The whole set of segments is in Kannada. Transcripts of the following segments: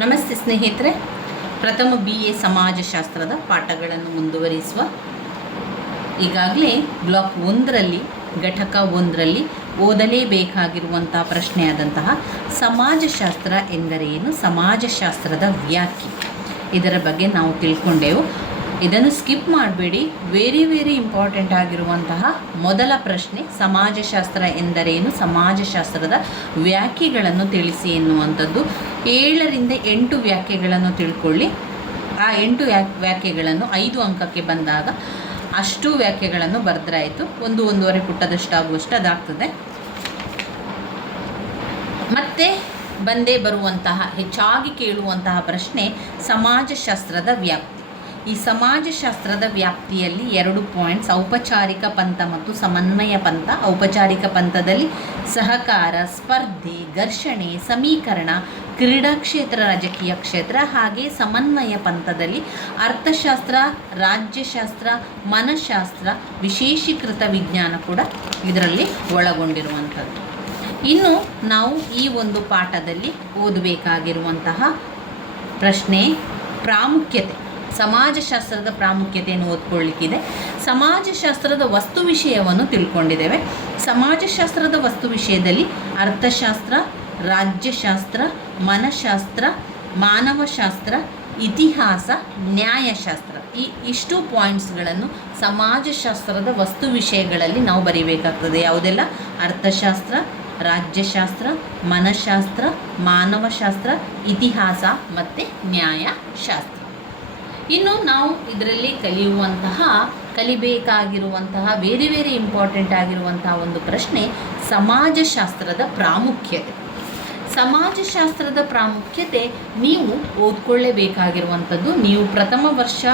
ನಮಸ್ತೆ ಸ್ನೇಹಿತರೆ, ಪ್ರಥಮ BA ಸಮಾಜಶಾಸ್ತ್ರದ ಪಾಠಗಳನ್ನು ಮುಂದುವರಿಸುವ ಈಗಾಗಲೇ ಬ್ಲಾಕ್ 1ರಲ್ಲಿ ಘಟಕ 1ರಲ್ಲಿ ಓದಲೇಬೇಕಾಗಿರುವಂಥ ಪ್ರಶ್ನೆಯಾದಂತಹ ಸಮಾಜಶಾಸ್ತ್ರ ಎಂದರೇನು, ಸಮಾಜಶಾಸ್ತ್ರದ ವ್ಯಾಖ್ಯೆ ಇದರ ಬಗ್ಗೆ ನಾವು ತಿಳ್ಕೊಂಡೆವು. ಇದನ್ನು ಸ್ಕಿಪ್ ಮಾಡಬೇಡಿ. ವೆರಿ ಇಂಪಾರ್ಟೆಂಟ್ ಆಗಿರುವಂತಹ ಮೊದಲ ಪ್ರಶ್ನೆ ಸಮಾಜಶಾಸ್ತ್ರ ಎಂದರೇನು, ಸಮಾಜಶಾಸ್ತ್ರದ ವ್ಯಾಖ್ಯೆಗಳನ್ನು ತಿಳಿಸಿ ಎನ್ನುವಂಥದ್ದು. 7ರಿಂದ 8 ವ್ಯಾಖ್ಯೆಗಳನ್ನು ತಿಳ್ಕೊಳ್ಳಿ. ಆ 8 ವ್ಯಾಖ್ಯೆಗಳನ್ನು 5 ಅಂಕಕ್ಕೆ ಬಂದಾಗ ಅಷ್ಟು ವ್ಯಾಖ್ಯೆಗಳನ್ನು ಬರೆದ್ರಾಯಿತು. 1-1.5 ಪುಟದಷ್ಟಾಗುವಷ್ಟು ಅದಾಗ್ತದೆ. ಮತ್ತೆ ಬಂದೇ ಬರುವಂತಹ ಹೆಚ್ಚಾಗಿ ಕೇಳುವಂತಹ ಪ್ರಶ್ನೆ ಸಮಾಜಶಾಸ್ತ್ರದ ವ್ಯಾಪ್ತಿ. ಈ ಸಮಾಜಶಾಸ್ತ್ರದ ವ್ಯಾಪ್ತಿಯಲ್ಲಿ 2 ಪಾಯಿಂಟ್ಸ್: ಔಪಚಾರಿಕ ಪಂಥ ಮತ್ತು ಸಮನ್ವಯ ಪಂಥ. ಔಪಚಾರಿಕ ಪಂಥದಲ್ಲಿ ಸಹಕಾರ, ಸ್ಪರ್ಧೆ, ಘರ್ಷಣೆ, ಸಮೀಕರಣ, ಕ್ರೀಡಾ ಕ್ಷೇತ್ರ, ರಾಜಕೀಯ ಕ್ಷೇತ್ರ. ಹಾಗೆ ಸಮನ್ವಯ ಪಂಥದಲ್ಲಿ ಅರ್ಥಶಾಸ್ತ್ರ, ರಾಜ್ಯಶಾಸ್ತ್ರ, ಮನಃಶಾಸ್ತ್ರ, ವಿಶೇಷೀಕೃತ ವಿಜ್ಞಾನ ಕೂಡ ಇದರಲ್ಲಿ ಒಳಗೊಂಡಿರುವಂಥದ್ದು. ಇನ್ನು ನಾವು ಈ ಒಂದು ಪಾಠದಲ್ಲಿ ಓದಬೇಕಾಗಿರುವಂತಹ ಪ್ರಶ್ನೆ ಪ್ರಾಮುಖ್ಯತೆ, ಸಮಾಜಶಾಸ್ತ್ರದ ಪ್ರಾಮುಖ್ಯತೆಯನ್ನು ಓದ್ಕೊಳ್ಳಿಕ್ಕಿದೆ. ಸಮಾಜಶಾಸ್ತ್ರದ ವಸ್ತು ವಿಷಯವನ್ನು ತಿಳ್ಕೊಂಡಿದ್ದೇವೆ. ಸಮಾಜಶಾಸ್ತ್ರದ ವಸ್ತು ವಿಷಯದಲ್ಲಿ ಅರ್ಥಶಾಸ್ತ್ರ, ರಾಜ್ಯಶಾಸ್ತ್ರ, ಮನಃಶಾಸ್ತ್ರ, ಮಾನವಶಾಸ್ತ್ರ, ಇತಿಹಾಸ, ನ್ಯಾಯಶಾಸ್ತ್ರ, ಇಷ್ಟು ಪಾಯಿಂಟ್ಸ್ಗಳನ್ನು ಸಮಾಜಶಾಸ್ತ್ರದ ವಸ್ತು ವಿಷಯಗಳಲ್ಲಿ ನಾವು ಬರೀಬೇಕಾಗ್ತದೆ. ಯಾವುದೆಲ್ಲ? ಅರ್ಥಶಾಸ್ತ್ರ, ರಾಜ್ಯಶಾಸ್ತ್ರ, ಮನಃಶಾಸ್ತ್ರ, ಮಾನವಶಾಸ್ತ್ರ, ಇತಿಹಾಸ ಮತ್ತು ನ್ಯಾಯಶಾಸ್ತ್ರ. ಇನ್ನು ನಾವು ಇದರಲ್ಲಿ ಕಲಿಬೇಕಾಗಿರುವಂತಹ ವೆರಿ ಇಂಪಾರ್ಟೆಂಟ್ ಆಗಿರುವಂತಹ ಒಂದು ಪ್ರಶ್ನೆ ಸಮಾಜಶಾಸ್ತ್ರದ ಪ್ರಾಮುಖ್ಯತೆ. ಸಮಾಜಶಾಸ್ತ್ರದ ಪ್ರಾಮುಖ್ಯತೆ ನೀವು ಓದ್ಕೊಳ್ಳೇಬೇಕಾಗಿರುವಂಥದ್ದು. ನೀವು ಪ್ರಥಮ ವರ್ಷ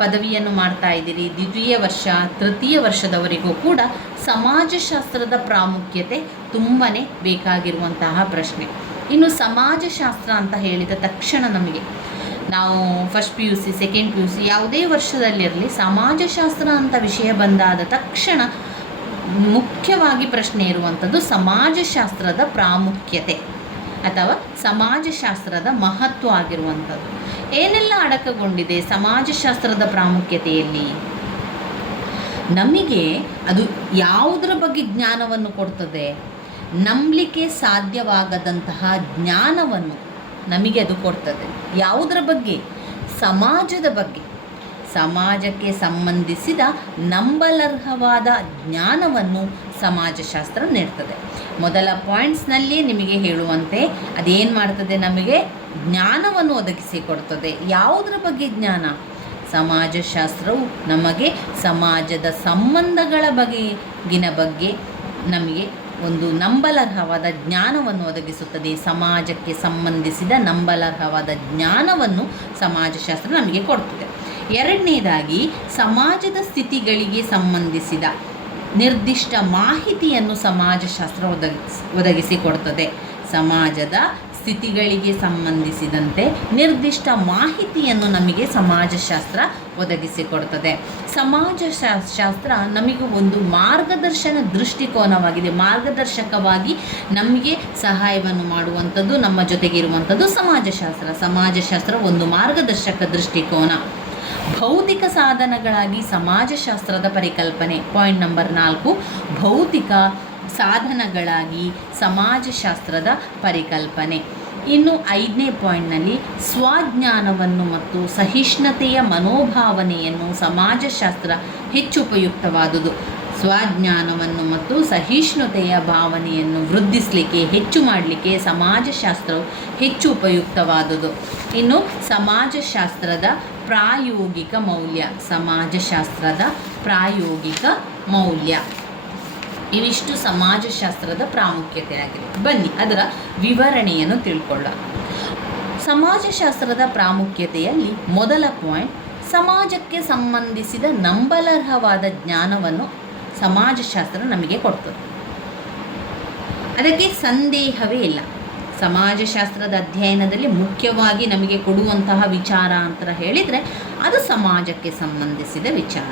ಪದವಿಯನ್ನು ಮಾಡ್ತಾ ಇದ್ದೀರಿ, ದ್ವಿತೀಯ ವರ್ಷ, ತೃತೀಯ ವರ್ಷದವರೆಗೂ ಕೂಡ ಸಮಾಜಶಾಸ್ತ್ರದ ಪ್ರಾಮುಖ್ಯತೆ ತುಂಬಾ ಬೇಕಾಗಿರುವಂತಹ ಪ್ರಶ್ನೆ. ಇನ್ನು ಸಮಾಜಶಾಸ್ತ್ರ ಅಂತ ಹೇಳಿದ ತಕ್ಷಣ ನಮಗೆ ನಾವು ಫಸ್ಟ್ PUC, ಸೆಕೆಂಡ್ PUC ಯಾವುದೇ ವರ್ಷದಲ್ಲಿರಲಿ ಸಮಾಜಶಾಸ್ತ್ರ ಅಂತ ವಿಷಯ ಬಂದಾದ ತಕ್ಷಣ ಮುಖ್ಯವಾಗಿ ಪ್ರಶ್ನೆ ಇರುವಂಥದ್ದು ಸಮಾಜಶಾಸ್ತ್ರದ ಪ್ರಾಮುಖ್ಯತೆ ಅಥವಾ ಸಮಾಜಶಾಸ್ತ್ರದ ಮಹತ್ವ ಆಗಿರುವಂಥದ್ದು. ಏನೆಲ್ಲ ಅಡಕಗೊಂಡಿದೆ ಸಮಾಜಶಾಸ್ತ್ರದ ಪ್ರಾಮುಖ್ಯತೆಯಲ್ಲಿ? ನಮಗೆ ಅದು ಯಾವುದರ ಬಗ್ಗೆ ಜ್ಞಾನವನ್ನು ಕೊಡ್ತದೆ? ನಂಬಲಿಕ್ಕೆ ಸಾಧ್ಯವಾಗದಂತಹ ಜ್ಞಾನವನ್ನು ನಮಗೆ ಅದು ಕೊಡ್ತದೆ. ಯಾವುದರ ಬಗ್ಗೆ? ಸಮಾಜದ ಬಗ್ಗೆ. ಸಮಾಜಕ್ಕೆ ಸಂಬಂಧಿಸಿದ ನಂಬಲರ್ಹವಾದ ಜ್ಞಾನವನ್ನು ಸಮಾಜಶಾಸ್ತ್ರ ನೀಡ್ತದೆ. ಮೊದಲ ಪಾಯಿಂಟ್ಸ್ನಲ್ಲಿ ನಿಮಗೆ ಹೇಳುವಂತೆ ಅದೇನು ಮಾಡ್ತದೆ? ನಮಗೆ ಜ್ಞಾನವನ್ನು ಒದಗಿಸಿಕೊಡ್ತದೆ. ಯಾವುದರ ಬಗ್ಗೆ ಜ್ಞಾನ? ಸಮಾಜಶಾಸ್ತ್ರವು ನಮಗೆ ಸಮಾಜದ ಸಂಬಂಧಗಳ ಬಗೆಗಿನ ಬಗ್ಗೆ ನಮಗೆ ಒಂದು ನಂಬಲರ್ಹವಾದ ಜ್ಞಾನವನ್ನು ಒದಗಿಸುತ್ತದೆ. ಸಮಾಜಕ್ಕೆ ಸಂಬಂಧಿಸಿದ ನಂಬಲರ್ಹವಾದ ಜ್ಞಾನವನ್ನು ಸಮಾಜಶಾಸ್ತ್ರ ನಮಗೆ ಕೊಡ್ತದೆ. ಎರಡನೇದಾಗಿ ಸಮಾಜದ ಸ್ಥಿತಿಗಳಿಗೆ ಸಂಬಂಧಿಸಿದ ನಿರ್ದಿಷ್ಟ ಮಾಹಿತಿಯನ್ನು ಸಮಾಜಶಾಸ್ತ್ರ ಒದಗಿಸಿಕೊಡ್ತದೆ. ಸಮಾಜದ ಸ್ಥಿತಿಗಳಿಗೆ ಸಂಬಂಧಿಸಿದಂತೆ ನಿರ್ದಿಷ್ಟ ಮಾಹಿತಿಯನ್ನು ನಮಗೆ ಸಮಾಜಶಾಸ್ತ್ರ ಒದಗಿಸಿಕೊಡ್ತದೆ. ಸಮಾಜಶಾಸ್ತ್ರ ನಮಗೆ ಒಂದು ಮಾರ್ಗದರ್ಶನ ದೃಷ್ಟಿಕೋನವಾಗಿದೆ. ಮಾರ್ಗದರ್ಶಕವಾಗಿ ನಮಗೆ ಸಹಾಯವನ್ನು ಮಾಡುವಂಥದ್ದು, ನಮ್ಮ ಜೊತೆಗಿರುವಂಥದ್ದು ಸಮಾಜಶಾಸ್ತ್ರ. ಸಮಾಜಶಾಸ್ತ್ರ ಒಂದು ಮಾರ್ಗದರ್ಶಕ ದೃಷ್ಟಿಕೋನ. ಭೌತಿಕ ಸಾಧನಗಳಾಗಿ ಸಮಾಜಶಾಸ್ತ್ರದ ಪರಿಕಲ್ಪನೆ. ಪಾಯಿಂಟ್ ನಂಬರ್ 4, ಭೌತಿಕ ಸಾಧನಗಳಾಗಿ ಸಮಾಜಶಾಸ್ತ್ರದ ಪರಿಕಲ್ಪನೆ. ಇನ್ನು 5ನೇ ಪಾಯಿಂಟ್ನಲ್ಲಿ ಸ್ವಜ್ಞಾನವನ್ನು ಮತ್ತು ಸಹಿಷ್ಣುತೆಯ ಮನೋಭಾವನೆಯನ್ನು ಸಮಾಜಶಾಸ್ತ್ರ ಹೆಚ್ಚು ಉಪಯುಕ್ತವಾದುದು. ಸ್ವಜ್ಞಾನವನ್ನು ಮತ್ತು ಸಹಿಷ್ಣುತೆಯ ಭಾವನೆಯನ್ನು ವೃದ್ಧಿಸಲಿಕ್ಕೆ, ಹೆಚ್ಚು ಮಾಡಲಿಕ್ಕೆ ಸಮಾಜಶಾಸ್ತ್ರವು ಹೆಚ್ಚು ಉಪಯುಕ್ತವಾದುದು. ಇನ್ನು ಸಮಾಜಶಾಸ್ತ್ರದ ಪ್ರಾಯೋಗಿಕ ಮೌಲ್ಯ. ಸಮಾಜಶಾಸ್ತ್ರದ ಪ್ರಾಯೋಗಿಕ ಮೌಲ್ಯ. ಇವಿಷ್ಟು ಸಮಾಜಶಾಸ್ತ್ರದ ಪ್ರಾಮುಖ್ಯತೆ ಆಗಿದೆ. ಬನ್ನಿ ಅದರ ವಿವರಣೆಯನ್ನು ತಿಳ್ಕೊಳ್ಳೋಣ. ಸಮಾಜಶಾಸ್ತ್ರದ ಪ್ರಾಮುಖ್ಯತೆಯಲ್ಲಿ ಮೊದಲ ಪಾಯಿಂಟ್, ಸಮಾಜಕ್ಕೆ ಸಂಬಂಧಿಸಿದ ನಂಬಲರ್ಹವಾದ ಜ್ಞಾನವನ್ನು ಸಮಾಜಶಾಸ್ತ್ರ ನಮಗೆ ಕೊಡ್ತದೆ. ಅದಕ್ಕೆ ಸಂದೇಹವೇ ಇಲ್ಲ. ಸಮಾಜಶಾಸ್ತ್ರದ ಅಧ್ಯಯನದಲ್ಲಿ ಮುಖ್ಯವಾಗಿ ನಮಗೆ ಕೊಡುವಂತಹ ವಿಚಾರ ಅಂತ ಹೇಳಿದರೆ ಅದು ಸಮಾಜಕ್ಕೆ ಸಂಬಂಧಿಸಿದ ವಿಚಾರ.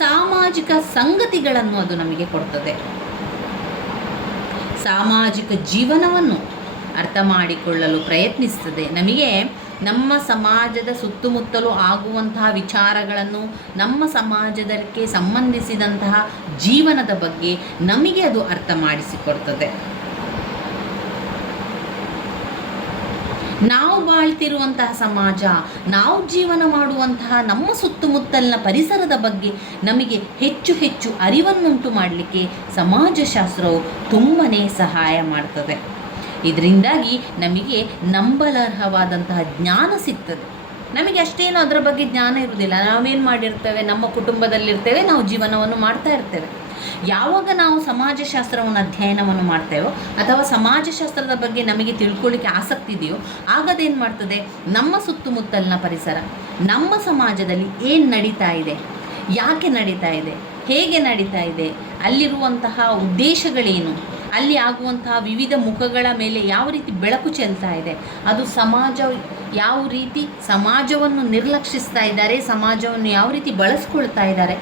ಸಾಮಾಜಿಕ ಸಂಗತಿಗಳನ್ನು ಅದು ನಮಗೆ ಕೊಡ್ತದೆ. ಸಾಮಾಜಿಕ ಜೀವನವನ್ನು ಅರ್ಥ ಮಾಡಿಕೊಳ್ಳಲು ಪ್ರಯತ್ನಿಸ್ತದೆ. ನಮಗೆ ನಮ್ಮ ಸಮಾಜದ ಸುತ್ತಮುತ್ತಲೂ ಆಗುವಂತಹ ವಿಚಾರಗಳನ್ನು, ನಮ್ಮ ಸಮಾಜದಕ್ಕೆ ಸಂಬಂಧಿಸಿದಂತಹ ಜೀವನದ ಬಗ್ಗೆ ನಮಗೆ ಅದು ಅರ್ಥ ಮಾಡಿಸಿಕೊಡ್ತದೆ. ನಾವು ಬಾಳ್ತಿರುವಂತಹ ಸಮಾಜ, ನಾವು ಜೀವನ ಮಾಡುವಂತಹ ನಮ್ಮ ಸುತ್ತಮುತ್ತಲಿನ ಪರಿಸರದ ಬಗ್ಗೆ ನಮಗೆ ಹೆಚ್ಚು ಹೆಚ್ಚು ಅರಿವನ್ನುಂಟು ಮಾಡಲಿಕ್ಕೆ ಸಮಾಜಶಾಸ್ತ್ರವು ತುಂಬನೇ ಸಹಾಯ ಮಾಡ್ತದೆ. ಇದರಿಂದಾಗಿ ನಮಗೆ ನಂಬಲರ್ಹವಾದಂತಹ ಜ್ಞಾನ ಸಿಗ್ತದೆ. ನಮಗೆ ಅಷ್ಟೇನು ಅದರ ಬಗ್ಗೆ ಜ್ಞಾನ ಇರುವುದಿಲ್ಲ. ನಾವೇನು ಮಾಡಿರ್ತೇವೆ, ನಮ್ಮ ಕುಟುಂಬದಲ್ಲಿರ್ತೇವೆ, ನಾವು ಜೀವನವನ್ನು ಮಾಡ್ತಾ ಇರ್ತೇವೆ. ಯಾವಾಗ ನಾವು ಸಮಾಜಶಾಸ್ತ್ರವನ್ನು ಅಧ್ಯಯನವನ್ನು ಮಾಡ್ತೇವೋ ಅಥವಾ ಸಮಾಜಶಾಸ್ತ್ರದ ಬಗ್ಗೆ ನಮಗೆ ತಿಳ್ಕೊಳ್ಳಿಕ್ಕೆ ಆಸಕ್ತಿ ಇದೆಯೋ, ಆಗದೇನು ಮಾಡ್ತದೆ, ನಮ್ಮ ಸುತ್ತಮುತ್ತಲಿನ ಪರಿಸರ, ನಮ್ಮ ಸಮಾಜದಲ್ಲಿ ಏನು ನಡೀತಾ ಇದೆ, ಯಾಕೆ ನಡೀತಾ ಇದೆ, ಹೇಗೆ ನಡೀತಾ ಇದೆ, ಅಲ್ಲಿರುವಂತಹ ಉದ್ದೇಶಗಳೇನು, ಅಲ್ಲಿ ಆಗುವಂತಹ ವಿವಿಧ ಮುಖಗಳ ಮೇಲೆ ಯಾವ ರೀತಿ ಬೆಳಕು ಚೆಲ್ತಾ ಇದೆ, ಅದು ಸಮಾಜ ಯಾವ ರೀತಿ ಸಮಾಜವನ್ನು ನಿರ್ಲಕ್ಷಿಸ್ತಾ ಇದ್ದಾರೆ, ಸಮಾಜವನ್ನು ಯಾವ ರೀತಿ ಬಳಸ್ಕೊಳ್ತಾ ಇದ್ದಾರೆ,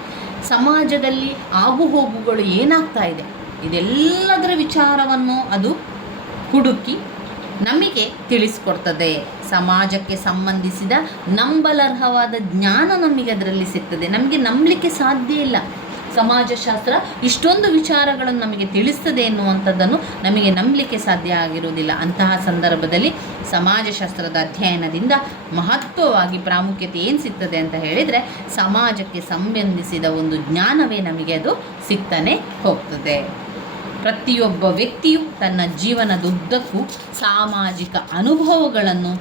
ಸಮಾಜದಲ್ಲಿ ಆಗುಹೋಗುಗಳು ಏನಾಗ್ತಾ ಇದೆ, ಇದೆಲ್ಲದರ ವಿಚಾರವನ್ನು ಅದು ಹುಡುಕಿ ನಮಗೆ ತಿಳಿಸ್ಕೊಡ್ತದೆ. ಸಮಾಜಕ್ಕೆ ಸಂಬಂಧಿಸಿದ ನಂಬಲರ್ಹವಾದ ಜ್ಞಾನ ನಮಗೆ ಅದರಲ್ಲಿ ಸಿಗ್ತದೆ. ನಮಗೆ ನಂಬಲಿಕ್ಕೆ ಸಾಧ್ಯ ಇಲ್ಲ, ಸಮಾಜಶಾಸ್ತ್ರ ಇಷ್ಟೊಂದು ವಿಚಾರಗಳನ್ನು ನಮಗೆ ತಿಳಿಸ್ತದೆ ಎನ್ನುವಂಥದ್ದನ್ನು ನಮಗೆ ನಂಬಲಿಕ್ಕೆ ಸಾಧ್ಯ ಆಗಿರುವುದಿಲ್ಲ. ಅಂತಹ ಸಂದರ್ಭದಲ್ಲಿ ಸಮಾಜಶಾಸ್ತ್ರದ ಅಧ್ಯಯನದಿಂದ ಮಹತ್ವವಾಗಿ ಪ್ರಾಮುಖ್ಯತೆ ಏನು ಸಿಗ್ತದೆ ಅಂತ ಹೇಳಿದರೆ, ಸಮಾಜಕ್ಕೆ ಸಂಬಂಧಿಸಿದ ಒಂದು ಜ್ಞಾನವೇ ನಮಗೆ ಅದು ಸಿಗ್ತಾನೆ ಹೋಗ್ತದೆ. ಪ್ರತಿಯೊಬ್ಬ ವ್ಯಕ್ತಿಯು ತನ್ನ ಜೀವನದುದ್ದಕ್ಕೂ ಸಾಮಾಜಿಕ ಅನುಭವಗಳನ್ನು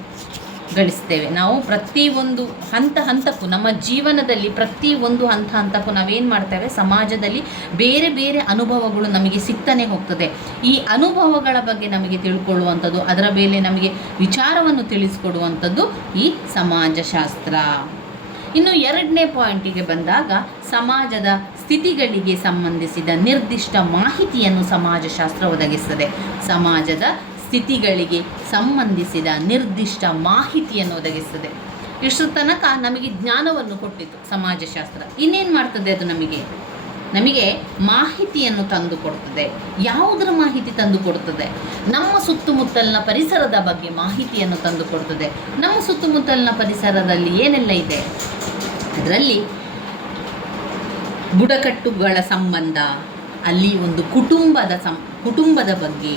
ಗಳಿಸ್ತೇವೆ. ನಾವು ಪ್ರತಿಯೊಂದು ಹಂತಕ್ಕೂ ನಮ್ಮ ಜೀವನದಲ್ಲಿ ಪ್ರತಿಯೊಂದು ಹಂತಕ್ಕೂ ನಾವೇನು ಮಾಡ್ತೇವೆ, ಸಮಾಜದಲ್ಲಿ ಬೇರೆ ಬೇರೆ ಅನುಭವಗಳು ನಮಗೆ ಸಿಗ್ತಾನೆ ಹೋಗ್ತದೆ. ಈ ಅನುಭವಗಳ ಬಗ್ಗೆ ನಮಗೆ ತಿಳ್ಕೊಳ್ಳುವಂಥದ್ದು, ಅದರ ಮೇಲೆ ನಮಗೆ ವಿಚಾರವನ್ನು ತಿಳಿಸ್ಕೊಡುವಂಥದ್ದು ಈ ಸಮಾಜಶಾಸ್ತ್ರ. ಇನ್ನು ಎರಡನೇ ಪಾಯಿಂಟಿಗೆ ಬಂದಾಗ, ಸಮಾಜದ ಸ್ಥಿತಿಗಳಿಗೆ ಸಂಬಂಧಿಸಿದ ನಿರ್ದಿಷ್ಟ ಮಾಹಿತಿಯನ್ನು ಸಮಾಜಶಾಸ್ತ್ರ ಒದಗಿಸ್ತದೆ. ಸಮಾಜದ ಸ್ಥಿತಿಗಳಿಗೆ ಸಂಬಂಧಿಸಿದ ನಿರ್ದಿಷ್ಟ ಮಾಹಿತಿಯನ್ನು ಒದಗಿಸ್ತದೆ. ಇಷ್ಟು ತನಕ ನಮಗೆ ಜ್ಞಾನವನ್ನು ಕೊಟ್ಟಿತ್ತು ಸಮಾಜಶಾಸ್ತ್ರ. ಇನ್ನೇನು ಮಾಡ್ತದೆ, ಅದು ನಮಗೆ ಮಾಹಿತಿಯನ್ನು ತಂದು ಕೊಡ್ತದೆ. ಯಾವುದರ ಮಾಹಿತಿ ತಂದು ಕೊಡ್ತದೆ? ನಮ್ಮ ಸುತ್ತಮುತ್ತಲಿನ ಪರಿಸರದ ಬಗ್ಗೆ ಮಾಹಿತಿಯನ್ನು ತಂದು ಕೊಡ್ತದೆ. ನಮ್ಮ ಸುತ್ತಮುತ್ತಲಿನ ಪರಿಸರದಲ್ಲಿ ಏನೆಲ್ಲ ಇದೆ, ಅದರಲ್ಲಿ ಬುಡಕಟ್ಟುಗಳ ಸಂಬಂಧ, ಅಲ್ಲಿ ಒಂದು ಕುಟುಂಬದ ಬಗ್ಗೆ,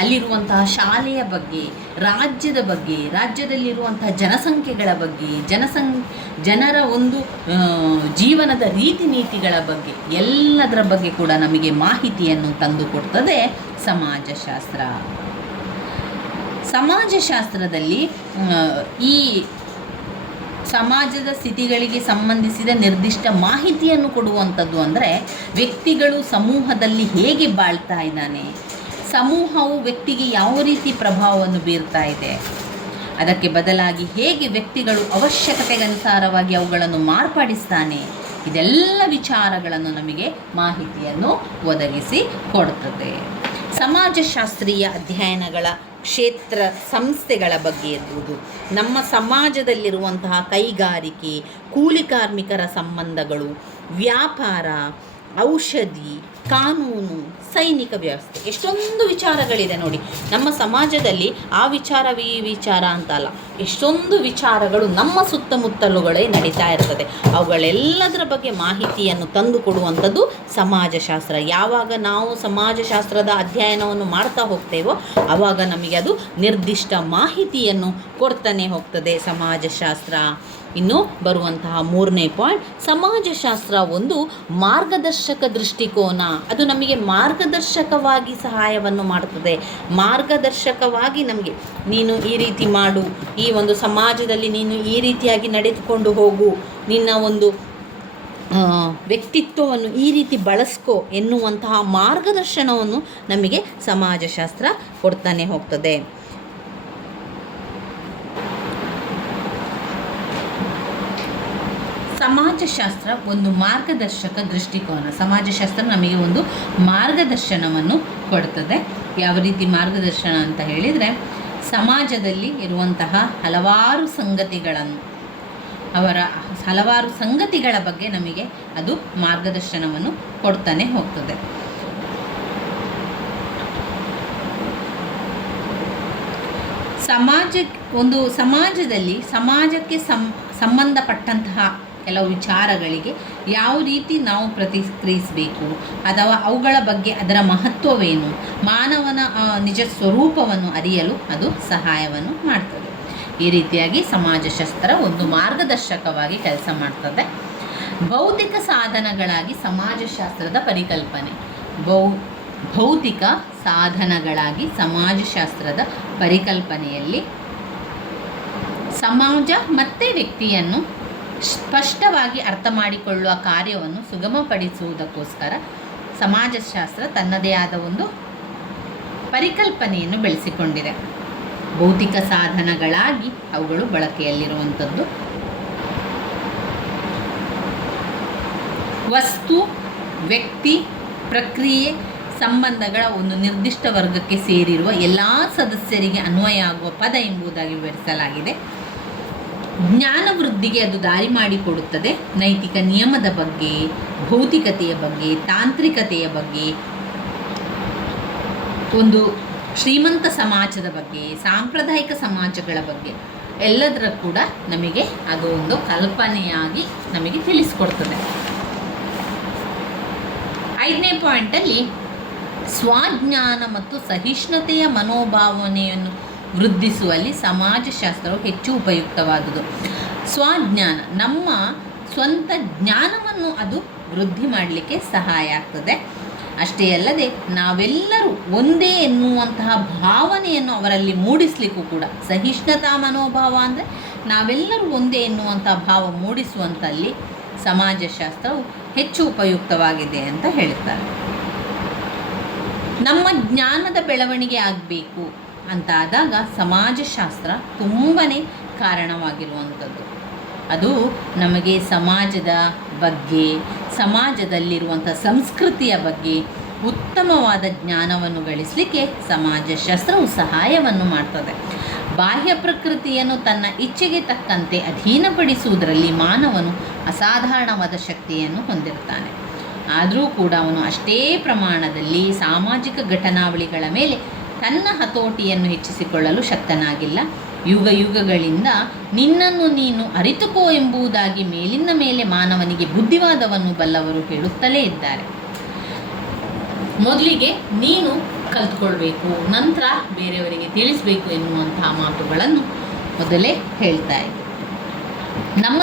ಅಲ್ಲಿರುವಂತಹ ಶಾಲೆಯ ಬಗ್ಗೆ, ರಾಜ್ಯದ ಬಗ್ಗೆ, ರಾಜ್ಯದಲ್ಲಿರುವಂತಹ ಜನಸಂಖ್ಯೆಗಳ ಬಗ್ಗೆ, ಜನರ ಒಂದು ಜೀವನದ ರೀತಿ ನೀತಿಗಳ ಬಗ್ಗೆ, ಎಲ್ಲದರ ಬಗ್ಗೆ ಕೂಡ ನಮಗೆ ಮಾಹಿತಿಯನ್ನು ತಂದುಕೊಡ್ತದೆ ಸಮಾಜಶಾಸ್ತ್ರ. ಸಮಾಜಶಾಸ್ತ್ರದಲ್ಲಿ ಈ ಸಮಾಜದ ಸ್ಥಿತಿಗಳಿಗೆ ಸಂಬಂಧಿಸಿದ ನಿರ್ದಿಷ್ಟ ಮಾಹಿತಿಯನ್ನು ಕೊಡುವಂಥದ್ದು ಅಂದರೆ, ವ್ಯಕ್ತಿಗಳು ಸಮೂಹದಲ್ಲಿ ಹೇಗೆ ಬಾಳ್ತಾ ಇದ್ದಾನೆ, ಸಮೂಹವು ವ್ಯಕ್ತಿಗೆ ಯಾವ ರೀತಿ ಪ್ರಭಾವವನ್ನು ಬೀರ್ತಾ ಇದೆ, ಅದಕ್ಕೆ ಬದಲಾಗಿ ಹೇಗೆ ವ್ಯಕ್ತಿಗಳು ಅವಶ್ಯಕತೆಗನುಸಾರವಾಗಿ ಅವುಗಳನ್ನು ಮಾರ್ಪಡಿಸ್ತಾನೆ, ಇದೆಲ್ಲ ವಿಚಾರಗಳನ್ನು ನಮಗೆ ಮಾಹಿತಿಯನ್ನು ಒದಗಿಸಿ ಕೊಡ್ತದೆ. ಸಮಾಜಶಾಸ್ತ್ರೀಯ ಅಧ್ಯಯನಗಳ ಕ್ಷೇತ್ರ ಸಂಸ್ಥೆಗಳ ಬಗ್ಗೆ ಇರ್ಬೋದು, ನಮ್ಮ ಸಮಾಜದಲ್ಲಿರುವಂತಹ ಕೈಗಾರಿಕೆ, ಕೂಲಿ ಕಾರ್ಮಿಕರ ಸಂಬಂಧಗಳು, ವ್ಯಾಪಾರ, ಔಷಧಿ, ಕಾನೂನು, ಸೈನಿಕ ವ್ಯವಸ್ಥೆ, ಎಷ್ಟೊಂದು ವಿಚಾರಗಳಿದೆ ನೋಡಿ. ನಮ್ಮ ಸಮಾಜದಲ್ಲಿ ಆ ವಿಚಾರವೇ ಈ ವಿಚಾರ ಅಂತಲ್ಲ, ಎಷ್ಟೊಂದು ವಿಚಾರಗಳು ನಮ್ಮ ಸುತ್ತಮುತ್ತಲುಗಳೇ ನಡೀತಾ ಇರ್ತದೆ. ಅವುಗಳೆಲ್ಲದರ ಬಗ್ಗೆ ಮಾಹಿತಿಯನ್ನು ತಂದು ಕೊಡುವಂಥದ್ದು ಸಮಾಜಶಾಸ್ತ್ರ. ಯಾವಾಗ ನಾವು ಸಮಾಜಶಾಸ್ತ್ರದ ಅಧ್ಯಯನವನ್ನು ಮಾಡ್ತಾ ಹೋಗ್ತೇವೋ ಆವಾಗ ನಮಗೆ ಅದು ನಿರ್ದಿಷ್ಟ ಮಾಹಿತಿಯನ್ನು ಕೊಡ್ತಾನೆ ಹೋಗ್ತದೆ ಸಮಾಜಶಾಸ್ತ್ರ. ಇನ್ನು ಬರುವಂತಹ ಮೂರನೇ ಪಾಯಿಂಟ್, ಸಮಾಜಶಾಸ್ತ್ರ ಒಂದು ಮಾರ್ಗದರ್ಶಕ ದೃಷ್ಟಿಕೋನ. ಅದು ನಮಗೆ ಮಾರ್ಗದರ್ಶಕವಾಗಿ ಸಹಾಯವನ್ನು ಮಾಡುತ್ತದೆ. ಮಾರ್ಗದರ್ಶಕವಾಗಿ ನಮಗೆ, ನೀನು ಈ ರೀತಿ ಮಾಡು, ಈ ಒಂದು ಸಮಾಜದಲ್ಲಿ ನೀನು ಈ ರೀತಿಯಾಗಿ ನಡೆದುಕೊಂಡು ಹೋಗು, ನಿನ್ನ ಒಂದು ವ್ಯಕ್ತಿತ್ವವನ್ನು ಈ ರೀತಿ ಬಳಸ್ಕೋ ಎನ್ನುವಂತಹ ಮಾರ್ಗದರ್ಶನವನ್ನು ನಮಗೆ ಸಮಾಜಶಾಸ್ತ್ರ ಕೊಡ್ತಾನೆ ಹೋಗ್ತದೆ. ಸಮಾಜಶಾಸ್ತ್ರ ಒಂದು ಮಾರ್ಗದರ್ಶಕ ದೃಷ್ಟಿಕೋನ. ಸಮಾಜಶಾಸ್ತ್ರ ನಮಗೆ ಒಂದು ಮಾರ್ಗದರ್ಶನವನ್ನು ಕೊಡ್ತದೆ. ಯಾವ ರೀತಿ ಮಾರ್ಗದರ್ಶನ ಅಂತ ಹೇಳಿದರೆ, ಸಮಾಜದಲ್ಲಿ ಇರುವಂತಹ ಹಲವಾರು ಸಂಗತಿಗಳ ಬಗ್ಗೆ ನಮಗೆ ಅದು ಮಾರ್ಗದರ್ಶನವನ್ನು ಕೊಡ್ತಾನೆ ಹೋಗ್ತದೆ. ಸಮಾಜದಲ್ಲಿ ಸಮಾಜಕ್ಕೆ ಸಂಬಂಧಪಟ್ಟಂತಹ ಕೆಲವು ವಿಚಾರಗಳಿಗೆ ಯಾವ ರೀತಿ ನಾವು ಪ್ರತಿಕ್ರಿಯಿಸಬೇಕು ಅಥವಾ ಅವುಗಳ ಬಗ್ಗೆ ಅದರ ಮಹತ್ವವೇನು, ಮಾನವನ ನಿಜ ಸ್ವರೂಪವನ್ನು ಅರಿಯಲು ಅದು ಸಹಾಯವನ್ನು ಮಾಡ್ತದೆ. ಈ ರೀತಿಯಾಗಿ ಸಮಾಜಶಾಸ್ತ್ರ ಒಂದು ಮಾರ್ಗದರ್ಶಕವಾಗಿ ಕೆಲಸ ಮಾಡ್ತದೆ. ಭೌತಿಕ ಸಾಧನಗಳಾಗಿ ಸಮಾಜಶಾಸ್ತ್ರದ ಪರಿಕಲ್ಪನೆ. ಭೌತಿಕ ಸಾಧನಗಳಾಗಿ ಸಮಾಜಶಾಸ್ತ್ರದ ಪರಿಕಲ್ಪನೆಯಲ್ಲಿ ಸಮಾಜ ಮತ್ತು ವ್ಯಕ್ತಿಯನ್ನು ಸ್ಪಷ್ಟವಾಗಿ ಅರ್ಥ ಮಾಡಿಕೊಳ್ಳುವ ಕಾರ್ಯವನ್ನು ಸುಗಮಪಡಿಸುವುದಕ್ಕೋಸ್ಕರ ಸಮಾಜಶಾಸ್ತ್ರ ತನ್ನದೇ ಆದ ಒಂದು ಪರಿಕಲ್ಪನೆಯನ್ನು ಬೆಳೆಸಿಕೊಂಡಿದೆ. ಭೌತಿಕ ಸಾಧನಗಳಾಗಿ ಅವುಗಳು ಬಳಕೆಯಲ್ಲಿರುವಂಥದ್ದು. ವಸ್ತು, ವ್ಯಕ್ತಿ, ಪ್ರಕ್ರಿಯೆ, ಸಂಬಂಧಗಳ ಒಂದು ನಿರ್ದಿಷ್ಟ ವರ್ಗಕ್ಕೆ ಸೇರಿರುವ ಎಲ್ಲ ಸದಸ್ಯರಿಗೆ ಅನ್ವಯ ಆಗುವ ಪದ ಎಂಬುದಾಗಿ ವಿವರಿಸಲಾಗಿದೆ. ಜ್ಞಾನ ವೃದ್ಧಿಗೆ ಅದು ದಾರಿ ಮಾಡಿಕೊಡುತ್ತದೆ. ನೈತಿಕ ನಿಯಮದ ಬಗ್ಗೆ, ಭೌತಿಕತೆಯ ಬಗ್ಗೆ, ತಾಂತ್ರಿಕತೆಯ ಬಗ್ಗೆ, ಒಂದು ಶ್ರೀಮಂತ ಸಮಾಜದ ಬಗ್ಗೆ, ಸಾಂಪ್ರದಾಯಿಕ ಸಮಾಜಗಳ ಬಗ್ಗೆ ಎಲ್ಲದರ ಕೂಡ ನಮಗೆ ಅದು ಒಂದು ಕಲ್ಪನೆಯಾಗಿ ನಮಗೆ ತಿಳಿಸ್ಕೊಡ್ತದೆ. 5ನೇ ಪಾಯಿಂಟಲ್ಲಿ ಸ್ವಜ್ಞಾನ ಮತ್ತು ಸಹಿಷ್ಣುತೆಯ ಮನೋಭಾವನೆಯನ್ನು ವೃದ್ಧಿಸುವಲ್ಲಿ ಸಮಾಜಶಾಸ್ತ್ರವು ಹೆಚ್ಚು ಉಪಯುಕ್ತವಾದುದು. ಸ್ವಜ್ಞಾನ, ನಮ್ಮ ಸ್ವಂತ ಜ್ಞಾನವನ್ನು ಅದು ವೃದ್ಧಿ ಮಾಡಲಿಕ್ಕೆ ಸಹಾಯ ಆಗ್ತದೆ. ಅಷ್ಟೇ ಅಲ್ಲದೆ ನಾವೆಲ್ಲರೂ ಒಂದೇ ಎನ್ನುವಂತಹ ಭಾವನೆಯನ್ನು ಅವರಲ್ಲಿ ಮೂಡಿಸಲಿಕ್ಕೂ ಕೂಡ, ಸಹಿಷ್ಣುತಾ ಮನೋಭಾವ ಅಂದರೆ ನಾವೆಲ್ಲರೂ ಒಂದೇ ಎನ್ನುವಂತಹ ಭಾವ ಮೂಡಿಸುವಂಥಲ್ಲಿ ಸಮಾಜಶಾಸ್ತ್ರವು ಹೆಚ್ಚು ಉಪಯುಕ್ತವಾಗಿದೆ ಅಂತ ಹೇಳ್ತಾರೆ. ನಮ್ಮ ಜ್ಞಾನದ ಬೆಳವಣಿಗೆ ಆಗಬೇಕು ಅಂತ ಆದಾಗ ಸಮಾಜಶಾಸ್ತ್ರ ತುಂಬಾ ಕಾರಣವಾಗಿರುವಂಥದ್ದು. ಅದು ನಮಗೆ ಸಮಾಜದ ಬಗ್ಗೆ, ಸಮಾಜದಲ್ಲಿರುವಂಥ ಸಂಸ್ಕೃತಿಯ ಬಗ್ಗೆ ಉತ್ತಮವಾದ ಜ್ಞಾನವನ್ನು ಗಳಿಸಲಿಕ್ಕೆ ಸಮಾಜಶಾಸ್ತ್ರವು ಸಹಾಯವನ್ನು ಮಾಡ್ತದೆ. ಬಾಹ್ಯ ಪ್ರಕೃತಿಯನ್ನು ತನ್ನ ಇಚ್ಛೆಗೆ ತಕ್ಕಂತೆ ಅಧೀನಪಡಿಸುವುದರಲ್ಲಿ ಮಾನವನು ಅಸಾಧಾರಣವಾದ ಶಕ್ತಿಯನ್ನು ಹೊಂದಿರ್ತಾನೆ. ಆದರೂ ಕೂಡ ಅವನು ಅಷ್ಟೇ ಪ್ರಮಾಣದಲ್ಲಿ ಸಾಮಾಜಿಕ ಘಟನಾವಳಿಗಳ ಮೇಲೆ ತನ್ನ ಹತೋಟಿಯನ್ನು ಹೆಚ್ಚಿಸಿಕೊಳ್ಳಲು ಶಕ್ತನಾಗಿಲ್ಲ. ಯುಗಗಳಿಂದ ನಿನ್ನನ್ನು ನೀನು ಅರಿತುಕೋ ಎಂಬುದಾಗಿ ಮೇಲಿನ ಮೇಲೆ ಮಾನವನಿಗೆ ಬುದ್ಧಿವಾದವನ್ನು ಬಲ್ಲವರು ಹೇಳುತ್ತಲೇ ಇದ್ದಾರೆ. ಮೊದಲಿಗೆ ನೀನು ಕಲ್ತ್ಕೊಳ್ಬೇಕು, ನಂತರ ಬೇರೆಯವರಿಗೆ ತಿಳಿಸಬೇಕು ಎನ್ನುವಂತಹ ಮಾತುಗಳನ್ನು ಮೊದಲೇ ಹೇಳ್ತಾ ಇದ್ದೆ. ನಮ್ಮ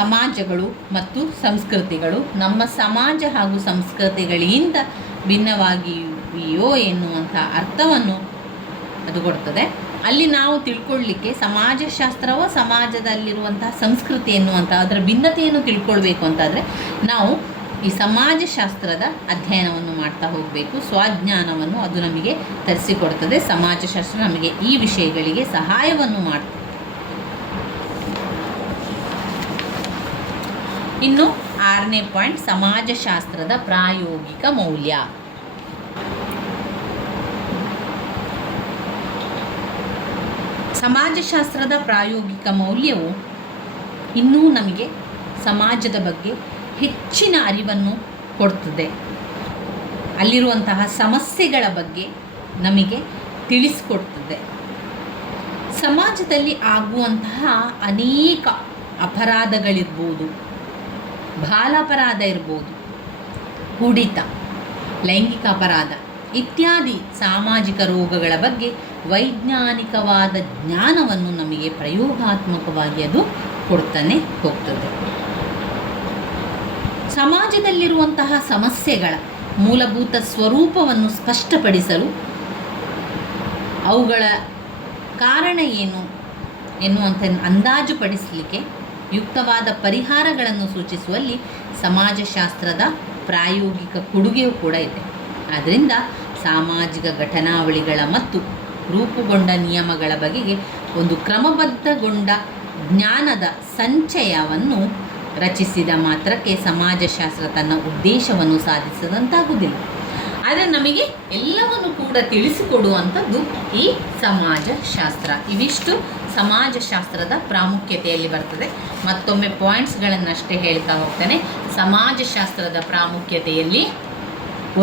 ಸಮಾಜಗಳು ಮತ್ತು ಸಂಸ್ಕೃತಿಗಳು ನಮ್ಮ ಸಮಾಜ ಹಾಗೂ ಸಂಸ್ಕೃತಿಗಳಿಗಿಂತ ಭಿನ್ನವಾಗಿವೆಯೋ ಎನ್ನುವಂಥ ಅರ್ಥವನ್ನು ಅದು ಕೊಡ್ತದೆ. ಅಲ್ಲಿ ನಾವು ತಿಳ್ಕೊಳ್ಳಿಕ್ಕೆ ಸಮಾಜಶಾಸ್ತ್ರವ ಸಮಾಜದಲ್ಲಿರುವಂತಹ ಸಂಸ್ಕೃತಿ ಎನ್ನುವಂಥ ಅದರ ಭಿನ್ನತೆಯನ್ನು ತಿಳ್ಕೊಳ್ಬೇಕು ಅಂತಾದರೆ ನಾವು ಈ ಸಮಾಜಶಾಸ್ತ್ರದ ಅಧ್ಯಯನವನ್ನು ಮಾಡ್ತಾ ಹೋಗಬೇಕು. ಸ್ವಜ್ಞಾನವನ್ನು ಅದು ನಮಗೆ ತರಿಸಿಕೊಡ್ತದೆ. ಸಮಾಜಶಾಸ್ತ್ರ ನಮಗೆ ಈ ವಿಷಯಗಳಿಗೆ ಸಹಾಯವನ್ನು ಮಾಡ್ತದೆ. ಇನ್ನು 6ನೇ ಪಾಯಿಂಟ್, ಸಮಾಜಶಾಸ್ತ್ರದ ಪ್ರಾಯೋಗಿಕ ಮೌಲ್ಯ. ಸಮಾಜಶಾಸ್ತ್ರದ ಪ್ರಾಯೋಗಿಕ ಮೌಲ್ಯವು ಇನ್ನೂ ನಮಗೆ ಸಮಾಜದ ಬಗ್ಗೆ ಹೆಚ್ಚಿನ ಅರಿವನ್ನು ಕೊಡ್ತದೆ. ಅಲ್ಲಿರುವಂತಹ ಸಮಸ್ಯೆಗಳ ಬಗ್ಗೆ ನಮಗೆ ತಿಳಿಸಿಕೊಡ್ತದೆ. ಸಮಾಜದಲ್ಲಿ ಆಗುವಂತಹ ಅನೇಕ ಅಪರಾಧಗಳಿರ್ಬೋದು, ಬಾಲಾಪರಾಧ ಇರ್ಬೋದು, ಕುಡಿತ, ಲೈಂಗಿಕ ಅಪರಾಧ ಇತ್ಯಾದಿ ಸಾಮಾಜಿಕ ರೋಗಗಳ ಬಗ್ಗೆ ವೈಜ್ಞಾನಿಕವಾದ ಜ್ಞಾನವನ್ನು ನಮಗೆ ಪ್ರಯೋಗಾತ್ಮಕವಾಗಿ ಅದು ಕೊಡ್ತಾನೆ ಹೋಗ್ತದೆ. ಸಮಾಜದಲ್ಲಿರುವಂತಹ ಸಮಸ್ಯೆಗಳ ಮೂಲಭೂತ ಸ್ವರೂಪವನ್ನು ಸ್ಪಷ್ಟಪಡಿಸಲು, ಅವುಗಳ ಕಾರಣ ಏನು ಎನ್ನುವಂಥ ಅಂದಾಜುಪಡಿಸಲಿಕ್ಕೆ, ಯುಕ್ತವಾದ ಪರಿಹಾರಗಳನ್ನು ಸೂಚಿಸುವಲ್ಲಿ ಸಮಾಜಶಾಸ್ತ್ರದ ಪ್ರಾಯೋಗಿಕ ಕೊಡುಗೆಯೂ ಕೂಡ ಇದೆ. ಆದ್ದರಿಂದ ಸಾಮಾಜಿಕ ಘಟನಾವಳಿಗಳ ಮತ್ತು ರೂಪುಗೊಂಡ ನಿಯಮಗಳ ಬಗೆಗೆ ಒಂದು ಕ್ರಮಬದ್ಧಗೊಂಡ ಜ್ಞಾನದ ಸಂಚಯವನ್ನು ರಚಿಸಿದ ಮಾತ್ರಕ್ಕೆ ಸಮಾಜಶಾಸ್ತ್ರ ತನ್ನ ಉದ್ದೇಶವನ್ನು ಸಾಧಿಸದಂತಾಗುವುದಿಲ್ಲ. ಆದರೆ ನಮಗೆ ಎಲ್ಲವನ್ನು ಕೂಡ ತಿಳಿಸಿಕೊಡುವಂಥದ್ದು ಈ ಸಮಾಜಶಾಸ್ತ್ರ. ಇವಿಷ್ಟು ಸಮಾಜಶಾಸ್ತ್ರದ ಪ್ರಾಮುಖ್ಯತೆಯಲ್ಲಿ ಬರ್ತದೆ. ಮತ್ತೊಮ್ಮೆ ಪಾಯಿಂಟ್ಸ್ಗಳನ್ನಷ್ಟೇ ಹೇಳ್ತಾ ಹೋಗ್ತಾನೆ. ಸಮಾಜಶಾಸ್ತ್ರದ ಪ್ರಾಮುಖ್ಯತೆಯಲ್ಲಿ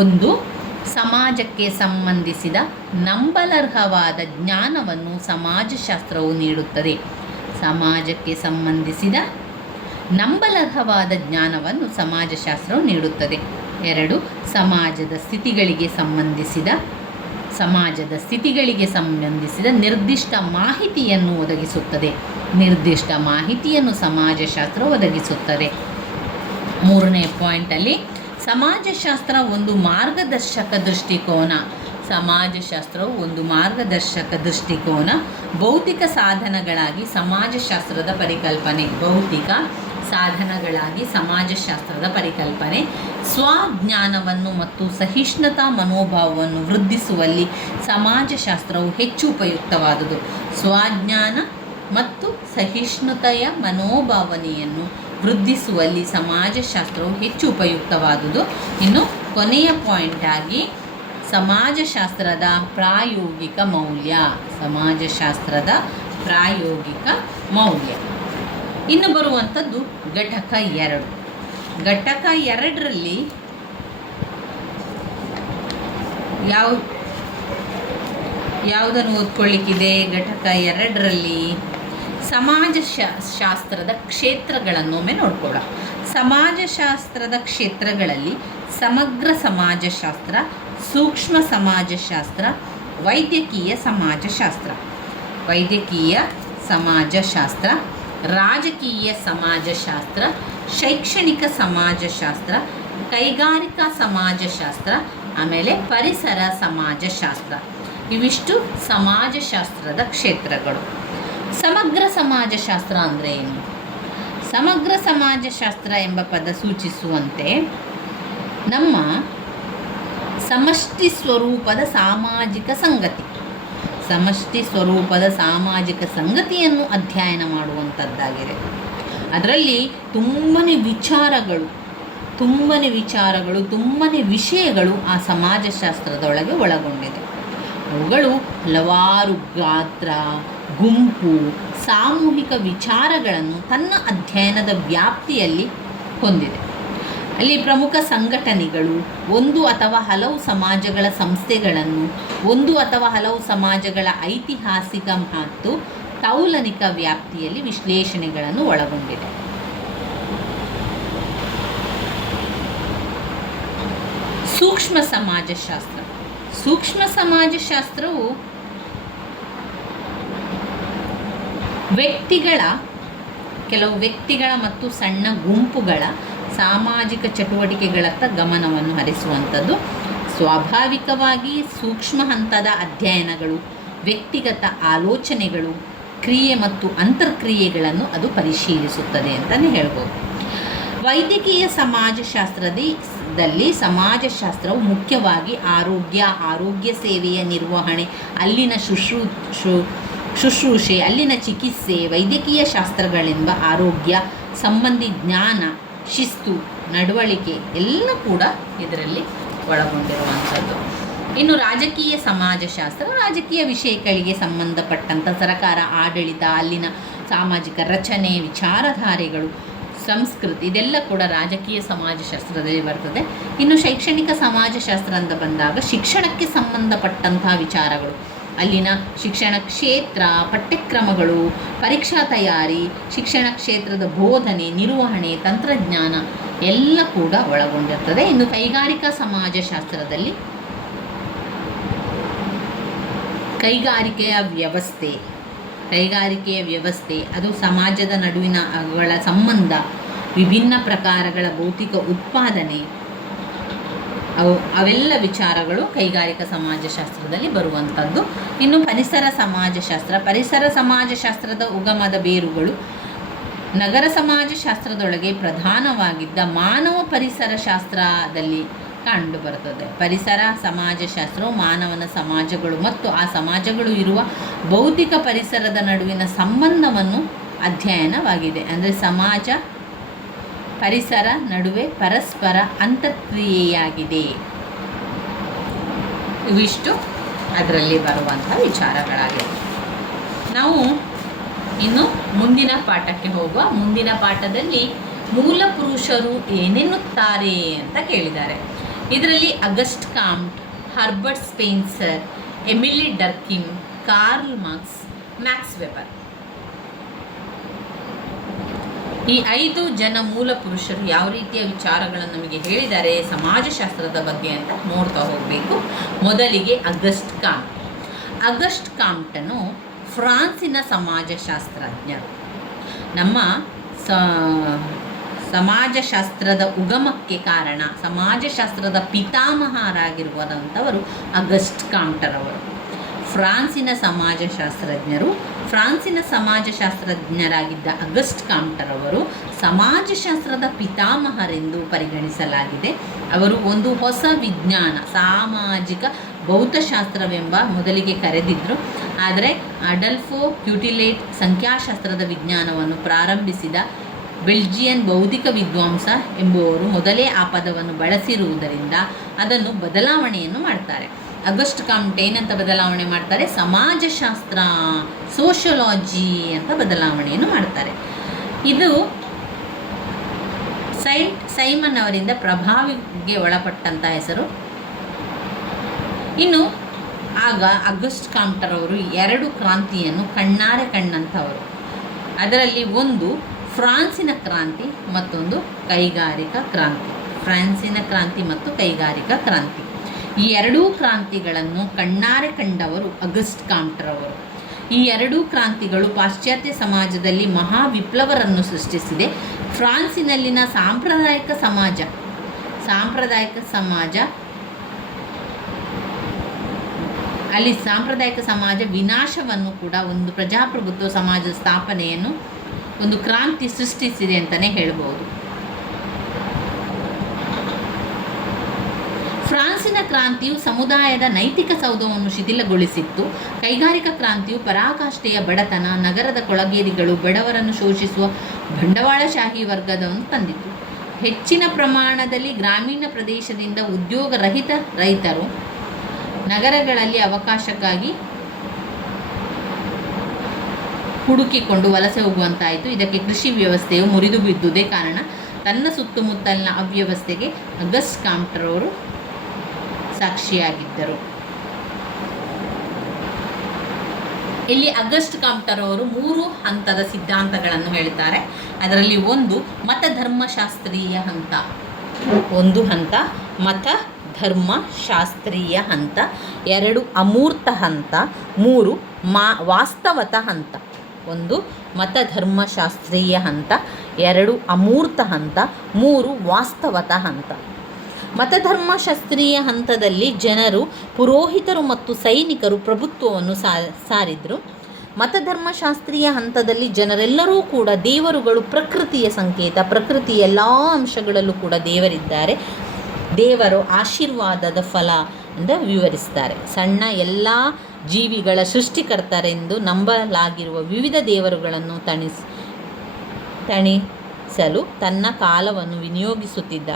1, ಸಮಾಜಕ್ಕೆ ಸಂಬಂಧಿಸಿದ ನಂಬಲರ್ಹವಾದ ಜ್ಞಾನವನ್ನು ಸಮಾಜಶಾಸ್ತ್ರವು ನೀಡುತ್ತದೆ. ಸಮಾಜಕ್ಕೆ ಸಂಬಂಧಿಸಿದ ನಂಬಲರ್ಹವಾದ ಜ್ಞಾನವನ್ನು ಸಮಾಜಶಾಸ್ತ್ರವು ನೀಡುತ್ತದೆ. 2. ಸಮಾಜದ ಸ್ಥಿತಿಗಳಿಗೆ ಸಂಬಂಧಿಸಿದ ನಿರ್ದಿಷ್ಟ ಮಾಹಿತಿಯನ್ನು ಒದಗಿಸುತ್ತದೆ. ನಿರ್ದಿಷ್ಟ ಮಾಹಿತಿಯನ್ನು ಸಮಾಜಶಾಸ್ತ್ರ ಒದಗಿಸುತ್ತದೆ. 3ನೇ ಪಾಯಿಂಟಲ್ಲಿ ಸಮಾಜಶಾಸ್ತ್ರ ಒಂದು ಮಾರ್ಗದರ್ಶಕ ದೃಷ್ಟಿಕೋನ. ಸಮಾಜಶಾಸ್ತ್ರವು ಒಂದು ಮಾರ್ಗದರ್ಶಕ ದೃಷ್ಟಿಕೋನ. ಭೌತಿಕ ಸಾಧನಗಳಾಗಿ ಸಮಾಜಶಾಸ್ತ್ರದ ಪರಿಕಲ್ಪನೆ. ಭೌತಿಕ ಸಾಧನಗಳಾಗಿ ಸಮಾಜಶಾಸ್ತ್ರದ ಪರಿಕಲ್ಪನೆ. ಸ್ವಜ್ಞಾನವನ್ನು ಮತ್ತು ಸಹಿಷ್ಣುತಾ ಮನೋಭಾವವನ್ನು ವೃದ್ಧಿಸುವಲ್ಲಿ ಸಮಾಜಶಾಸ್ತ್ರವು ಹೆಚ್ಚು ಉಪಯುಕ್ತವಾದುದು. ಸ್ವಜ್ಞಾನ ಮತ್ತು ಸಹಿಷ್ಣುತೆಯ ಮನೋಭಾವನೆಯನ್ನು ವೃದ್ಧಿಸುವಲ್ಲಿ ಸಮಾಜಶಾಸ್ತ್ರವು ಹೆಚ್ಚು ಉಪಯುಕ್ತವಾದುದು. ಇನ್ನು ಕೊನೆಯ ಪಾಯಿಂಟ್ ಆಗಿ ಸಮಾಜಶಾಸ್ತ್ರದ ಪ್ರಾಯೋಗಿಕ ಮೌಲ್ಯ. ಸಮಾಜಶಾಸ್ತ್ರದ ಪ್ರಾಯೋಗಿಕ ಮೌಲ್ಯ. ಇನ್ನು ಬರುವಂಥದ್ದು ಘಟಕ 2. ಘಟಕ 2ರಲ್ಲಿ ಯಾವುದನ್ನು ಓದ್ಕೊಳ್ಳಿಕ್ಕಿದೆ? ಘಟಕ 2ರಲ್ಲಿ ಸಮಾಜಶಾಸ್ತ್ರದ ಕ್ಷೇತ್ರಗಳನ್ನೊಮ್ಮೆ ನೋಡ್ಕೊಳ್ಳೋಣ. ಸಮಾಜಶಾಸ್ತ್ರದ ಕ್ಷೇತ್ರಗಳಲ್ಲಿ ಸಮಗ್ರ ಸಮಾಜಶಾಸ್ತ್ರ, ಸೂಕ್ಷ್ಮ ಸಮಾಜಶಾಸ್ತ್ರ, ವೈದ್ಯಕೀಯ ಸಮಾಜಶಾಸ್ತ್ರ, ರಾಜಕೀಯ ಸಮಾಜಶಾಸ್ತ್ರ, ಶೈಕ್ಷಣಿಕ ಸಮಾಜಶಾಸ್ತ್ರ, ಕೈಗಾರಿಕಾ ಸಮಾಜಶಾಸ್ತ್ರ, ಆಮೇಲೆ ಪರಿಸರ ಸಮಾಜಶಾಸ್ತ್ರ. ಇವಿಷ್ಟು ಸಮಾಜಶಾಸ್ತ್ರದ ಕ್ಷೇತ್ರಗಳು. ಸಮಗ್ರ ಸಮಾಜಶಾಸ್ತ್ರ ಅಂದರೆ ಏನು? ಸಮಗ್ರ ಸಮಾಜಶಾಸ್ತ್ರ ಎಂಬ ಪದ ಸೂಚಿಸುವಂತೆ ನಮ್ಮ ಸಮಷ್ಟಿ ಸ್ವರೂಪದ ಸಾಮಾಜಿಕ ಸಂಗತಿಯನ್ನು ಅಧ್ಯಯನ ಮಾಡುವಂಥದ್ದಾಗಿದೆ. ಅದರಲ್ಲಿ ತುಂಬನೇ ವಿಷಯಗಳು ಆ ಸಮಾಜಶಾಸ್ತ್ರದೊಳಗೆ ಒಳಗೊಂಡಿದೆ. ಅವುಗಳು ಹಲವಾರು ಗಾತ್ರ, ಗುಂಪು, ಸಾಮೂಹಿಕ ವಿಚಾರಗಳನ್ನು ತನ್ನ ಅಧ್ಯಯನದ ವ್ಯಾಪ್ತಿಯಲ್ಲಿ ಹೊಂದಿದೆ. ಅಲ್ಲಿ ಪ್ರಮುಖ ಸಂಘಟನೆಗಳು, ಒಂದು ಅಥವಾ ಹಲವು ಸಮಾಜಗಳ ಸಂಸ್ಥೆಗಳನ್ನು, ಒಂದು ಅಥವಾ ಹಲವು ಸಮಾಜಗಳ ಐತಿಹಾಸಿಕ ಮತ್ತು ತೌಲನಿಕ ವ್ಯಾಪ್ತಿಯಲ್ಲಿ ವಿಶ್ಲೇಷಣೆಗಳನ್ನು ಒಳಗೊಂಡಿದೆ. ಸೂಕ್ಷ್ಮ ಸಮಾಜಶಾಸ್ತ್ರವು ಕೆಲವು ವ್ಯಕ್ತಿಗಳ ಮತ್ತು ಸಣ್ಣ ಗುಂಪುಗಳ ಸಾಮಾಜಿಕ ಚಟುವಟಿಕೆಗಳತ್ತ ಗಮನವನ್ನು ಹರಿಸುವಂಥದ್ದು. ಸ್ವಾಭಾವಿಕವಾಗಿ ಸೂಕ್ಷ್ಮ ಹಂತದ ಅಧ್ಯಯನಗಳು, ವ್ಯಕ್ತಿಗತ ಆಲೋಚನೆಗಳು, ಕ್ರಿಯೆ ಮತ್ತು ಅಂತರ್ಕ್ರಿಯೆಗಳನ್ನು ಅದು ಪರಿಶೀಲಿಸುತ್ತದೆ ಅಂತಲೇ ಹೇಳ್ಬೋದು. ವೈದ್ಯಕೀಯ ಸಮಾಜಶಾಸ್ತ್ರದಲ್ಲಿ ಸಮಾಜಶಾಸ್ತ್ರವು ಮುಖ್ಯವಾಗಿ ಆರೋಗ್ಯ ಸೇವೆಯ ನಿರ್ವಹಣೆ, ಅಲ್ಲಿನ ಶುಶ್ರೂಷೆ, ಅಲ್ಲಿನ ಚಿಕಿತ್ಸೆ, ವೈದ್ಯಕೀಯ ಶಾಸ್ತ್ರಗಳೆಂಬ ಆರೋಗ್ಯ ಸಂಬಂಧಿ ಜ್ಞಾನ, ಶಿಸ್ತು, ನಡವಳಿಕೆ ಎಲ್ಲ ಕೂಡ ಇದರಲ್ಲಿ ಒಳಗೊಂಡಿರುವಂಥದ್ದು. ಇನ್ನು ರಾಜಕೀಯ ಸಮಾಜಶಾಸ್ತ್ರ ರಾಜಕೀಯ ವಿಷಯಗಳಿಗೆ ಸಂಬಂಧಪಟ್ಟಂಥ ಸರಕಾರ, ಆಡಳಿತ, ಅಲ್ಲಿನ ಸಾಮಾಜಿಕ ರಚನೆ, ವಿಚಾರಧಾರೆಗಳು, ಸಂಸ್ಕೃತಿ ಇದೆಲ್ಲ ಕೂಡ ರಾಜಕೀಯ ಸಮಾಜಶಾಸ್ತ್ರದಲ್ಲಿ ಬರ್ತದೆ. ಇನ್ನು ಶೈಕ್ಷಣಿಕ ಸಮಾಜಶಾಸ್ತ್ರ ಅಂತ ಬಂದಾಗ ಶಿಕ್ಷಣಕ್ಕೆ ಸಂಬಂಧಪಟ್ಟಂತಹ ವಿಚಾರಗಳು, ಅಲ್ಲಿನ ಶಿಕ್ಷಣ ಕ್ಷೇತ್ರ, ಪಠ್ಯಕ್ರಮಗಳು, ಪರೀಕ್ಷಾ ತಯಾರಿ, ಶಿಕ್ಷಣ ಕ್ಷೇತ್ರದ ಬೋಧನೆ, ನಿರ್ವಹಣೆ, ತಂತ್ರಜ್ಞಾನ ಎಲ್ಲ ಕೂಡ ಒಳಗೊಂಡಿರ್ತದೆ. ಇನ್ನು ಕೈಗಾರಿಕಾ ಸಮಾಜಶಾಸ್ತ್ರದಲ್ಲಿ ಕೈಗಾರಿಕೆಯ ವ್ಯವಸ್ಥೆ ಅದು ಸಮಾಜದ ನಡುವಿನ ಅವುಗಳ ಸಂಬಂಧ, ವಿಭಿನ್ನ ಪ್ರಕಾರಗಳ ಭೌತಿಕ ಉತ್ಪಾದನೆ, ಅವೆಲ್ಲ ವಿಚಾರಗಳು ಕೈಗಾರಿಕಾ ಸಮಾಜಶಾಸ್ತ್ರದಲ್ಲಿ ಬರುವಂಥದ್ದು. ಇನ್ನು ಪರಿಸರ ಸಮಾಜಶಾಸ್ತ್ರದ ಉಗಮದ ಬೇರುಗಳು ನಗರ ಸಮಾಜಶಾಸ್ತ್ರದೊಳಗೆ ಪ್ರಧಾನವಾಗಿದ್ದ ಮಾನವ ಪರಿಸರ ಶಾಸ್ತ್ರದಲ್ಲಿ ಕಂಡುಬರುತ್ತದೆ. ಪರಿಸರ ಸಮಾಜಶಾಸ್ತ್ರವು ಮಾನವನ ಸಮಾಜಗಳು ಮತ್ತು ಆ ಸಮಾಜಗಳು ಇರುವ ಭೌತಿಕ ಪರಿಸರದ ನಡುವಿನ ಸಂಬಂಧವನ್ನು ಅಧ್ಯಯನವಾಗಿದೆ. ಅಂದರೆ ಸಮಾಜ ಪರಿಸರ ನಡುವೆ ಪರಸ್ಪರ ಅಂತರ್ಕ್ರಿಯೆಯಾಗಿದೆ. ಇವಿಷ್ಟು ಅದರಲ್ಲಿ ಬರುವಂಥ ವಿಚಾರಗಳಾಗಿವೆ. ನಾವು ಇನ್ನು ಮುಂದಿನ ಪಾಠಕ್ಕೆ ಹೋಗುವ. ಮುಂದಿನ ಪಾಠದಲ್ಲಿ ಮೂಲ ಪುರುಷರು ಏನೆನ್ನುತ್ತಾರೆ ಅಂತ ಕೇಳಿದ್ದಾರೆ. ಇದರಲ್ಲಿ Auguste Comte, Herbert Spencer, Emile Durkheim, Karl Marx, Max Weber. ಈ 5 ಜನ ಮೂಲ ಪುರುಷರು ಯಾವ ರೀತಿಯ ವಿಚಾರಗಳನ್ನು ನಮಗೆ ಹೇಳಿದ್ದಾರೆ ಸಮಾಜಶಾಸ್ತ್ರದ ಬಗ್ಗೆ ಅಂತ ನೋಡ್ತಾ ಹೋಗಬೇಕು. ಮೊದಲಿಗೆ ಅಗಸ್ಟ್ ಕಾಮ್ಟ್. ಅಗಸ್ಟ್ ಕಾಮ್ಟನು ಫ್ರಾನ್ಸಿನ ಸಮಾಜಶಾಸ್ತ್ರಜ್ಞರು. ನಮ್ಮ ಸಮಾಜಶಾಸ್ತ್ರದ ಉಗಮಕ್ಕೆ ಕಾರಣ, ಸಮಾಜಶಾಸ್ತ್ರದ ಪಿತಾಮಹರಾಗಿರುವಂಥವರು ಅಗಸ್ಟ್ ಕಾಮ್ಟರವರು. ಫ್ರಾನ್ಸಿನ ಸಮಾಜಶಾಸ್ತ್ರಜ್ಞರು. ಫ್ರಾನ್ಸಿನ ಸಮಾಜಶಾಸ್ತ್ರಜ್ಞರಾಗಿದ್ದ ಅಗಸ್ಟ್ ಕಾಮ್ಟರವರು ಸಮಾಜಶಾಸ್ತ್ರದ ಪಿತಾಮಹರೆಂದು ಪರಿಗಣಿಸಲಾಗಿದೆ. ಅವರು ಒಂದು ಹೊಸ ವಿಜ್ಞಾನ, ಸಾಮಾಜಿಕ ಭೌತಶಾಸ್ತ್ರವೆಂಬ ಮೊದಲಿಗೆ ಕರೆದಿದ್ದರು. ಆದರೆ ಅಡಲ್ಫೋ ಕ್ಯೂಟಿಲೇಟ್ ಸಂಖ್ಯಾಶಾಸ್ತ್ರದ ವಿಜ್ಞಾನವನ್ನು ಪ್ರಾರಂಭಿಸಿದ ಬೆಲ್ಜಿಯನ್ ಬೌದ್ಧಿಕ ವಿದ್ವಾಂಸ ಎಂಬುವರು ಮೊದಲೇ ಆ ಪದವನ್ನು ಬಳಸಿರುವುದರಿಂದ ಅದನ್ನು ಬದಲಾವಣೆಯನ್ನು ಮಾಡ್ತಾರೆ. ಅಗಸ್ಟ್ ಕಾಮ್ಟ್ ಏನಂತ ಬದಲಾವಣೆ ಮಾಡ್ತಾರೆ? ಸಮಾಜಶಾಸ್ತ್ರ, ಸೋಷಿಯಾಲಜಿ ಅಂತ ಬದಲಾವಣೆಯನ್ನು ಮಾಡ್ತಾರೆ. ಇದು ಸೈಮನ್ ಅವರಿಂದ ಪ್ರಭಾವಿಗೆ ಒಳಪಟ್ಟಂಥ ಹೆಸರು. ಇನ್ನು ಆಗ ಅಗಸ್ಟ್ ಕಾಮ್ಟರವರು 2 ಕ್ರಾಂತಿಯನ್ನು ಕಣ್ಣಾರೆ ಕಂಡಂಥವರು. ಅದರಲ್ಲಿ ಒಂದು ಫ್ರಾನ್ಸಿನ ಕ್ರಾಂತಿ, ಮತ್ತೊಂದು ಕೈಗಾರಿಕಾ ಕ್ರಾಂತಿ. ಫ್ರಾನ್ಸಿನ ಕ್ರಾಂತಿ ಮತ್ತು ಕೈಗಾರಿಕಾ ಕ್ರಾಂತಿ, ಈ 2 ಕ್ರಾಂತಿಗಳನ್ನು ಕಣ್ಣಾರೆ ಕಂಡವರು ಅಗಸ್ಟ್ ಕಾಮ್ಟರವರು. ಈ 2 ಕ್ರಾಂತಿಗಳು ಪಾಶ್ಚಾತ್ಯ ಸಮಾಜದಲ್ಲಿ ಮಹಾ ವಿಪ್ಲವವನ್ನು ಸೃಷ್ಟಿಸಿದೆ. ಫ್ರಾನ್ಸಿನಲ್ಲಿನ ಸಾಂಪ್ರದಾಯಿಕ ಸಮಾಜ ವಿನಾಶವನ್ನು ಕೂಡ, ಒಂದು ಪ್ರಜಾಪ್ರಭುತ್ವ ಸಮಾಜದ ಸ್ಥಾಪನೆಯನ್ನು ಒಂದು ಕ್ರಾಂತಿ ಸೃಷ್ಟಿಸಿದೆ ಅಂತಲೇ ಹೇಳ್ಬೋದು. ಫ್ರಾನ್ಸಿನ ಕ್ರಾಂತಿಯು ಸಮುದಾಯದ ನೈತಿಕ ಸೌಧವನ್ನು ಶಿಥಿಲಗೊಳಿಸಿತ್ತು. ಕೈಗಾರಿಕಾ ಕ್ರಾಂತಿಯು ಪರಾಕಾಷ್ಠೆಯ ಬಡತನ, ನಗರದ ಕೊಳಗೇರಿಗಳು, ಬಡವರನ್ನು ಶೋಷಿಸುವ ಬಂಡವಾಳಶಾಹಿ ವರ್ಗವನ್ನು ತಂದಿತು. ಹೆಚ್ಚಿನ ಪ್ರಮಾಣದಲ್ಲಿ ಗ್ರಾಮೀಣ ಪ್ರದೇಶದಿಂದ ಉದ್ಯೋಗರಹಿತ ರೈತರು ನಗರಗಳಲ್ಲಿ ಅವಕಾಶಕ್ಕಾಗಿ ಹುಡುಕಿಕೊಂಡು ವಲಸೆ ಹೋಗುವಂತಾಯಿತು. ಇದಕ್ಕೆ ಕೃಷಿ ವ್ಯವಸ್ಥೆಯು ಮುರಿದು ಬಿದ್ದುದೇ ಕಾರಣ. ತನ್ನ ಸುತ್ತಮುತ್ತಲಿನ ಅವ್ಯವಸ್ಥೆಗೆ ಅಗಸ್ಟ್ ಕಾಮ್ಟರವರು ಸಾಕ್ಷಿಯಾಗಿದ್ದರು. ಇಲ್ಲಿ ಅಗಸ್ಟ್ ಕಾಮ್ಟರವರು 3 ಹಂತದ ಸಿದ್ಧಾಂತಗಳನ್ನು ಹೇಳ್ತಾರೆ. ಅದರಲ್ಲಿ ಒಂದು ಮತಧರ್ಮಶಾಸ್ತ್ರೀಯ ಹಂತ, ಒಂದು ಹಂತ ಮತಧರ್ಮಶಾಸ್ತ್ರೀಯ ಹಂತ, 2 ಅಮೂರ್ತ ಹಂತ, 3 ವಾಸ್ತವತ ಹಂತ. ಒಂದು ಮತಧರ್ಮಶಾಸ್ತ್ರೀಯ ಹಂತ, 2 ಅಮೂರ್ತ ಹಂತ, 3 ವಾಸ್ತವತ ಹಂತ. ಮತಧರ್ಮಶಾಸ್ತ್ರೀಯ ಹಂತದಲ್ಲಿ ಜನರು, ಪುರೋಹಿತರು ಮತ್ತು ಸೈನಿಕರು ಪ್ರಭುತ್ವವನ್ನು ಸಾರಿದರು. ಮತಧರ್ಮಶಾಸ್ತ್ರೀಯ ಹಂತದಲ್ಲಿ ಜನರೆಲ್ಲರೂ ಕೂಡ ದೇವರುಗಳು ಪ್ರಕೃತಿಯ ಸಂಕೇತ, ಪ್ರಕೃತಿಯ ಎಲ್ಲ ಅಂಶಗಳಲ್ಲೂ ಕೂಡ ದೇವರಿದ್ದಾರೆ, ದೇವರು ಆಶೀರ್ವಾದದ ಫಲ ಎಂದು ವಿವರಿಸ್ತಾರೆ. ಸಣ್ಣ ಎಲ್ಲ ಜೀವಿಗಳ ಸೃಷ್ಟಿಕರ್ತರೆಂದು ನಂಬಲಾಗಿರುವ ವಿವಿಧ ದೇವರುಗಳನ್ನು ತಣಿಸಲು ತನ್ನ ಕಾಲವನ್ನು ವಿನಿಯೋಗಿಸುತ್ತಿದ್ದ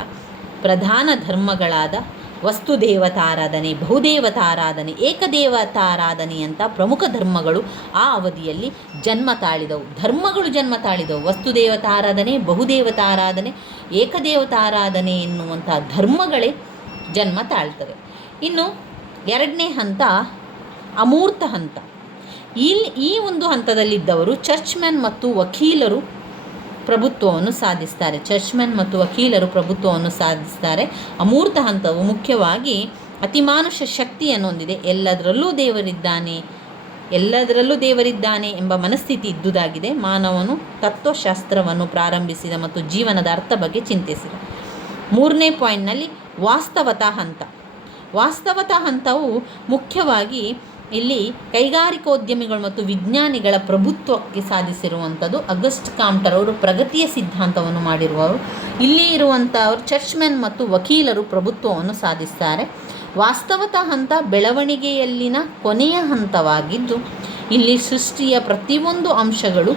ಪ್ರಧಾನ ಧರ್ಮಗಳಾದ ವಸ್ತುದೇವತಾರಾಧನೆ, ಬಹುದೇವತಾರಾಧನೆ, ಏಕದೇವತಾರಾಧನೆಯಂಥ ಪ್ರಮುಖ ಧರ್ಮಗಳು ಆ ಅವಧಿಯಲ್ಲಿ ಜನ್ಮ ತಾಳಿದವು. ವಸ್ತುದೇವತಾರಾಧನೆ, ಬಹುದೇವತಾರಾಧನೆ, ಏಕದೇವತಾರಾಧನೆ ಎನ್ನುವಂಥ ಧರ್ಮಗಳೇ ಜನ್ಮ ತಾಳ್ತವೆ. ಇನ್ನು 2ನೇ ಹಂತ ಅಮೂರ್ತ ಹಂತ. ಈ ಒಂದು ಹಂತದಲ್ಲಿದ್ದವರು ಚರ್ಚ್ಮನ್ ಮತ್ತು ವಕೀಲರು ಪ್ರಭುತ್ವವನ್ನು ಸಾಧಿಸ್ತಾರೆ. ಅಮೂರ್ತ ಹಂತವು ಮುಖ್ಯವಾಗಿ ಅತಿಮಾನುಷ ಶಕ್ತಿಯನ್ನು ಹೊಂದಿದೆ. ಎಲ್ಲದರಲ್ಲೂ ದೇವರಿದ್ದಾನೆ ಎಂಬ ಮನಸ್ಥಿತಿ ಇದ್ದುದಾಗಿದೆ. ಮಾನವನು ತತ್ವಶಾಸ್ತ್ರವನ್ನು ಪ್ರಾರಂಭಿಸಿದ ಮತ್ತು ಜೀವನದ ಅರ್ಥ ಬಗ್ಗೆ ಚಿಂತಿಸಿದ. 3ನೇ ಪಾಯಿಂಟ್ನಲ್ಲಿ ವಾಸ್ತವತಾ ಹಂತವು ಮುಖ್ಯವಾಗಿ ಇಲ್ಲಿ ಕೈಗಾರಿಕೋದ್ಯಮಿಗಳು ಮತ್ತು ವಿಜ್ಞಾನಿಗಳ ಪ್ರಭುತ್ವಕ್ಕೆ ಸಾಧಿಸಿರುವಂಥದ್ದು. ಅಗಸ್ಟ್ ಕಾಮ್ಟರವರು ಪ್ರಗತಿಯ ಸಿದ್ಧಾಂತವನ್ನು ಮಾಡಿರುವವರು. ಇಲ್ಲಿ ಇರುವಂಥವರು ಚರ್ಚ್ಮನ್ ಮತ್ತು ವಕೀಲರು ಪ್ರಭುತ್ವವನ್ನು ಸಾಧಿಸ್ತಾರೆ. ವಾಸ್ತವತಾ ಹಂತ ಬೆಳವಣಿಗೆಯಲ್ಲಿನ ಕೊನೆಯ ಹಂತವಾಗಿದ್ದು, ಇಲ್ಲಿ ಸೃಷ್ಟಿಯ ಪ್ರತಿಯೊಂದು ಅಂಶಗಳು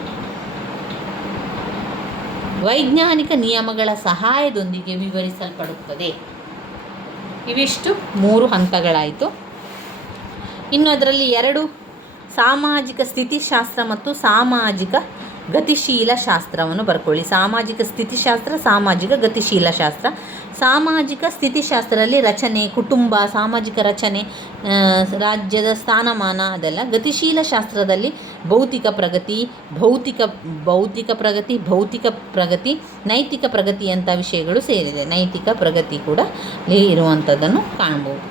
ವೈಜ್ಞಾನಿಕ ನಿಯಮಗಳ ಸಹಾಯದೊಂದಿಗೆ ವಿವರಿಸಲ್ಪಡುತ್ತದೆ. ಇವಿಷ್ಟು 3 ಹಂತಗಳಾಯಿತು. ಇನ್ನು ಅದರಲ್ಲಿ 2 ಸಾಮಾಜಿಕ ಸ್ಥಿತಿಶಾಸ್ತ್ರ ಮತ್ತು ಸಾಮಾಜಿಕ ಗತಿಶೀಲ ಶಾಸ್ತ್ರವನ್ನು ಬರ್ಕೊಳ್ಳಿ. ಸಾಮಾಜಿಕ ಸ್ಥಿತಿಶಾಸ್ತ್ರ, ಸಾಮಾಜಿಕ ಗತಿಶೀಲ ಶಾಸ್ತ್ರ. ಸಾಮಾಜಿಕ ಸ್ಥಿತಿಶಾಸ್ತ್ರದಲ್ಲಿ ರಚನೆ, ಕುಟುಂಬ, ಸಾಮಾಜಿಕ ರಚನೆ, ರಾಜ್ಯದ ಸ್ಥಾನಮಾನ ಅದೆಲ್ಲ. ಗತಿಶೀಲ ಶಾಸ್ತ್ರದಲ್ಲಿ ಭೌತಿಕ ಪ್ರಗತಿ, ಭೌತಿಕ ಪ್ರಗತಿ, ನೈತಿಕ ಪ್ರಗತಿ ಅಂತ ವಿಷಯಗಳು ಸೇರಿದೆ. ನೈತಿಕ ಪ್ರಗತಿ ಕೂಡ ಇಲ್ಲಿ ಇರುವಂಥದ್ದನ್ನು ಕಾಣ್ಬೋದು.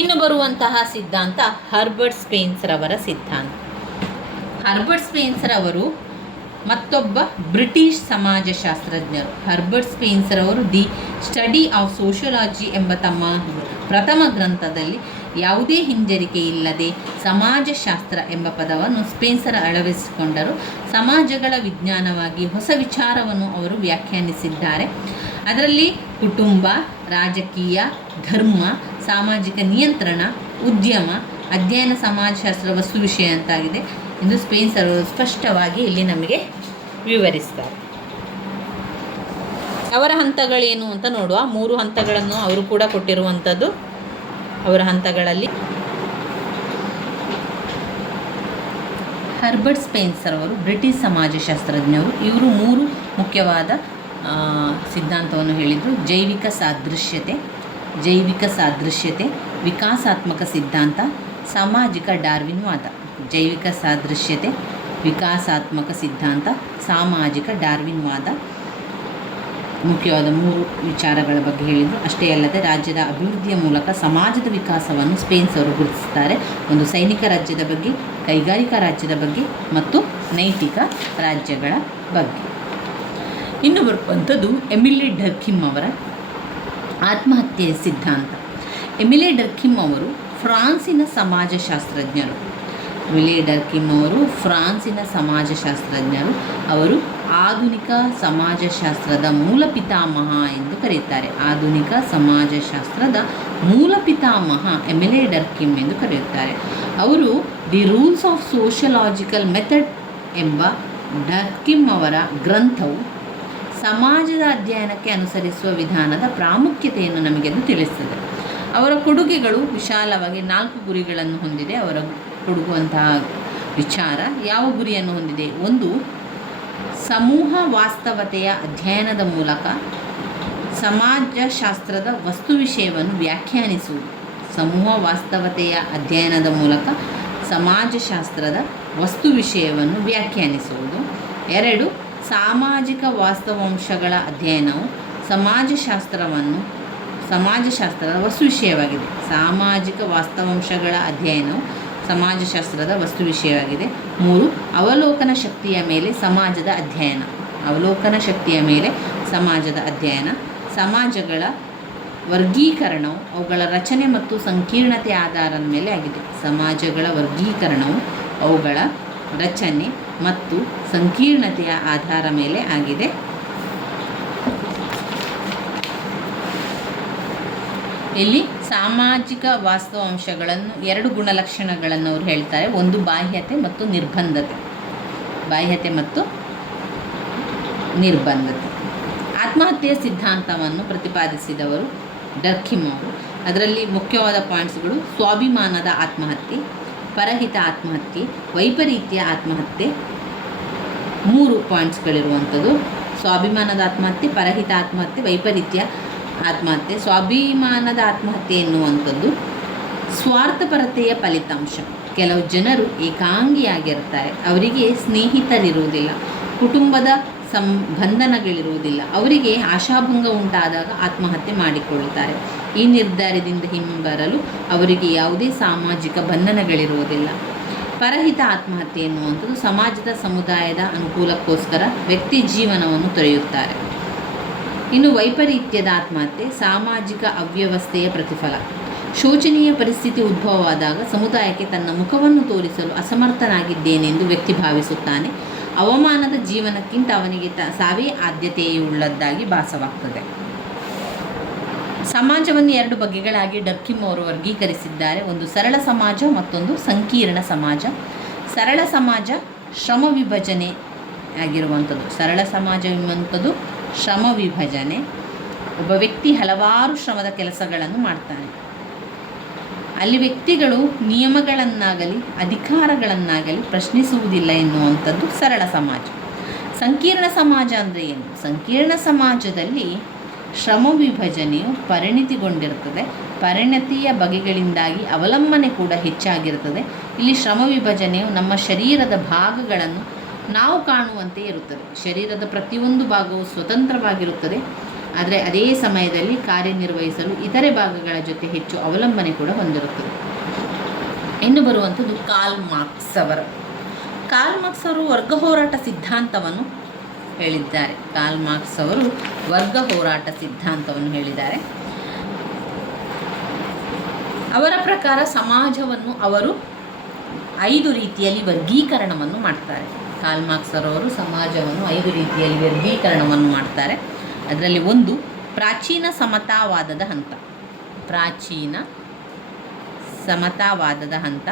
ಇನ್ನು ಬರುವಂತಹ ಸಿದ್ಧಾಂತ ಹರ್ಬರ್ಟ್ ಸ್ಪೆನ್ಸರ್ ಅವರ ಸಿದ್ಧಾಂತ. ಹರ್ಬರ್ಟ್ ಸ್ಪೆನ್ಸರ್ ಅವರು ಮತ್ತೊಬ್ಬ ಬ್ರಿಟಿಷ್ ಸಮಾಜಶಾಸ್ತ್ರಜ್ಞರು. ಹರ್ಬರ್ಟ್ ಸ್ಪೆನ್ಸರ್ ಅವರು ದಿ ಸ್ಟಡಿ ಆಫ್ ಸೋಷಿಯಾಲಜಿ ಎಂಬ ತಮ್ಮ ಪ್ರಥಮ ಗ್ರಂಥದಲ್ಲಿ ಯಾವುದೇ ಹಿಂಜರಿಕೆ ಇಲ್ಲದೆ ಸಮಾಜಶಾಸ್ತ್ರ ಎಂಬ ಪದವನ್ನು ಸ್ಪೆನ್ಸರ್ ಅಳವಡಿಸಿಕೊಂಡರು. ಸಮಾಜಗಳ ವಿಜ್ಞಾನವಾಗಿ ಹೊಸ ವಿಚಾರವನ್ನು ಅವರು ವ್ಯಾಖ್ಯಾನಿಸಿದ್ದಾರೆ. ಅದರಲ್ಲಿ ಕುಟುಂಬ, ರಾಜಕೀಯ, ಧರ್ಮ, ಸಾಮಾಜಿಕ ನಿಯಂತ್ರಣ, ಉದ್ಯಮ, ಅಧ್ಯಯನ ಸಮಾಜಶಾಸ್ತ್ರ ವಸ್ತು ವಿಷಯ ಅಂತಾಗಿದೆ ಎಂದು ಸ್ಪೆನ್ಸರ್ ಅವರು ಸ್ಪಷ್ಟವಾಗಿ ಇಲ್ಲಿ ನಮಗೆ ವಿವರಿಸ್ತಾರೆ. ಅವರ ಹಂತಗಳೇನು ಅಂತ ನೋಡುವ. 3 ಹಂತಗಳನ್ನು ಅವರು ಕೂಡ ಕೊಟ್ಟಿರುವಂಥದ್ದು. ಅವರ ಹಂತಗಳಲ್ಲಿ ಹರ್ಬರ್ಟ್ ಸ್ಪೆನ್ಸರ್ ಅವರು ಬ್ರಿಟಿಷ್ ಸಮಾಜಶಾಸ್ತ್ರಜ್ಞರು. ಇವರು 3 ಮುಖ್ಯವಾದ ಸಿದ್ಧಾಂತವನ್ನು ಹೇಳಿದರು. ಜೈವಿಕ ಸಾದೃಶ್ಯತೆ, ವಿಕಾಸಾತ್ಮಕ ಸಿದ್ಧಾಂತ, ಸಾಮಾಜಿಕ ಡಾರ್ವಿನ್ವಾದ. ಜೈವಿಕ ಸಾದೃಶ್ಯತೆ, ವಿಕಾಸಾತ್ಮಕ ಸಿದ್ಧಾಂತ, ಸಾಮಾಜಿಕ ಡಾರ್ವಿನ್ವಾದ ಮುಖ್ಯವಾದ 3 ವಿಚಾರಗಳ ಬಗ್ಗೆ ಹೇಳಿದರು. ಅಷ್ಟೇ ಅಲ್ಲದೆ ರಾಜ್ಯದ ಅಭಿವೃದ್ಧಿಯ ಮೂಲಕ ಸಮಾಜದ ವಿಕಾಸವನ್ನು ಸ್ಪೆನ್ಸರ್ ಅವರು ಗುರುತಿಸ್ತಾರೆ. ಒಂದು ಸೈನಿಕ ರಾಜ್ಯದ ಬಗ್ಗೆ, ಕೈಗಾರಿಕಾ ರಾಜ್ಯದ ಬಗ್ಗೆ ಮತ್ತು ನೈತಿಕ ರಾಜ್ಯಗಳ ಬಗ್ಗೆ. ಇನ್ನು ಬರುವಂಥದ್ದು ಎಮಿಲಿ ಡರ್ಕಿಮ್ ಅವರ ಆತ್ಮಹತ್ಯೆಯ ಸಿದ್ಧಾಂತ. ಎಮಿಲಿ ಡರ್ಕಿಮ್ ಅವರು ಫ್ರಾನ್ಸಿನ ಸಮಾಜಶಾಸ್ತ್ರಜ್ಞರು. ಅವರು ಆಧುನಿಕ ಸಮಾಜಶಾಸ್ತ್ರದ ಮೂಲ ಪಿತಾಮಹ ಎಂದು ಕರೆಯುತ್ತಾರೆ. ಆಧುನಿಕ ಸಮಾಜಶಾಸ್ತ್ರದ ಮೂಲ ಪಿತಾಮಹ ಎಮಿಲಿ ಡರ್ಕಿಮ್ ಎಂದು ಕರೆಯುತ್ತಾರೆ. ಅವರು the rules of sociological method ಎಂಬ ಡರ್ಕಿಮ್ ಅವರ ಗ್ರಂಥವು ಸಮಾಜದ ಅಧ್ಯಯನಕ್ಕೆ ಅನುಸರಿಸುವ ವಿಧಾನದ ಪ್ರಾಮುಖ್ಯತೆಯನ್ನು ನಮಗೆಂದು ತಿಳಿಸ್ತದೆ. ಅವರ ಕೊಡುಗೆಗಳು ವಿಶಾಲವಾಗಿ 4 ಗುರಿಗಳನ್ನು ಹೊಂದಿದೆ. ಅವರ ಕೊಡುಗುವಂತಹ ವಿಚಾರ ಯಾವ ಗುರಿಯನ್ನು ಹೊಂದಿದೆ? 1. ಸಮೂಹ ವಾಸ್ತವತೆಯ ಅಧ್ಯಯನದ ಮೂಲಕ ಸಮಾಜಶಾಸ್ತ್ರದ ವಸ್ತು ವಿಷಯವನ್ನು ವ್ಯಾಖ್ಯಾನಿಸುವುದು. ಸಮೂಹ ವಾಸ್ತವತೆಯ ಅಧ್ಯಯನದ ಮೂಲಕ ಸಮಾಜಶಾಸ್ತ್ರದ ವಸ್ತು ವಿಷಯವನ್ನು ವ್ಯಾಖ್ಯಾನಿಸುವುದು. 2. ಸಾಮಾಜಿಕ ವಾಸ್ತವಾಂಶಗಳ ಅಧ್ಯಯನವು ಸಮಾಜಶಾಸ್ತ್ರದ ವಸ್ತು ವಿಷಯವಾಗಿದೆ. ಸಾಮಾಜಿಕ ವಾಸ್ತವಾಂಶಗಳ ಅಧ್ಯಯನವು ಸಮಾಜಶಾಸ್ತ್ರದ ವಸ್ತು ವಿಷಯವಾಗಿದೆ. 3. ಅವಲೋಕನ ಶಕ್ತಿಯ ಮೇಲೆ ಸಮಾಜದ ಅಧ್ಯಯನ. ಸಮಾಜಗಳ ವರ್ಗೀಕರಣವು ಅವುಗಳ ರಚನೆ ಮತ್ತು ಸಂಕೀರ್ಣತೆಯ ಆಧಾರದ ಮೇಲೆ ಆಗಿದೆ. ಸಮಾಜಗಳ ವರ್ಗೀಕರಣವು ಅವುಗಳ ರಚನೆ ಮತ್ತು ಸಂಕೀರ್ಣತೆಯ ಆಧಾರ ಮೇಲೆ ಆಗಿದೆ. ಇಲ್ಲಿ ಸಾಮಾಜಿಕ ವಾಸ್ತವಾಂಶಗಳನ್ನು 2 ಗುಣಲಕ್ಷಣಗಳನ್ನು ಅವರು ಹೇಳ್ತಾರೆ. 1 ಬಾಹ್ಯತೆ ಮತ್ತು ನಿರ್ಬಂಧತೆ. ಆತ್ಮಹತ್ಯೆಯ ಸಿದ್ಧಾಂತವನ್ನು ಪ್ರತಿಪಾದಿಸಿದವರು ಡರ್ಕಿಮ್ ಅವರು. ಅದರಲ್ಲಿ ಮುಖ್ಯವಾದ ಪಾಯಿಂಟ್ಸ್ಗಳು: ಸ್ವಾಭಿಮಾನದ ಆತ್ಮಹತ್ಯೆ, ಪರಹಿತ ಆತ್ಮಹತ್ಯೆ, ವೈಪರೀತ್ಯ ಆತ್ಮಹತ್ಯೆ. 3 ಪಾಯಿಂಟ್ಸ್ಗಳಿರುವಂಥದ್ದು. ಸ್ವಾಭಿಮಾನದ ಆತ್ಮಹತ್ಯೆ, ಪರಹಿತ ಆತ್ಮಹತ್ಯೆ, ವೈಪರೀತ್ಯ ಆತ್ಮಹತ್ಯೆ. ಸ್ವಾಭಿಮಾನದ ಆತ್ಮಹತ್ಯೆ ಎನ್ನುವಂಥದ್ದು ಸ್ವಾರ್ಥಪರತೆಯ ಫಲಿತಾಂಶ. ಕೆಲವು ಜನರು ಏಕಾಂಗಿಯಾಗಿರ್ತಾರೆ. ಅವರಿಗೆ ಸ್ನೇಹಿತರಿರುವುದಿಲ್ಲ, ಕುಟುಂಬದ ಬಂಧನಗಳಿರುವುದಿಲ್ಲ. ಅವರಿಗೆ ಆಶಾಭಂಗ ಉಂಟಾದಾಗ ಆತ್ಮಹತ್ಯೆ ಮಾಡಿಕೊಳ್ಳುತ್ತಾರೆ. ಈ ನಿರ್ಧಾರದಿಂದ ಹಿಂಬರಲು ಅವರಿಗೆ ಯಾವುದೇ ಸಾಮಾಜಿಕ ಬಂಧನಗಳಿರುವುದಿಲ್ಲ. ಪರಹಿತ ಆತ್ಮಹತ್ಯೆ ಎನ್ನುವಂಥದ್ದು ಸಮಾಜದ ಸಮುದಾಯದ ಅನುಕೂಲಕ್ಕೋಸ್ಕರ ವ್ಯಕ್ತಿ ಜೀವನವನ್ನು ತೊರೆಯುತ್ತಾರೆ. ಇನ್ನು ವೈಪರೀತ್ಯದ ಆತ್ಮಹತ್ಯೆ ಸಾಮಾಜಿಕ ಅವ್ಯವಸ್ಥೆಯ ಪ್ರತಿಫಲ. ಶೋಚನೀಯ ಪರಿಸ್ಥಿತಿ ಉದ್ಭವವಾದಾಗ ಸಮುದಾಯಕ್ಕೆ ತನ್ನ ಮುಖವನ್ನು ತೋರಿಸಲು ಅಸಮರ್ಥನಾಗಿದ್ದೇನೆಂದು ವ್ಯಕ್ತಿ ಭಾವಿಸುತ್ತಾನೆ. ಅವಮಾನದ ಜೀವನಕ್ಕಿಂತ ಅವನಿಗೆ ಸಾವೇ ಆದ್ಯತೆಯುಳ್ಳದ್ದಾಗಿ ಭಾಸವಾಗ್ತದೆ. ಸಮಾಜವನ್ನು 2 ಬಗೆಗಳಾಗಿ ಡರ್ಕಿಮ್ ಅವರು ವರ್ಗೀಕರಿಸಿದ್ದಾರೆ. ಒಂದು ಸರಳ ಸಮಾಜ, ಮತ್ತೊಂದು ಸಂಕೀರ್ಣ ಸಮಾಜ. ಸರಳ ಸಮಾಜ ಶ್ರಮ ವಿಭಜನೆ ಆಗಿರುವಂಥದ್ದು. ಶ್ರಮ ವಿಭಜನೆ. ಒಬ್ಬ ವ್ಯಕ್ತಿ ಹಲವಾರು ಶ್ರಮದ ಕೆಲಸಗಳನ್ನು ಮಾಡ್ತಾನೆ. ಅಲ್ಲಿ ವ್ಯಕ್ತಿಗಳು ನಿಯಮಗಳನ್ನಾಗಲಿ ಅಧಿಕಾರಗಳನ್ನಾಗಲಿ ಪ್ರಶ್ನಿಸುವುದಿಲ್ಲ ಎನ್ನುವಂಥದ್ದು ಸರಳ ಸಮಾಜ. ಸಂಕೀರ್ಣ ಸಮಾಜ ಅಂದರೆ ಏನು? ಸಂಕೀರ್ಣ ಸಮಾಜದಲ್ಲಿ ಶ್ರಮ ವಿಭಜನೆಯು ಪರಿಣಿತಿಗೊಂಡಿರುತ್ತದೆ. ಪರಿಣತಿಯ ಬಗೆಗಳಿಂದಾಗಿ ಅವಲಂಬನೆ ಕೂಡ ಹೆಚ್ಚಾಗಿರುತ್ತದೆ. ಇಲ್ಲಿ ಶ್ರಮ ವಿಭಜನೆಯು ನಮ್ಮ ಶರೀರದ ಭಾಗಗಳನ್ನು ನಾವು ಕಾಣುವಂತೆ ಇರುತ್ತದೆ. ಶರೀರದ ಪ್ರತಿಯೊಂದು ಭಾಗವು ಸ್ವತಂತ್ರವಾಗಿರುತ್ತದೆ, ಆದರೆ ಅದೇ ಸಮಯದಲ್ಲಿ ಕಾರ್ಯನಿರ್ವಹಿಸಲು ಇತರೆ ಭಾಗಗಳ ಜೊತೆ ಹೆಚ್ಚು ಅವಲಂಬನೆ ಕೂಡ ಹೊಂದಿರುತ್ತದೆ. ಇನ್ನು ಬರುವಂಥದ್ದು ಕಾರ್ಲ್ ಮಾರ್ಕ್ಸ್ ಅವರು. ಕಾರ್ಲ್ ಮಾರ್ಕ್ಸ್ ಅವರು ವರ್ಗ ಹೋರಾಟ ಸಿದ್ಧಾಂತವನ್ನು ಹೇಳಿದ್ದಾರೆ. ಕಾರ್ಲ್ ಮಾರ್ಕ್ಸ್ ಅವರು ವರ್ಗ ಹೋರಾಟ ಸಿದ್ಧಾಂತವನ್ನು ಹೇಳಿದ್ದಾರೆ. ಅವರ ಪ್ರಕಾರ ಸಮಾಜವನ್ನು ಅವರು 5 ರೀತಿಯಲ್ಲಿ ವರ್ಗೀಕರಣವನ್ನು ಮಾಡ್ತಾರೆ. ಕಾರ್ಲ್ ಮಾರ್ಕ್ಸ್ ಅವರು ಸಮಾಜವನ್ನು 5 ರೀತಿಯಲ್ಲಿ ವರ್ಗೀಕರಣವನ್ನು ಮಾಡ್ತಾರೆ. ಅದರಲ್ಲಿ ಒಂದು ಪ್ರಾಚೀನ ಸಮತಾವಾದದ ಹಂತ. ಪ್ರಾಚೀನ ಸಮತಾವಾದದ ಹಂತ.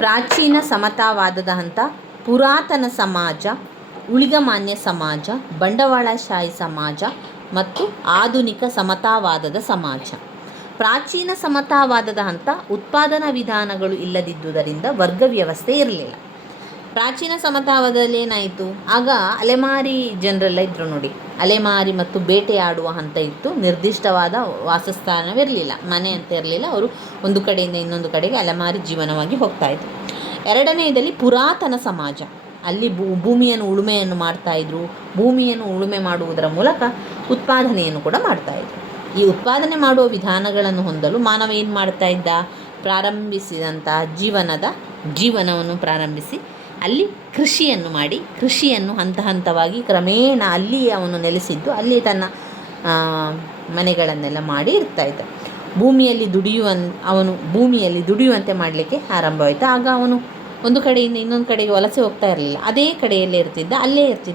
ಪ್ರಾಚೀನ ಸಮತಾವಾದದ ಹಂತ, ಪುರಾತನ ಸಮಾಜ, ಉಳಿಗಮಾನ್ಯ ಸಮಾಜ, ಬಂಡವಾಳಶಾಹಿ ಸಮಾಜ ಮತ್ತು ಆಧುನಿಕ ಸಮತಾವಾದದ ಸಮಾಜ. ಪ್ರಾಚೀನ ಸಮತಾವಾದದ ಹಂತ, ಉತ್ಪಾದನಾ ವಿಧಾನಗಳು ಇಲ್ಲದಿದ್ದುದರಿಂದ ವರ್ಗ ವ್ಯವಸ್ಥೆ ಇರಲಿಲ್ಲ. ಪ್ರಾಚೀನ ಸಮತಾವಾದದಲ್ಲಿ ಏನಾಯಿತು, ಆಗ ಅಲೆಮಾರಿ ಜನರೆಲ್ಲ ಇದ್ದರು ನೋಡಿ. ಅಲೆಮಾರಿ ಮತ್ತು ಬೇಟೆಯಾಡುವ ಹಂತ ಇತ್ತು. ನಿರ್ದಿಷ್ಟವಾದ ವಾಸಸ್ಥಾನವಿರಲಿಲ್ಲ, ಮನೆ ಅಂತ ಇರಲಿಲ್ಲ. ಅವರು ಒಂದು ಕಡೆಯಿಂದ ಇನ್ನೊಂದು ಕಡೆಗೆ ಅಲೆಮಾರಿ ಜೀವನವಾಗಿ ಹೋಗ್ತಾಯಿದ್ರು. ಎರಡನೆಯದಲ್ಲಿ ಪುರಾತನ ಸಮಾಜ. ಅಲ್ಲಿ ಭೂಮಿಯನ್ನು ಉಳುಮೆಯನ್ನು ಮಾಡ್ತಾಯಿದ್ರು. ಭೂಮಿಯನ್ನು ಉಳುಮೆ ಮಾಡುವುದರ ಮೂಲಕ ಉತ್ಪಾದನೆಯನ್ನು ಕೂಡ ಮಾಡ್ತಾಯಿದ್ರು. ಈ ಉತ್ಪಾದನೆ ಮಾಡುವ ವಿಧಾನಗಳನ್ನು ಹೊಂದಲು ಮಾನವ ಏನು ಮಾಡ್ತಾ ಇದ್ದ, ಪ್ರಾರಂಭಿಸಿದಂತಹ ಜೀವನವನ್ನು ಪ್ರಾರಂಭಿಸಿ ಅಲ್ಲಿ ಕೃಷಿಯನ್ನು ಮಾಡಿ, ಕೃಷಿಯನ್ನು ಹಂತ ಹಂತವಾಗಿ ಕ್ರಮೇಣ ಅಲ್ಲಿ ಅವನು ನೆಲೆಸಿದ್ದು, ಅಲ್ಲಿ ತನ್ನ ಮನೆಗಳನ್ನೆಲ್ಲ ಮಾಡಿ ಇರ್ತಾಯಿದ್ದ. ಅವನು ಭೂಮಿಯಲ್ಲಿ ದುಡಿಯುವಂತೆ ಮಾಡಲಿಕ್ಕೆ ಆರಂಭವಾಯಿತು. ಆಗ ಅವನು ಒಂದು ಕಡೆಯಿಂದ ಇನ್ನೊಂದು ಕಡೆಗೆ ವಲಸೆ ಹೋಗ್ತಾ ಇರಲಿಲ್ಲ. ಅದೇ ಕಡೆಯಲ್ಲೇ ಇರ್ತಿದ್ದ,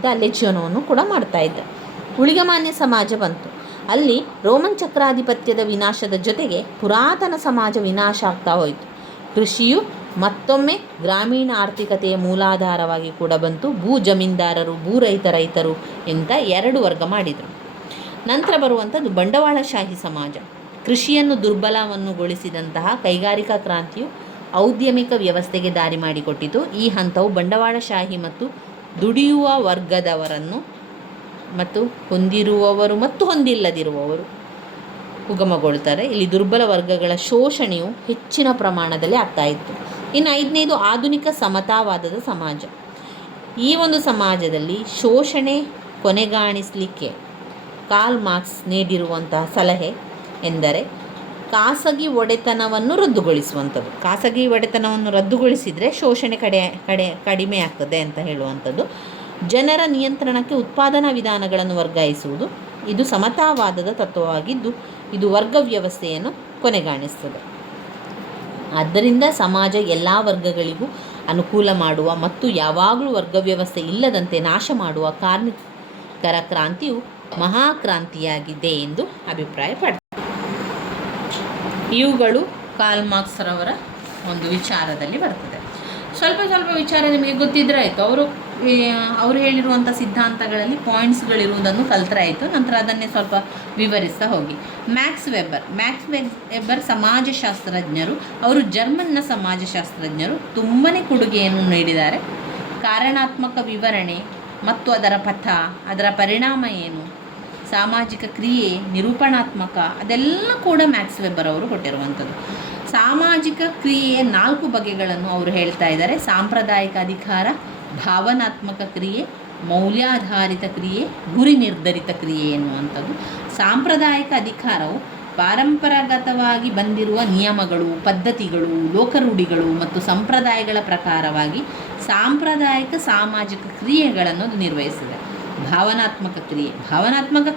ಅಲ್ಲೇ ಜೀವನವನ್ನು ಕೂಡ ಮಾಡ್ತಾಯಿದ್ದ. ಉಳಿಗಮಾನ್ಯ ಸಮಾಜ ಬಂತು. ಅಲ್ಲಿ ರೋಮನ್ ಚಕ್ರಾಧಿಪತ್ಯದ ವಿನಾಶದ ಜೊತೆಗೆ ಪುರಾತನ ಸಮಾಜ ವಿನಾಶ ಆಗ್ತಾ ಹೋಯಿತು. ಕೃಷಿಯು ಮತ್ತೊಮ್ಮೆ ಗ್ರಾಮೀಣ ಆರ್ಥಿಕತೆಯ ಮೂಲಾಧಾರವಾಗಿ ಕೂಡ ಬಂತು. ಜಮೀನ್ದಾರರು, ರೈತರು ಅಂತ 2 ವರ್ಗ ಮಾಡಿದರು. ನಂತರ ಬರುವಂಥದ್ದು ಬಂಡವಾಳಶಾಹಿ ಸಮಾಜ. ಕೃಷಿಯನ್ನು ದುರ್ಬಲವನ್ನುಗೊಳಿಸಿದಂತಹ ಕೈಗಾರಿಕಾ ಕ್ರಾಂತಿಯು ಔದ್ಯಮಿಕ ವ್ಯವಸ್ಥೆಗೆ ದಾರಿ ಮಾಡಿಕೊಟ್ಟಿತು. ಈ ಹಂತವು ಬಂಡವಾಳಶಾಹಿ ಮತ್ತು ದುಡಿಯುವ ವರ್ಗದವರನ್ನು ಮತ್ತು ಹೊಂದಿರುವವರು ಮತ್ತು ಹೊಂದಿಲ್ಲದಿರುವವರು ಉಗಮಗೊಳ್ತಾರೆ. ಇಲ್ಲಿ ದುರ್ಬಲ ವರ್ಗಗಳ ಶೋಷಣೆಯು ಹೆಚ್ಚಿನ ಪ್ರಮಾಣದಲ್ಲಿ ಆಗ್ತಾಯಿತ್ತು. ಇನ್ನು 5ನೇದು ಆಧುನಿಕ ಸಮತಾವಾದದ ಸಮಾಜ. ಈ ಒಂದು ಸಮಾಜದಲ್ಲಿ ಶೋಷಣೆ ಕೊನೆಗಾಣಿಸಲಿಕ್ಕೆ ಕಾರ್ಲ್ ಮಾರ್ಕ್ಸ್ ನೀಡಿರುವಂತಹ ಸಲಹೆ ಎಂದರೆ ಖಾಸಗಿ ಒಡೆತನವನ್ನು ರದ್ದುಗೊಳಿಸುವಂಥದ್ದು. ಖಾಸಗಿ ಒಡೆತನವನ್ನು ರದ್ದುಗೊಳಿಸಿದರೆ ಶೋಷಣೆ ಕಡಿಮೆ ಆಗ್ತದೆ ಅಂತ ಹೇಳುವಂಥದ್ದು. ಜನರ ನಿಯಂತ್ರಣಕ್ಕೆ ಉತ್ಪಾದನಾ ವಿಧಾನಗಳನ್ನು ವರ್ಗಾಯಿಸುವುದು. ಇದು ಸಮತಾವಾದದ ತತ್ವವಾಗಿದ್ದು ಇದು ವರ್ಗ ವ್ಯವಸ್ಥೆಯನ್ನು ಕೊನೆಗಾಣಿಸ್ತದೆ. ಆದ್ದರಿಂದ ಸಮಾಜ ಎಲ್ಲ ವರ್ಗಗಳಿಗೂ ಅನುಕೂಲ ಮಾಡುವ ಮತ್ತು ಯಾವಾಗಲೂ ವರ್ಗ ವ್ಯವಸ್ಥೆ ಇಲ್ಲದಂತೆ ನಾಶ ಮಾಡುವ ಕಾರ್ಮಿಕರ ಕ್ರಾಂತಿಯು ಮಹಾಕ್ರಾಂತಿಯಾಗಿದೆ ಎಂದು ಅಭಿಪ್ರಾಯಪಡ್ತಾರೆ. ಇವುಗಳು ಕಾರ್ಲ್ ಮಾರ್ಕ್ಸ್ ರವರ ಒಂದು ವಿಚಾರದಲ್ಲಿ ಬರ್ತದೆ. ಸ್ವಲ್ಪ ವಿಚಾರ ನಿಮಗೆ ಗೊತ್ತಿದ್ರೆ ಆಯಿತು. ಅವರು ಹೇಳಿರುವಂಥ ಸಿದ್ಧಾಂತಗಳಲ್ಲಿ ಪಾಯಿಂಟ್ಸ್ಗಳಿರುವುದನ್ನು ಕಲ್ತರೆ ಆಯಿತು. ನಂತರ ಅದನ್ನೇ ಸ್ವಲ್ಪ ವಿವರಿಸ್ತಾ ಹೋಗಿ. ಮ್ಯಾಕ್ಸ್ ವೆಬ್ಬರ್ ಸಮಾಜಶಾಸ್ತ್ರಜ್ಞರು. ಅವರು ಜರ್ಮನ್ನ ಸಮಾಜಶಾಸ್ತ್ರಜ್ಞರು. ತುಂಬಾ ಕೊಡುಗೆಯನ್ನು ನೀಡಿದ್ದಾರೆ. ಕಾರಣಾತ್ಮಕ ವಿವರಣೆ ಮತ್ತು ಅದರ ಪಥ, ಅದರ ಪರಿಣಾಮ ಏನು, ಸಾಮಾಜಿಕ ಕ್ರಿಯೆ, ನಿರೂಪಣಾತ್ಮಕ, ಅದೆಲ್ಲ ಕೂಡ ಮ್ಯಾಕ್ಸ್ ವೆಬ್ಬರ್ ಅವರು ಕೊಟ್ಟಿರುವಂಥದ್ದು. ಸಾಮಾಜಿಕ ಕ್ರಿಯೆಯ 4 ಬಗೆಗಳನ್ನು ಅವರು ಹೇಳ್ತಾ ಇದ್ದಾರೆ. ಸಾಂಪ್ರದಾಯಿಕ ಅಧಿಕಾರ, ಭಾವನಾತ್ಮಕ ಕ್ರಿಯೆ, ಮೌಲ್ಯಾಧಾರಿತ ಕ್ರಿಯೆ, ಗುರಿ ನಿರ್ಧರಿತ ಕ್ರಿಯೆ ಎನ್ನುವಂಥದ್ದು. ಸಾಂಪ್ರದಾಯಿಕ ಅಧಿಕಾರವು ಪಾರಂಪರಾಗತವಾಗಿ ಬಂದಿರುವ ನಿಯಮಗಳು, ಪದ್ಧತಿಗಳು, ಲೋಕರೂಢಿಗಳು ಮತ್ತು ಸಂಪ್ರದಾಯಗಳ ಪ್ರಕಾರವಾಗಿ ಸಾಂಪ್ರದಾಯಿಕ ಸಾಮಾಜಿಕ ಕ್ರಿಯೆಗಳನ್ನು ನಿರ್ವಹಿಸಿದೆ. ಭಾವನಾತ್ಮಕ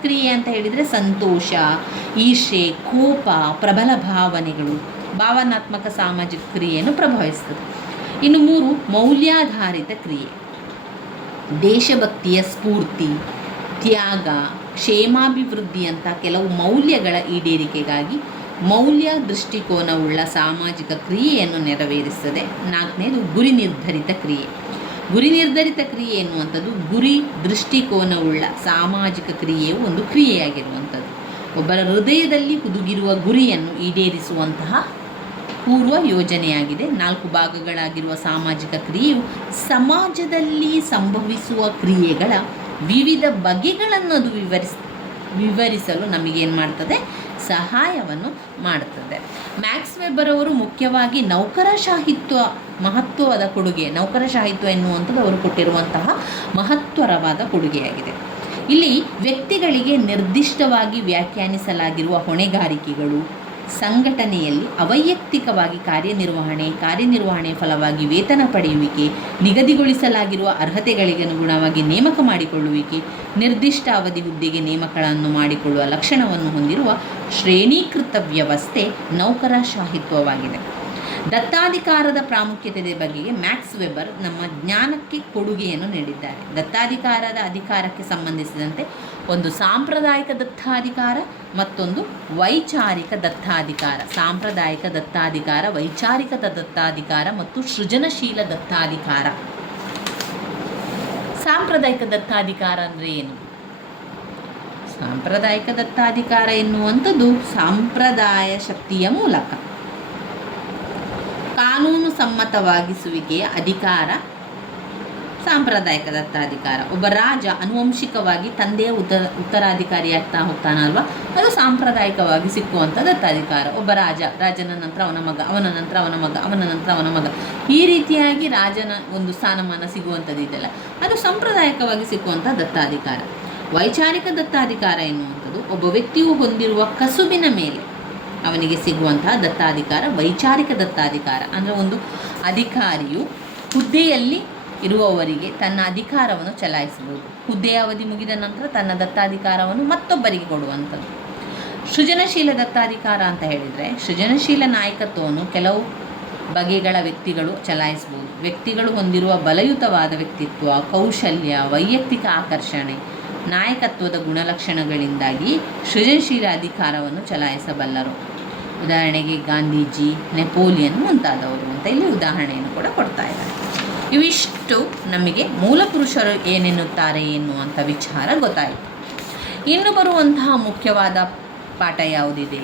ಕ್ರಿಯೆ ಅಂತ ಹೇಳಿದರೆ ಸಂತೋಷ, ಈರ್ಷೆ, ಕೋಪ, ಪ್ರಬಲ ಭಾವನೆಗಳು ಭಾವನಾತ್ಮಕ ಸಾಮಾಜಿಕ ಕ್ರಿಯೆಯನ್ನು ಪ್ರಭಾವಿಸ್ತದೆ. ಇನ್ನು 3 ಮೌಲ್ಯಾಧಾರಿತ ಕ್ರಿಯೆ. ದೇಶಭಕ್ತಿಯ ಸ್ಫೂರ್ತಿ, ತ್ಯಾಗ, ಕ್ಷೇಮಾಭಿವೃದ್ಧಿಯಂಥ ಕೆಲವು ಮೌಲ್ಯಗಳ ಈಡೇರಿಕೆಗಾಗಿ ಮೌಲ್ಯ ದೃಷ್ಟಿಕೋನವುಳ್ಳ ಸಾಮಾಜಿಕ ಕ್ರಿಯೆಯನ್ನು ನೆರವೇರಿಸುತ್ತದೆ. 4ನೇದು ಗುರಿ ನಿರ್ಧರಿತ ಕ್ರಿಯೆ. ಗುರಿ ನಿರ್ಧರಿತ ಕ್ರಿಯೆ ಎನ್ನುವಂಥದ್ದು ಗುರಿ ದೃಷ್ಟಿಕೋನವುಳ್ಳ ಸಾಮಾಜಿಕ ಕ್ರಿಯೆಯು ಒಂದು ಕ್ರಿಯೆಯಾಗಿರುವಂಥದ್ದು. ಒಬ್ಬರ ಹೃದಯದಲ್ಲಿ ಹುದುಗಿರುವ ಗುರಿಯನ್ನು ಈಡೇರಿಸುವಂತಹ ಪೂರ್ವ ಯೋಜನೆಯಾಗಿದೆ. 4 ಭಾಗಗಳಾಗಿರುವ ಸಾಮಾಜಿಕ ಕ್ರಿಯೆಯು ಸಮಾಜದಲ್ಲಿ ಸಂಭವಿಸುವ ಕ್ರಿಯೆಗಳ ವಿವಿಧ ಬಗೆಗಳನ್ನು ಅದು ವಿವರಿಸಲು ನಮಗೇನು ಮಾಡ್ತದೆ, ಸಹಾಯವನ್ನು ಮಾಡುತ್ತದೆ. ಮ್ಯಾಕ್ಸ್ ವೆಬ್ಬರ್ ಅವರು ಮುಖ್ಯವಾಗಿ ನೌಕರಶಾಹಿತ್ವ ಮಹತ್ವದ ಕೊಡುಗೆ, ನೌಕರಶಾಹಿತ್ವ ಎನ್ನುವಂಥದ್ದು ಅವರು ಕೊಟ್ಟಿರುವಂತಹ ಮಹತ್ವರವಾದ ಕೊಡುಗೆಯಾಗಿದೆ. ಇಲ್ಲಿ ವ್ಯಕ್ತಿಗಳಿಗೆ ನಿರ್ದಿಷ್ಟವಾಗಿ ವ್ಯಾಖ್ಯಾನಿಸಲಾಗಿರುವ ಹೊಣೆಗಾರಿಕೆಗಳು, ಸಂಘಟನೆಯಲ್ಲಿ ಅವೈಯಕ್ತಿಕವಾಗಿ ಕಾರ್ಯನಿರ್ವಹಣೆಯ ಫಲವಾಗಿ ವೇತನ ಪಡೆಯುವಿಕೆ, ನಿಗದಿಗೊಳಿಸಲಾಗಿರುವ ಅರ್ಹತೆಗಳಿಗೆ ಅನುಗುಣವಾಗಿ ನೇಮಕ ಮಾಡಿಕೊಳ್ಳುವಿಕೆ, ನಿರ್ದಿಷ್ಟ ಅವಧಿ ಹುದ್ದೆಗೆ ನೇಮಕಗಳನ್ನು ಮಾಡಿಕೊಳ್ಳುವ ಲಕ್ಷಣವನ್ನು ಹೊಂದಿರುವ ಶ್ರೇಣೀಕೃತ ವ್ಯವಸ್ಥೆ ನೌಕರಶಾಹಿತ್ವವಾಗಿದೆ. ದತ್ತಾಧಿಕಾರದ ಪ್ರಾಮುಖ್ಯತೆ ಬಗ್ಗೆ ಮ್ಯಾಕ್ಸ್ ವೆಬ್ಬರ್ ನಮ್ಮ ಜ್ಞಾನಕ್ಕೆ ಕೊಡುಗೆಯನ್ನು ನೀಡಿದ್ದಾರೆ. ದತ್ತಾಧಿಕಾರದ ಅಧಿಕಾರಕ್ಕೆ ಸಂಬಂಧಿಸಿದಂತೆ ಒಂದು ಸಾಂಪ್ರದಾಯಿಕ ದತ್ತಾಧಿಕಾರ, ಮತ್ತೊಂದು ವೈಚಾರಿಕ ದತ್ತಾಧಿಕಾರ. ಸಾಂಪ್ರದಾಯಿಕ ದತ್ತಾಧಿಕಾರ, ವೈಚಾರಿಕ ದತ್ತಾಧಿಕಾರ ಮತ್ತು ಸೃಜನಶೀಲ ದತ್ತಾಧಿಕಾರ. ಸಾಂಪ್ರದಾಯಿಕ ದತ್ತಾಧಿಕಾರ ಅಂದರೆ ಏನು? ಸಾಂಪ್ರದಾಯಿಕ ದತ್ತಾಧಿಕಾರ ಎನ್ನುವಂಥದ್ದು ಸಂಪ್ರದಾಯ ಶಕ್ತಿಯ ಮೂಲಕ ಕಾನೂನು ಸಮ್ಮತವಾಗಿಸುವಿಕೆಯ ಅಧಿಕಾರ ಸಾಂಪ್ರದಾಯಿಕ ದತ್ತಾಧಿಕಾರ. ಒಬ್ಬ ರಾಜ ಆನುವಂಶಿಕವಾಗಿ ತಂದೆಯ ಉತ್ತರಾಧಿಕಾರಿಯಾಗ್ತಾ ಹೋಗ್ತಾನಲ್ವ, ಅದು ಸಾಂಪ್ರದಾಯಿಕವಾಗಿ ಸಿಕ್ಕುವಂಥ ದತ್ತಾಧಿಕಾರ. ಒಬ್ಬ ರಾಜನ ನಂತರ ಅವನ ಮಗ, ಅವನ ನಂತರ ಅವನ ಮಗ, ಅವನ ನಂತರ ಅವನ ಮಗ, ಈ ರೀತಿಯಾಗಿ ರಾಜನ ಒಂದು ಸ್ಥಾನಮಾನ ಸಿಗುವಂಥದ್ದಿದೆಯಲ್ಲ, ಅದು ಸಾಂಪ್ರದಾಯಿಕವಾಗಿ ಸಿಕ್ಕುವಂಥ ದತ್ತಾಧಿಕಾರ. ವೈಚಾರಿಕ ದತ್ತಾಧಿಕಾರ ಎನ್ನುವಂಥದ್ದು ಒಬ್ಬ ವ್ಯಕ್ತಿಯು ಹೊಂದಿರುವ ಕಸುಬಿನ ಮೇಲೆ ಅವನಿಗೆ ಸಿಗುವಂತಹ ದತ್ತಾಧಿಕಾರ ವೈಚಾರಿಕ ದತ್ತಾಧಿಕಾರ. ಅಂದರೆ ಒಂದು ಅಧಿಕಾರಿಯು ಹುದ್ದೆಯಲ್ಲಿ ಇರುವವರಿಗೆ ತನ್ನ ಅಧಿಕಾರವನ್ನು ಚಲಾಯಿಸಬಹುದು. ಹುದ್ದೆಯ ಅವಧಿ ಮುಗಿದ ನಂತರ ತನ್ನ ದತ್ತಾಧಿಕಾರವನ್ನು ಮತ್ತೊಬ್ಬರಿಗೆ ಕೊಡುವಂಥದ್ದು. ಸೃಜನಶೀಲ ದತ್ತಾಧಿಕಾರ ಅಂತ ಹೇಳಿದರೆ, ಸೃಜನಶೀಲ ನಾಯಕತ್ವವನ್ನು ಕೆಲವು ಬಗೆಗಳ ವ್ಯಕ್ತಿಗಳು ಚಲಾಯಿಸಬಹುದು. ವ್ಯಕ್ತಿಗಳು ಹೊಂದಿರುವ ಬಲಯುತವಾದ ವ್ಯಕ್ತಿತ್ವ, ಕೌಶಲ್ಯ, ವೈಯಕ್ತಿಕ ಆಕರ್ಷಣೆ, ನಾಯಕತ್ವದ ಗುಣಲಕ್ಷಣಗಳಿಂದಾಗಿ ಸೃಜನಶೀಲ ಅಧಿಕಾರವನ್ನು ಚಲಾಯಿಸಬಲ್ಲರು. ಉದಾಹರಣೆಗೆ ಗಾಂಧೀಜಿ, ನೆಪೋಲಿಯನ್ ಮುಂತಾದವರು ಅಂತ ಇಲ್ಲಿ ಉದಾಹರಣೆಯನ್ನು ಕೂಡ ಕೊಡ್ತಾ ಇದ್ದಾರೆ. ಇವಿಷ್ಟು ನಮಗೆ ಮೂಲ ಪುರುಷರು ಏನೆನ್ನುತ್ತಾರೆ ಎನ್ನುವಂಥ ವಿಚಾರ ಗೊತ್ತಾಯಿತು. ಇನ್ನು ಬರುವಂತಹ ಮುಖ್ಯವಾದ ಪಾಠ ಯಾವುದಿದೆ?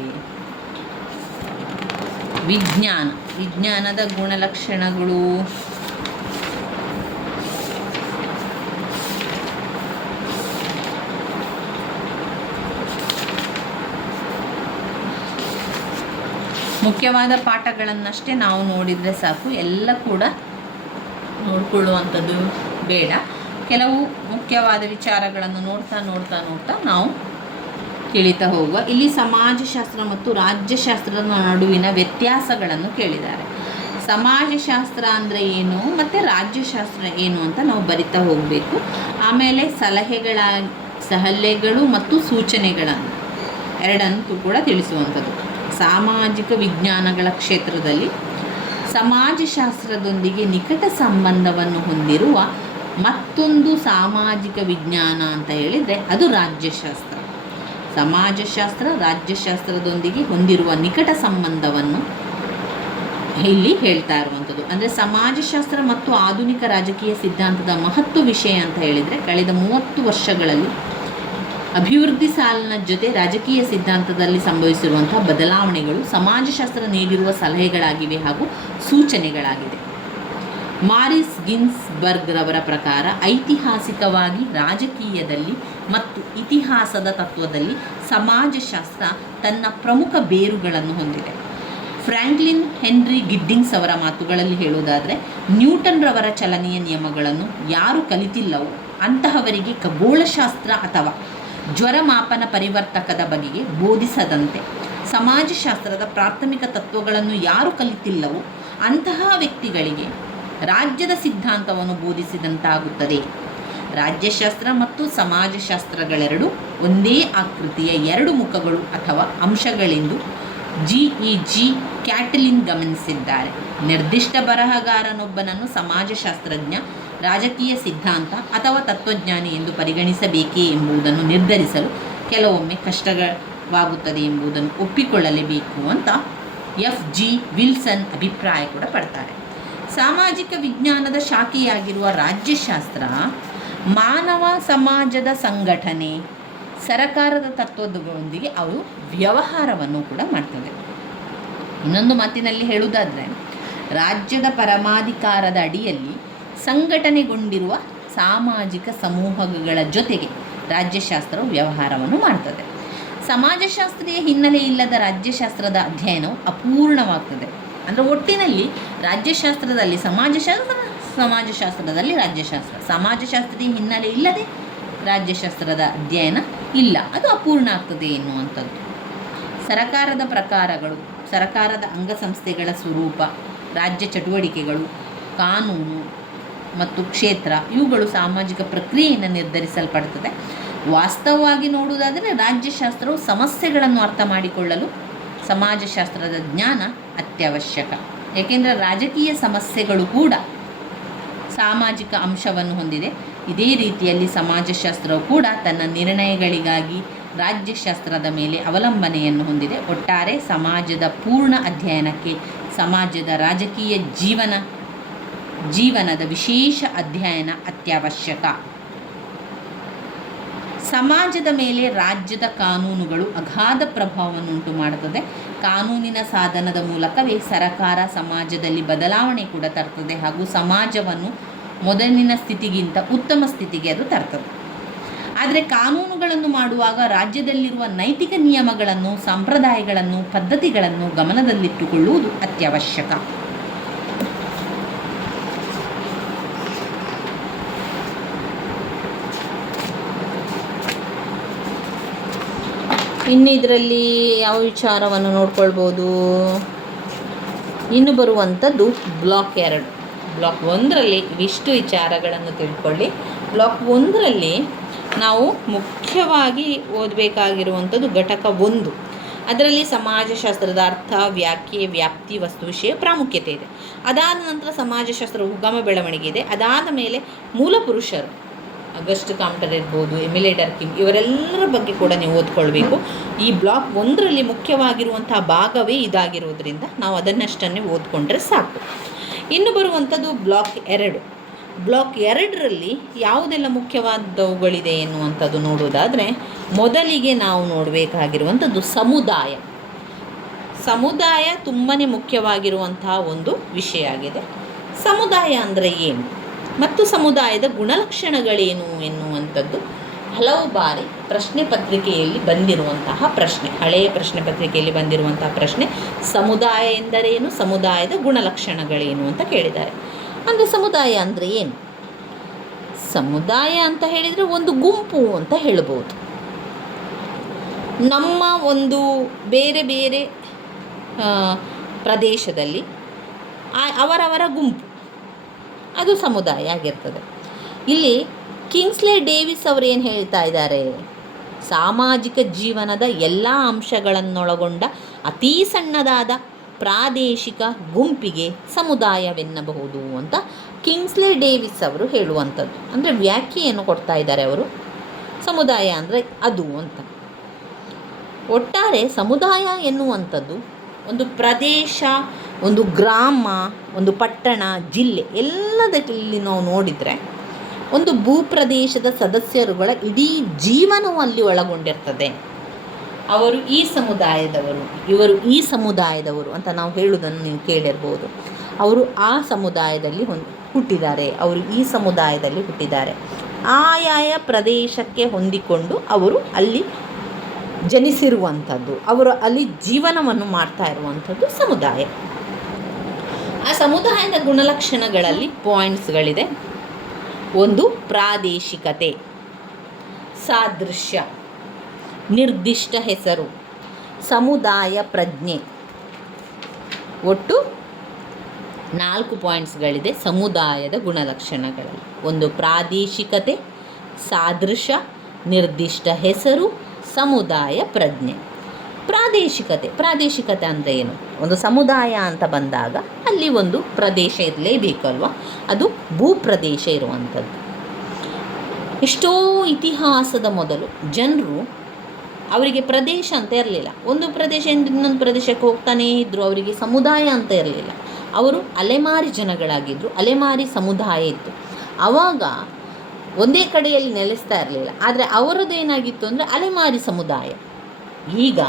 ವಿಜ್ಞಾನದ ಗುಣಲಕ್ಷಣಗಳು. ಮುಖ್ಯವಾದ ಪಾಠಗಳನ್ನಷ್ಟೇ ನಾವು ನೋಡಿದರೆ ಸಾಕು, ಎಲ್ಲ ಕೂಡ ನೋಡಿಕೊಳ್ಳುವಂಥದ್ದು ಬೇಡ. ಕೆಲವು ಮುಖ್ಯವಾದ ವಿಚಾರಗಳನ್ನು ನೋಡ್ತಾ ನಾವು ತಿಳಿತಾ ಹೋಗುವ. ಇಲ್ಲಿ ಸಮಾಜಶಾಸ್ತ್ರ ಮತ್ತು ರಾಜ್ಯಶಾಸ್ತ್ರದ ನಡುವಿನ ವ್ಯತ್ಯಾಸಗಳನ್ನು ಕೇಳಿದ್ದಾರೆ. ಸಮಾಜಶಾಸ್ತ್ರ ಅಂದರೆ ಏನು ಮತ್ತು ರಾಜ್ಯಶಾಸ್ತ್ರ ಏನು ಅಂತ ನಾವು ಬರಿತಾ ಹೋಗಬೇಕು. ಆಮೇಲೆ ಸಲಹೆಗಳು ಮತ್ತು ಸೂಚನೆಗಳನ್ನು ಎರಡನ್ನೂ ಕೂಡ ತಿಳಿಸುವಂಥದ್ದು. ಸಾಮಾಜಿಕ ವಿಜ್ಞಾನಗಳ ಕ್ಷೇತ್ರದಲ್ಲಿ ಸಮಾಜಶಾಸ್ತ್ರದೊಂದಿಗೆ ನಿಕಟ ಸಂಬಂಧವನ್ನು ಹೊಂದಿರುವ ಮತ್ತೊಂದು ಸಾಮಾಜಿಕ ವಿಜ್ಞಾನ ಅಂತ ಹೇಳಿದರೆ ಅದು ರಾಜ್ಯಶಾಸ್ತ್ರ. ಸಮಾಜಶಾಸ್ತ್ರ ರಾಜ್ಯಶಾಸ್ತ್ರದೊಂದಿಗೆ ಹೊಂದಿರುವ ನಿಕಟ ಸಂಬಂಧವನ್ನು ಇಲ್ಲಿ ಹೇಳ್ತಾ ಇರುವಂಥದ್ದು. ಅಂದರೆ ಸಮಾಜಶಾಸ್ತ್ರ ಮತ್ತು ಆಧುನಿಕ ರಾಜಕೀಯ ಸಿದ್ಧಾಂತದ ಮಹತ್ವ ವಿಷಯ ಅಂತ ಹೇಳಿದರೆ, ಕಳೆದ 30 ವರ್ಷಗಳಲ್ಲಿ ಅಭಿವೃದ್ಧಿ ಸಾಲಿನ ಜೊತೆ ರಾಜಕೀಯ ಸಿದ್ಧಾಂತದಲ್ಲಿ ಸಂಭವಿಸಿರುವಂತಹ ಬದಲಾವಣೆಗಳು ಸಮಾಜಶಾಸ್ತ್ರ ನೀಡಿರುವ ಸಲಹೆಗಳಾಗಿವೆ ಹಾಗೂ ಸೂಚನೆಗಳಾಗಿದೆ. ಮಾರಿಸ್ ಗಿನ್ಸ್ಬರ್ಗ್ ರವರ ಪ್ರಕಾರ ಐತಿಹಾಸಿಕವಾಗಿ ರಾಜಕೀಯದಲ್ಲಿ ಮತ್ತು ಇತಿಹಾಸದ ತತ್ವದಲ್ಲಿ ಸಮಾಜಶಾಸ್ತ್ರ ತನ್ನ ಪ್ರಮುಖ ಬೇರುಗಳನ್ನು ಹೊಂದಿದೆ. ಫ್ರಾಂಕ್ಲಿನ್ ಹೆನ್ರಿ ಗಿಡ್ಡಿಂಗ್ಸ್ ಅವರ ಮಾತುಗಳಲ್ಲಿ ಹೇಳುವುದಾದರೆ, ನ್ಯೂಟನ್ ರವರ ಚಲನೆಯ ನಿಯಮಗಳನ್ನು ಯಾರು ಕಲಿತಿಲ್ಲವೋ ಅಂತಹವರಿಗೆ ಖಗೋಳಶಾಸ್ತ್ರ ಅಥವಾ ಜ್ವರ ಮಾಪನ ಪರಿವರ್ತಕದ ಬಗೆಗೆ ಬೋಧಿಸದಂತೆ, ಸಮಾಜಶಾಸ್ತ್ರದ ಪ್ರಾಥಮಿಕ ತತ್ವಗಳನ್ನು ಯಾರು ಕಲಿತಿಲ್ಲವೋ ಅಂತಹ ವ್ಯಕ್ತಿಗಳಿಗೆ ರಾಜ್ಯದ ಸಿದ್ಧಾಂತವನ್ನು ಬೋಧಿಸಿದಂತಾಗುತ್ತದೆ. ರಾಜ್ಯಶಾಸ್ತ್ರ ಮತ್ತು ಸಮಾಜಶಾಸ್ತ್ರಗಳೆರಡು ಒಂದೇ ಆಕೃತಿಯ 2 ಮುಖಗಳು ಅಥವಾ ಅಂಶಗಳೆಂದು G.E.G. ಕ್ಯಾಟಲಿನ್ ಗಮನಿಸಿದ್ದಾರೆ. ನಿರ್ದಿಷ್ಟ ಬರಹಗಾರನೊಬ್ಬನನ್ನು ಸಮಾಜಶಾಸ್ತ್ರಜ್ಞ, ರಾಜಕೀಯ ಸಿದ್ಧಾಂತ ಅಥವಾ ತತ್ವಜ್ಞಾನಿ ಎಂದು ಪರಿಗಣಿಸಬೇಕೇ ಎಂಬುದನ್ನು ನಿರ್ಧರಿಸಲು ಕೆಲವೊಮ್ಮೆ ಕಷ್ಟವಾಗುತ್ತದೆ ಎಂಬುದನ್ನು ಒಪ್ಪಿಕೊಳ್ಳಲೇಬೇಕು ಅಂತ F.G. ವಿಲ್ಸನ್ ಅಭಿಪ್ರಾಯ ಕೂಡ ಪಡ್ತಾರೆ. ಸಾಮಾಜಿಕ ವಿಜ್ಞಾನದ ಶಾಖೆಯಾಗಿರುವ ರಾಜ್ಯಶಾಸ್ತ್ರ ಮಾನವ ಸಮಾಜದ ಸಂಘಟನೆ, ಸರಕಾರದ ತತ್ವದೊಂದಿಗೆ ಅವರು ವ್ಯವಹಾರವನ್ನು ಕೂಡ ಮಾಡ್ತದೆ. ಇನ್ನೊಂದು ಮಾತಿನಲ್ಲಿ ಹೇಳುವುದಾದರೆ, ರಾಜ್ಯದ ಪರಮಾಧಿಕಾರದ ಅಡಿಯಲ್ಲಿ ಸಂಘಟನೆಗೊಂಡಿರುವ ಸಾಮಾಜಿಕ ಸಮೂಹಗಳ ಜೊತೆಗೆ ರಾಜ್ಯಶಾಸ್ತ್ರವು ವ್ಯವಹಾರವನ್ನು ಮಾಡ್ತದೆ. ಸಮಾಜಶಾಸ್ತ್ರೀಯ ಹಿನ್ನೆಲೆ ಇಲ್ಲದ ರಾಜ್ಯಶಾಸ್ತ್ರದ ಅಧ್ಯಯನವು ಅಪೂರ್ಣವಾಗ್ತದೆ. ಅಂದರೆ ಒಟ್ಟಿನಲ್ಲಿ ರಾಜ್ಯಶಾಸ್ತ್ರದಲ್ಲಿ ಸಮಾಜಶಾಸ್ತ್ರ, ಸಮಾಜಶಾಸ್ತ್ರದಲ್ಲಿ ರಾಜ್ಯಶಾಸ್ತ್ರ, ಸಮಾಜಶಾಸ್ತ್ರೀಯ ಹಿನ್ನೆಲೆ ಇಲ್ಲದೆ ರಾಜ್ಯಶಾಸ್ತ್ರದ ಅಧ್ಯಯನ ಇಲ್ಲ, ಅದು ಅಪೂರ್ಣ ಆಗ್ತದೆ ಎನ್ನುವಂಥದ್ದು. ಸರಕಾರದ ಪ್ರಕಾರಗಳು, ಸರಕಾರದ ಅಂಗಸಂಸ್ಥೆಗಳ ಸ್ವರೂಪ, ರಾಜ್ಯ ಚಟುವಟಿಕೆಗಳು, ಕಾನೂನು ಮತ್ತು ಕ್ಷೇತ್ರ ಇವುಗಳು ಸಾಮಾಜಿಕ ಪ್ರಕ್ರಿಯೆಯನ್ನು ನಿರ್ಧರಿಸಲ್ಪಡ್ತದೆ. ವಾಸ್ತವವಾಗಿ ನೋಡುವುದಾದರೆ ರಾಜ್ಯಶಾಸ್ತ್ರವು ಸಮಸ್ಯೆಗಳನ್ನು ಅರ್ಥ ಮಾಡಿಕೊಳ್ಳಲು ಸಮಾಜಶಾಸ್ತ್ರದ ಜ್ಞಾನ ಅತ್ಯವಶ್ಯಕ. ಏಕೆಂದರೆ ರಾಜಕೀಯ ಸಮಸ್ಯೆಗಳು ಕೂಡ ಸಾಮಾಜಿಕ ಅಂಶವನ್ನು ಹೊಂದಿದೆ. ಇದೇ ರೀತಿಯಲ್ಲಿ ಸಮಾಜಶಾಸ್ತ್ರವು ಕೂಡ ತನ್ನ ನಿರ್ಣಯಗಳಿಗಾಗಿ ರಾಜ್ಯಶಾಸ್ತ್ರದ ಮೇಲೆ ಅವಲಂಬನೆಯನ್ನು ಹೊಂದಿದೆ. ಒಟ್ಟಾರೆ ಸಮಾಜದ ಪೂರ್ಣ ಅಧ್ಯಯನಕ್ಕೆ ಸಮಾಜದ ರಾಜಕೀಯ ಜೀವನದ ವಿಶೇಷ ಅಧ್ಯಯನ ಅತ್ಯವಶ್ಯಕ. ಸಮಾಜದ ಮೇಲೆ ರಾಜ್ಯದ ಕಾನೂನುಗಳು ಅಗಾಧ ಪ್ರಭಾವವನ್ನುಂಟು ಮಾಡುತ್ತದೆ. ಕಾನೂನಿನ ಸಾಧನದ ಮೂಲಕವೇ ಸರಕಾರ ಸಮಾಜದಲ್ಲಿ ಬದಲಾವಣೆ ಕೂಡ ತರ್ತದೆ ಹಾಗೂ ಸಮಾಜವನ್ನು ಮೊದಲಿನ ಸ್ಥಿತಿಗಿಂತ ಉತ್ತಮ ಸ್ಥಿತಿಗೆ ಅದು ತರ್ತದೆ. ಆದರೆ ಕಾನೂನುಗಳನ್ನು ಮಾಡುವಾಗ ರಾಜ್ಯದಲ್ಲಿರುವ ನೈತಿಕ ನಿಯಮಗಳನ್ನು, ಸಂಪ್ರದಾಯಗಳನ್ನು, ಪದ್ಧತಿಗಳನ್ನು ಗಮನದಲ್ಲಿಟ್ಟುಕೊಳ್ಳುವುದು ಅತ್ಯವಶ್ಯಕ. ಇನ್ನು ಇದರಲ್ಲಿ ಯಾವ ವಿಚಾರವನ್ನು ನೋಡ್ಕೊಳ್ಬೋದು? ಇನ್ನು ಬರುವಂಥದ್ದು ಬ್ಲಾಕ್ 2. ಬ್ಲಾಕ್ 1ರಲ್ಲಿ ಇವಿಷ್ಟು ವಿಚಾರಗಳನ್ನು ತಿಳ್ಕೊಳ್ಳಿ. ಬ್ಲಾಕ್ 1ರಲ್ಲಿ ನಾವು ಮುಖ್ಯವಾಗಿ ಓದಬೇಕಾಗಿರುವಂಥದ್ದು ಘಟಕ 1. ಅದರಲ್ಲಿ ಸಮಾಜಶಾಸ್ತ್ರದ ಅರ್ಥ, ವ್ಯಾಖ್ಯೆ, ವ್ಯಾಪ್ತಿ, ವಸ್ತು, ವಿಷಯ, ಪ್ರಾಮುಖ್ಯತೆ ಇದೆ. ಅದಾದ ನಂತರ ಸಮಾಜಶಾಸ್ತ್ರ ಉಗಮ ಬೆಳವಣಿಗೆ ಇದೆ. ಅದಾದ ಮೇಲೆ ಮೂಲ ಪುರುಷರು, ಅಗಸ್ಟ್ ಕಾಮ್ಟರ್ ಇರ್ಬೋದು, ಎಮಿಲೆ ಡರ್ಕಿಮ್, ಇವರೆಲ್ಲರ ಬಗ್ಗೆ ಕೂಡ ನೀವು ಓದ್ಕೊಳ್ಬೇಕು. ಈ ಬ್ಲಾಕ್ 1ರಲ್ಲಿ ಮುಖ್ಯವಾಗಿರುವಂಥ ಭಾಗವೇ ಇದಾಗಿರೋದ್ರಿಂದ ನಾವು ಅದನ್ನಷ್ಟನ್ನೇ ಓದ್ಕೊಂಡ್ರೆ ಸಾಕು. ಇನ್ನು ಬರುವಂಥದ್ದು ಬ್ಲಾಕ್ 2. ಬ್ಲಾಕ್ 2ರಲ್ಲಿ ಯಾವುದೆಲ್ಲ ಮುಖ್ಯವಾದವುಗಳಿದೆ ಎನ್ನುವಂಥದ್ದು ನೋಡೋದಾದರೆ, ಮೊದಲಿಗೆ ನಾವು ನೋಡಬೇಕಾಗಿರುವಂಥದ್ದು ಸಮುದಾಯ. ಸಮುದಾಯ ತುಂಬಾ ಮುಖ್ಯವಾಗಿರುವಂತಹ ಒಂದು ವಿಷಯ ಆಗಿದೆ. ಸಮುದಾಯ ಅಂದರೆ ಏನು ಮತ್ತು ಸಮುದಾಯದ ಗುಣಲಕ್ಷಣಗಳೇನು ಎನ್ನುವಂಥದ್ದು ಹಲವು ಬಾರಿ ಪ್ರಶ್ನೆ ಪತ್ರಿಕೆಯಲ್ಲಿ ಬಂದಿರುವಂತಹ ಪ್ರಶ್ನೆ, ಹಳೆಯ ಪ್ರಶ್ನೆ ಪತ್ರಿಕೆಯಲ್ಲಿ ಬಂದಿರುವಂತಹ ಪ್ರಶ್ನೆ. ಸಮುದಾಯ ಎಂದರೇನು, ಸಮುದಾಯದ ಗುಣಲಕ್ಷಣಗಳೇನು ಅಂತ ಕೇಳಿದ್ದಾರೆ. ಅಂದರೆ ಸಮುದಾಯ ಅಂದರೆ ಏನು? ಸಮುದಾಯ ಅಂತ ಹೇಳಿದರೆ ಒಂದು ಗುಂಪು ಅಂತ ಹೇಳ್ಬೋದು. ನಮ್ಮ ಒಂದು ಬೇರೆ ಬೇರೆ ಪ್ರದೇಶದಲ್ಲಿ ಅವರವರ ಗುಂಪು, ಅದು ಸಮುದಾಯ ಆಗಿರ್ತದೆ. ಇಲ್ಲಿ ಕಿಂಗ್ಸ್ಲೆ ಡೇವಿಸ್ ಅವರು ಏನು ಹೇಳ್ತಾ ಇದ್ದಾರೆ? ಸಾಮಾಜಿಕ ಜೀವನದ ಎಲ್ಲ ಅಂಶಗಳನ್ನೊಳಗೊಂಡ ಅತೀ ಸಣ್ಣದಾದ ಪ್ರಾದೇಶಿಕ ಗುಂಪಿಗೆ ಸಮುದಾಯವೆನ್ನಬಹುದು ಅಂತ ಕಿಂಗ್ಸ್ಲೆ ಡೇವಿಸ್ ಅವರು ಹೇಳುವಂಥದ್ದು. ಅಂದರೆ ವ್ಯಾಖ್ಯೆಯನ್ನು ಕೊಡ್ತಾ ಇದ್ದಾರೆ ಅವರು. ಸಮುದಾಯ ಅಂದರೆ ಅದು ಅಂತ. ಒಟ್ಟಾರೆ ಸಮುದಾಯ ಎನ್ನುವಂಥದ್ದು ಒಂದು ಪ್ರದೇಶ, ಒಂದು ಗ್ರಾಮ, ಒಂದು ಪಟ್ಟಣ, ಜಿಲ್ಲೆ ಎಲ್ಲದರಲ್ಲಿ ನಾವು ನೋಡಿದರೆ ಒಂದು ಭೂಪ್ರದೇಶದ ಸದಸ್ಯರುಗಳ ಇಡೀ ಜೀವನವು ಅಲ್ಲಿ ಒಳಗೊಂಡಿರ್ತದೆ. ಅವರು ಈ ಸಮುದಾಯದವರು, ಇವರು ಈ ಸಮುದಾಯದವರು ಅಂತ ನಾವು ಹೇಳುವುದನ್ನು ನೀವು ಕೇಳಿರ್ಬೋದು. ಅವರು ಆ ಸಮುದಾಯದಲ್ಲಿ ಹುಟ್ಟಿದ್ದಾರೆ, ಅವರು ಈ ಸಮುದಾಯದಲ್ಲಿ ಹುಟ್ಟಿದ್ದಾರೆ. ಆಯಾಯ ಪ್ರದೇಶಕ್ಕೆ ಹೊಂದಿಕೊಂಡು ಅವರು ಅಲ್ಲಿ ಜನಿಸಿರುವಂಥದ್ದು, ಅವರು ಅಲ್ಲಿ ಜೀವನವನ್ನು ಮಾಡ್ತಾ ಇರುವಂಥದ್ದು ಸಮುದಾಯ. ಆ ಸಮುದಾಯದ ಗುಣಲಕ್ಷಣಗಳಲ್ಲಿ ಪಾಯಿಂಟ್ಸ್ಗಳಿದೆ. ಒಂದು ಪ್ರಾದೇಶಿಕತೆ, ಸಾದೃಶ್ಯ, ನಿರ್ದಿಷ್ಟ ಹೆಸರು, ಸಮುದಾಯ ಪ್ರಜ್ಞೆ. ಒಟ್ಟು 4 ಪಾಯಿಂಟ್ಸ್ಗಳಿದೆ ಸಮುದಾಯದ ಗುಣಲಕ್ಷಣಗಳಲ್ಲಿ. ಒಂದು ಪ್ರಾದೇಶಿಕತೆ, ಸಾದೃಶ್ಯ, ನಿರ್ದಿಷ್ಟ ಹೆಸರು, ಸಮುದಾಯ ಪ್ರಜ್ಞೆ. ಪ್ರಾದೇಶಿಕತೆ ಅಂದರೆ ಏನು? ಒಂದು ಸಮುದಾಯ ಅಂತ ಬಂದಾಗ ಅಲ್ಲಿ ಒಂದು ಪ್ರದೇಶ ಇರಲೇಬೇಕಲ್ವ, ಅದು ಭೂಪ್ರದೇಶ ಇರುವಂಥದ್ದು. ಎಷ್ಟೋ ಇತಿಹಾಸದ ಮೊದಲು ಜನರು, ಅವರಿಗೆ ಪ್ರದೇಶ ಅಂತ ಇರಲಿಲ್ಲ. ಒಂದು ಪ್ರದೇಶದಿಂದ ಇನ್ನೊಂದು ಪ್ರದೇಶಕ್ಕೆ ಹೋಗ್ತಾನೇ ಇದ್ದರು. ಅವರಿಗೆ ಸಮುದಾಯ ಅಂತ ಇರಲಿಲ್ಲ. ಅವರು ಅಲೆಮಾರಿ ಜನಗಳಾಗಿದ್ದರು, ಅಲೆಮಾರಿ ಸಮುದಾಯ ಇತ್ತು. ಆವಾಗ ಒಂದೇ ಕಡೆಯಲ್ಲಿ ನೆಲೆಸ್ತಾ ಇರಲಿಲ್ಲ. ಆದರೆ ಅವರದ್ದು ಏನಾಗಿತ್ತು ಅಂದರೆ ಅಲೆಮಾರಿ ಸಮುದಾಯ. ಈಗ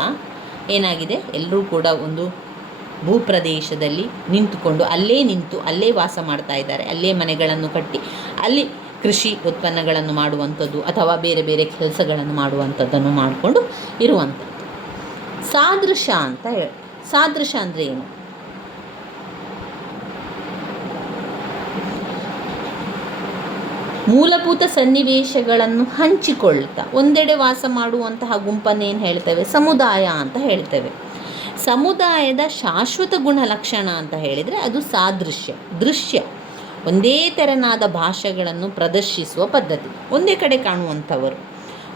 ಏನಾಗಿದೆ, ಎಲ್ಲರೂ ಕೂಡ ಒಂದು ಭೂಪ್ರದೇಶದಲ್ಲಿ ನಿಂತುಕೊಂಡು ಅಲ್ಲೇ ನಿಂತು ಅಲ್ಲೇ ವಾಸ ಮಾಡ್ತಾ ಇದ್ದಾರೆ. ಅಲ್ಲೇ ಮನೆಗಳನ್ನು ಕಟ್ಟಿ ಅಲ್ಲಿ ಕೃಷಿ ಉತ್ಪನ್ನಗಳನ್ನು ಮಾಡುವಂಥದ್ದು ಅಥವಾ ಬೇರೆ ಬೇರೆ ಕೆಲಸಗಳನ್ನು ಮಾಡುವಂಥದ್ದನ್ನು ಮಾಡಿಕೊಂಡು ಇರುವಂಥದ್ದು. ಸಾದೃಶ ಅಂತ ಸಾದೃಶ ಅಂದರೆ ಏನು? ಮೂಲಭೂತ ಸನ್ನಿವೇಶಗಳನ್ನು ಹಂಚಿಕೊಳ್ತಾ ಒಂದೆಡೆ ವಾಸ ಮಾಡುವಂತಹ ಗುಂಪನ್ನೇನು ಹೇಳ್ತೇವೆ? ಸಮುದಾಯ ಅಂತ ಹೇಳ್ತೇವೆ. ಸಮುದಾಯದ ಶಾಶ್ವತ ಗುಣಲಕ್ಷಣ ಅಂತ ಹೇಳಿದರೆ ಅದು ಸಾದೃಶ್ಯ, ದೃಶ್ಯ, ಒಂದೇ ತೆರನಾದ ಭಾಷೆಗಳನ್ನು ಪ್ರದರ್ಶಿಸುವ ಪದ್ಧತಿ. ಒಂದೇ ಕಡೆ ಕಾಣುವಂಥವರು,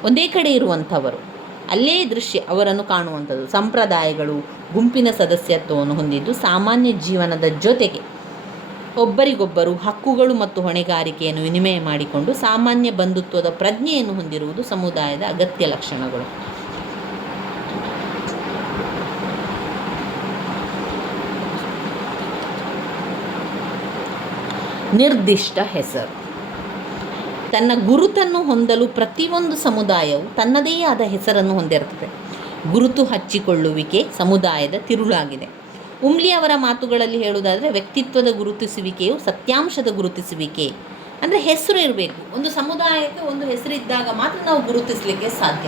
ಒಂದೇ ಕಡೆ ಇರುವಂಥವರು, ಅಲ್ಲೇ ದೃಶ್ಯ ಅವರನ್ನು ಕಾಣುವಂಥದ್ದು. ಸಂಪ್ರದಾಯಗಳು ಗುಂಪಿನ ಸದಸ್ಯತ್ವವನ್ನು ಹೊಂದಿದ್ದು ಸಾಮಾನ್ಯ ಜೀವನದ ಜೊತೆಗೆ ಒಬ್ಬರಿಗೊಬ್ಬರು ಹಕ್ಕುಗಳು ಮತ್ತು ಹೊಣೆಗಾರಿಕೆಯನ್ನು ವಿನಿಮಯ ಮಾಡಿಕೊಂಡು ಸಾಮಾನ್ಯ ಬಂಧುತ್ವದ ಪ್ರಜ್ಞೆಯನ್ನು ಹೊಂದಿರುವುದು ಸಮುದಾಯದ ಅಗತ್ಯ ಲಕ್ಷಣಗಳು. ನಿರ್ದಿಷ್ಟ ಹೆಸರು. ತನ್ನ ಗುರುತನ್ನು ಹೊಂದಲು ಪ್ರತಿಯೊಂದು ಸಮುದಾಯವು ತನ್ನದೇ ಆದ ಹೆಸರನ್ನು ಹೊಂದಿರುತ್ತದೆ. ಗುರುತು ಹಚ್ಚಿಕೊಳ್ಳುವಿಕೆ ಸಮುದಾಯದ ತಿರುಳಾಗಿದೆ. ಉಮ್ಲಿ ಅವರ ಮಾತುಗಳಲ್ಲಿ ಹೇಳುವುದಾದರೆ ವ್ಯಕ್ತಿತ್ವದ ಗುರುತಿಸುವಿಕೆಯು ಸತ್ಯಾಂಶದ ಗುರುತಿಸುವಿಕೆ. ಅಂದರೆ ಹೆಸರು ಇರಬೇಕು. ಒಂದು ಸಮುದಾಯಕ್ಕೆ ಒಂದು ಹೆಸರಿದ್ದಾಗ ಮಾತ್ರ ನಾವು ಗುರುತಿಸಲಿಕ್ಕೆ ಸಾಧ್ಯ.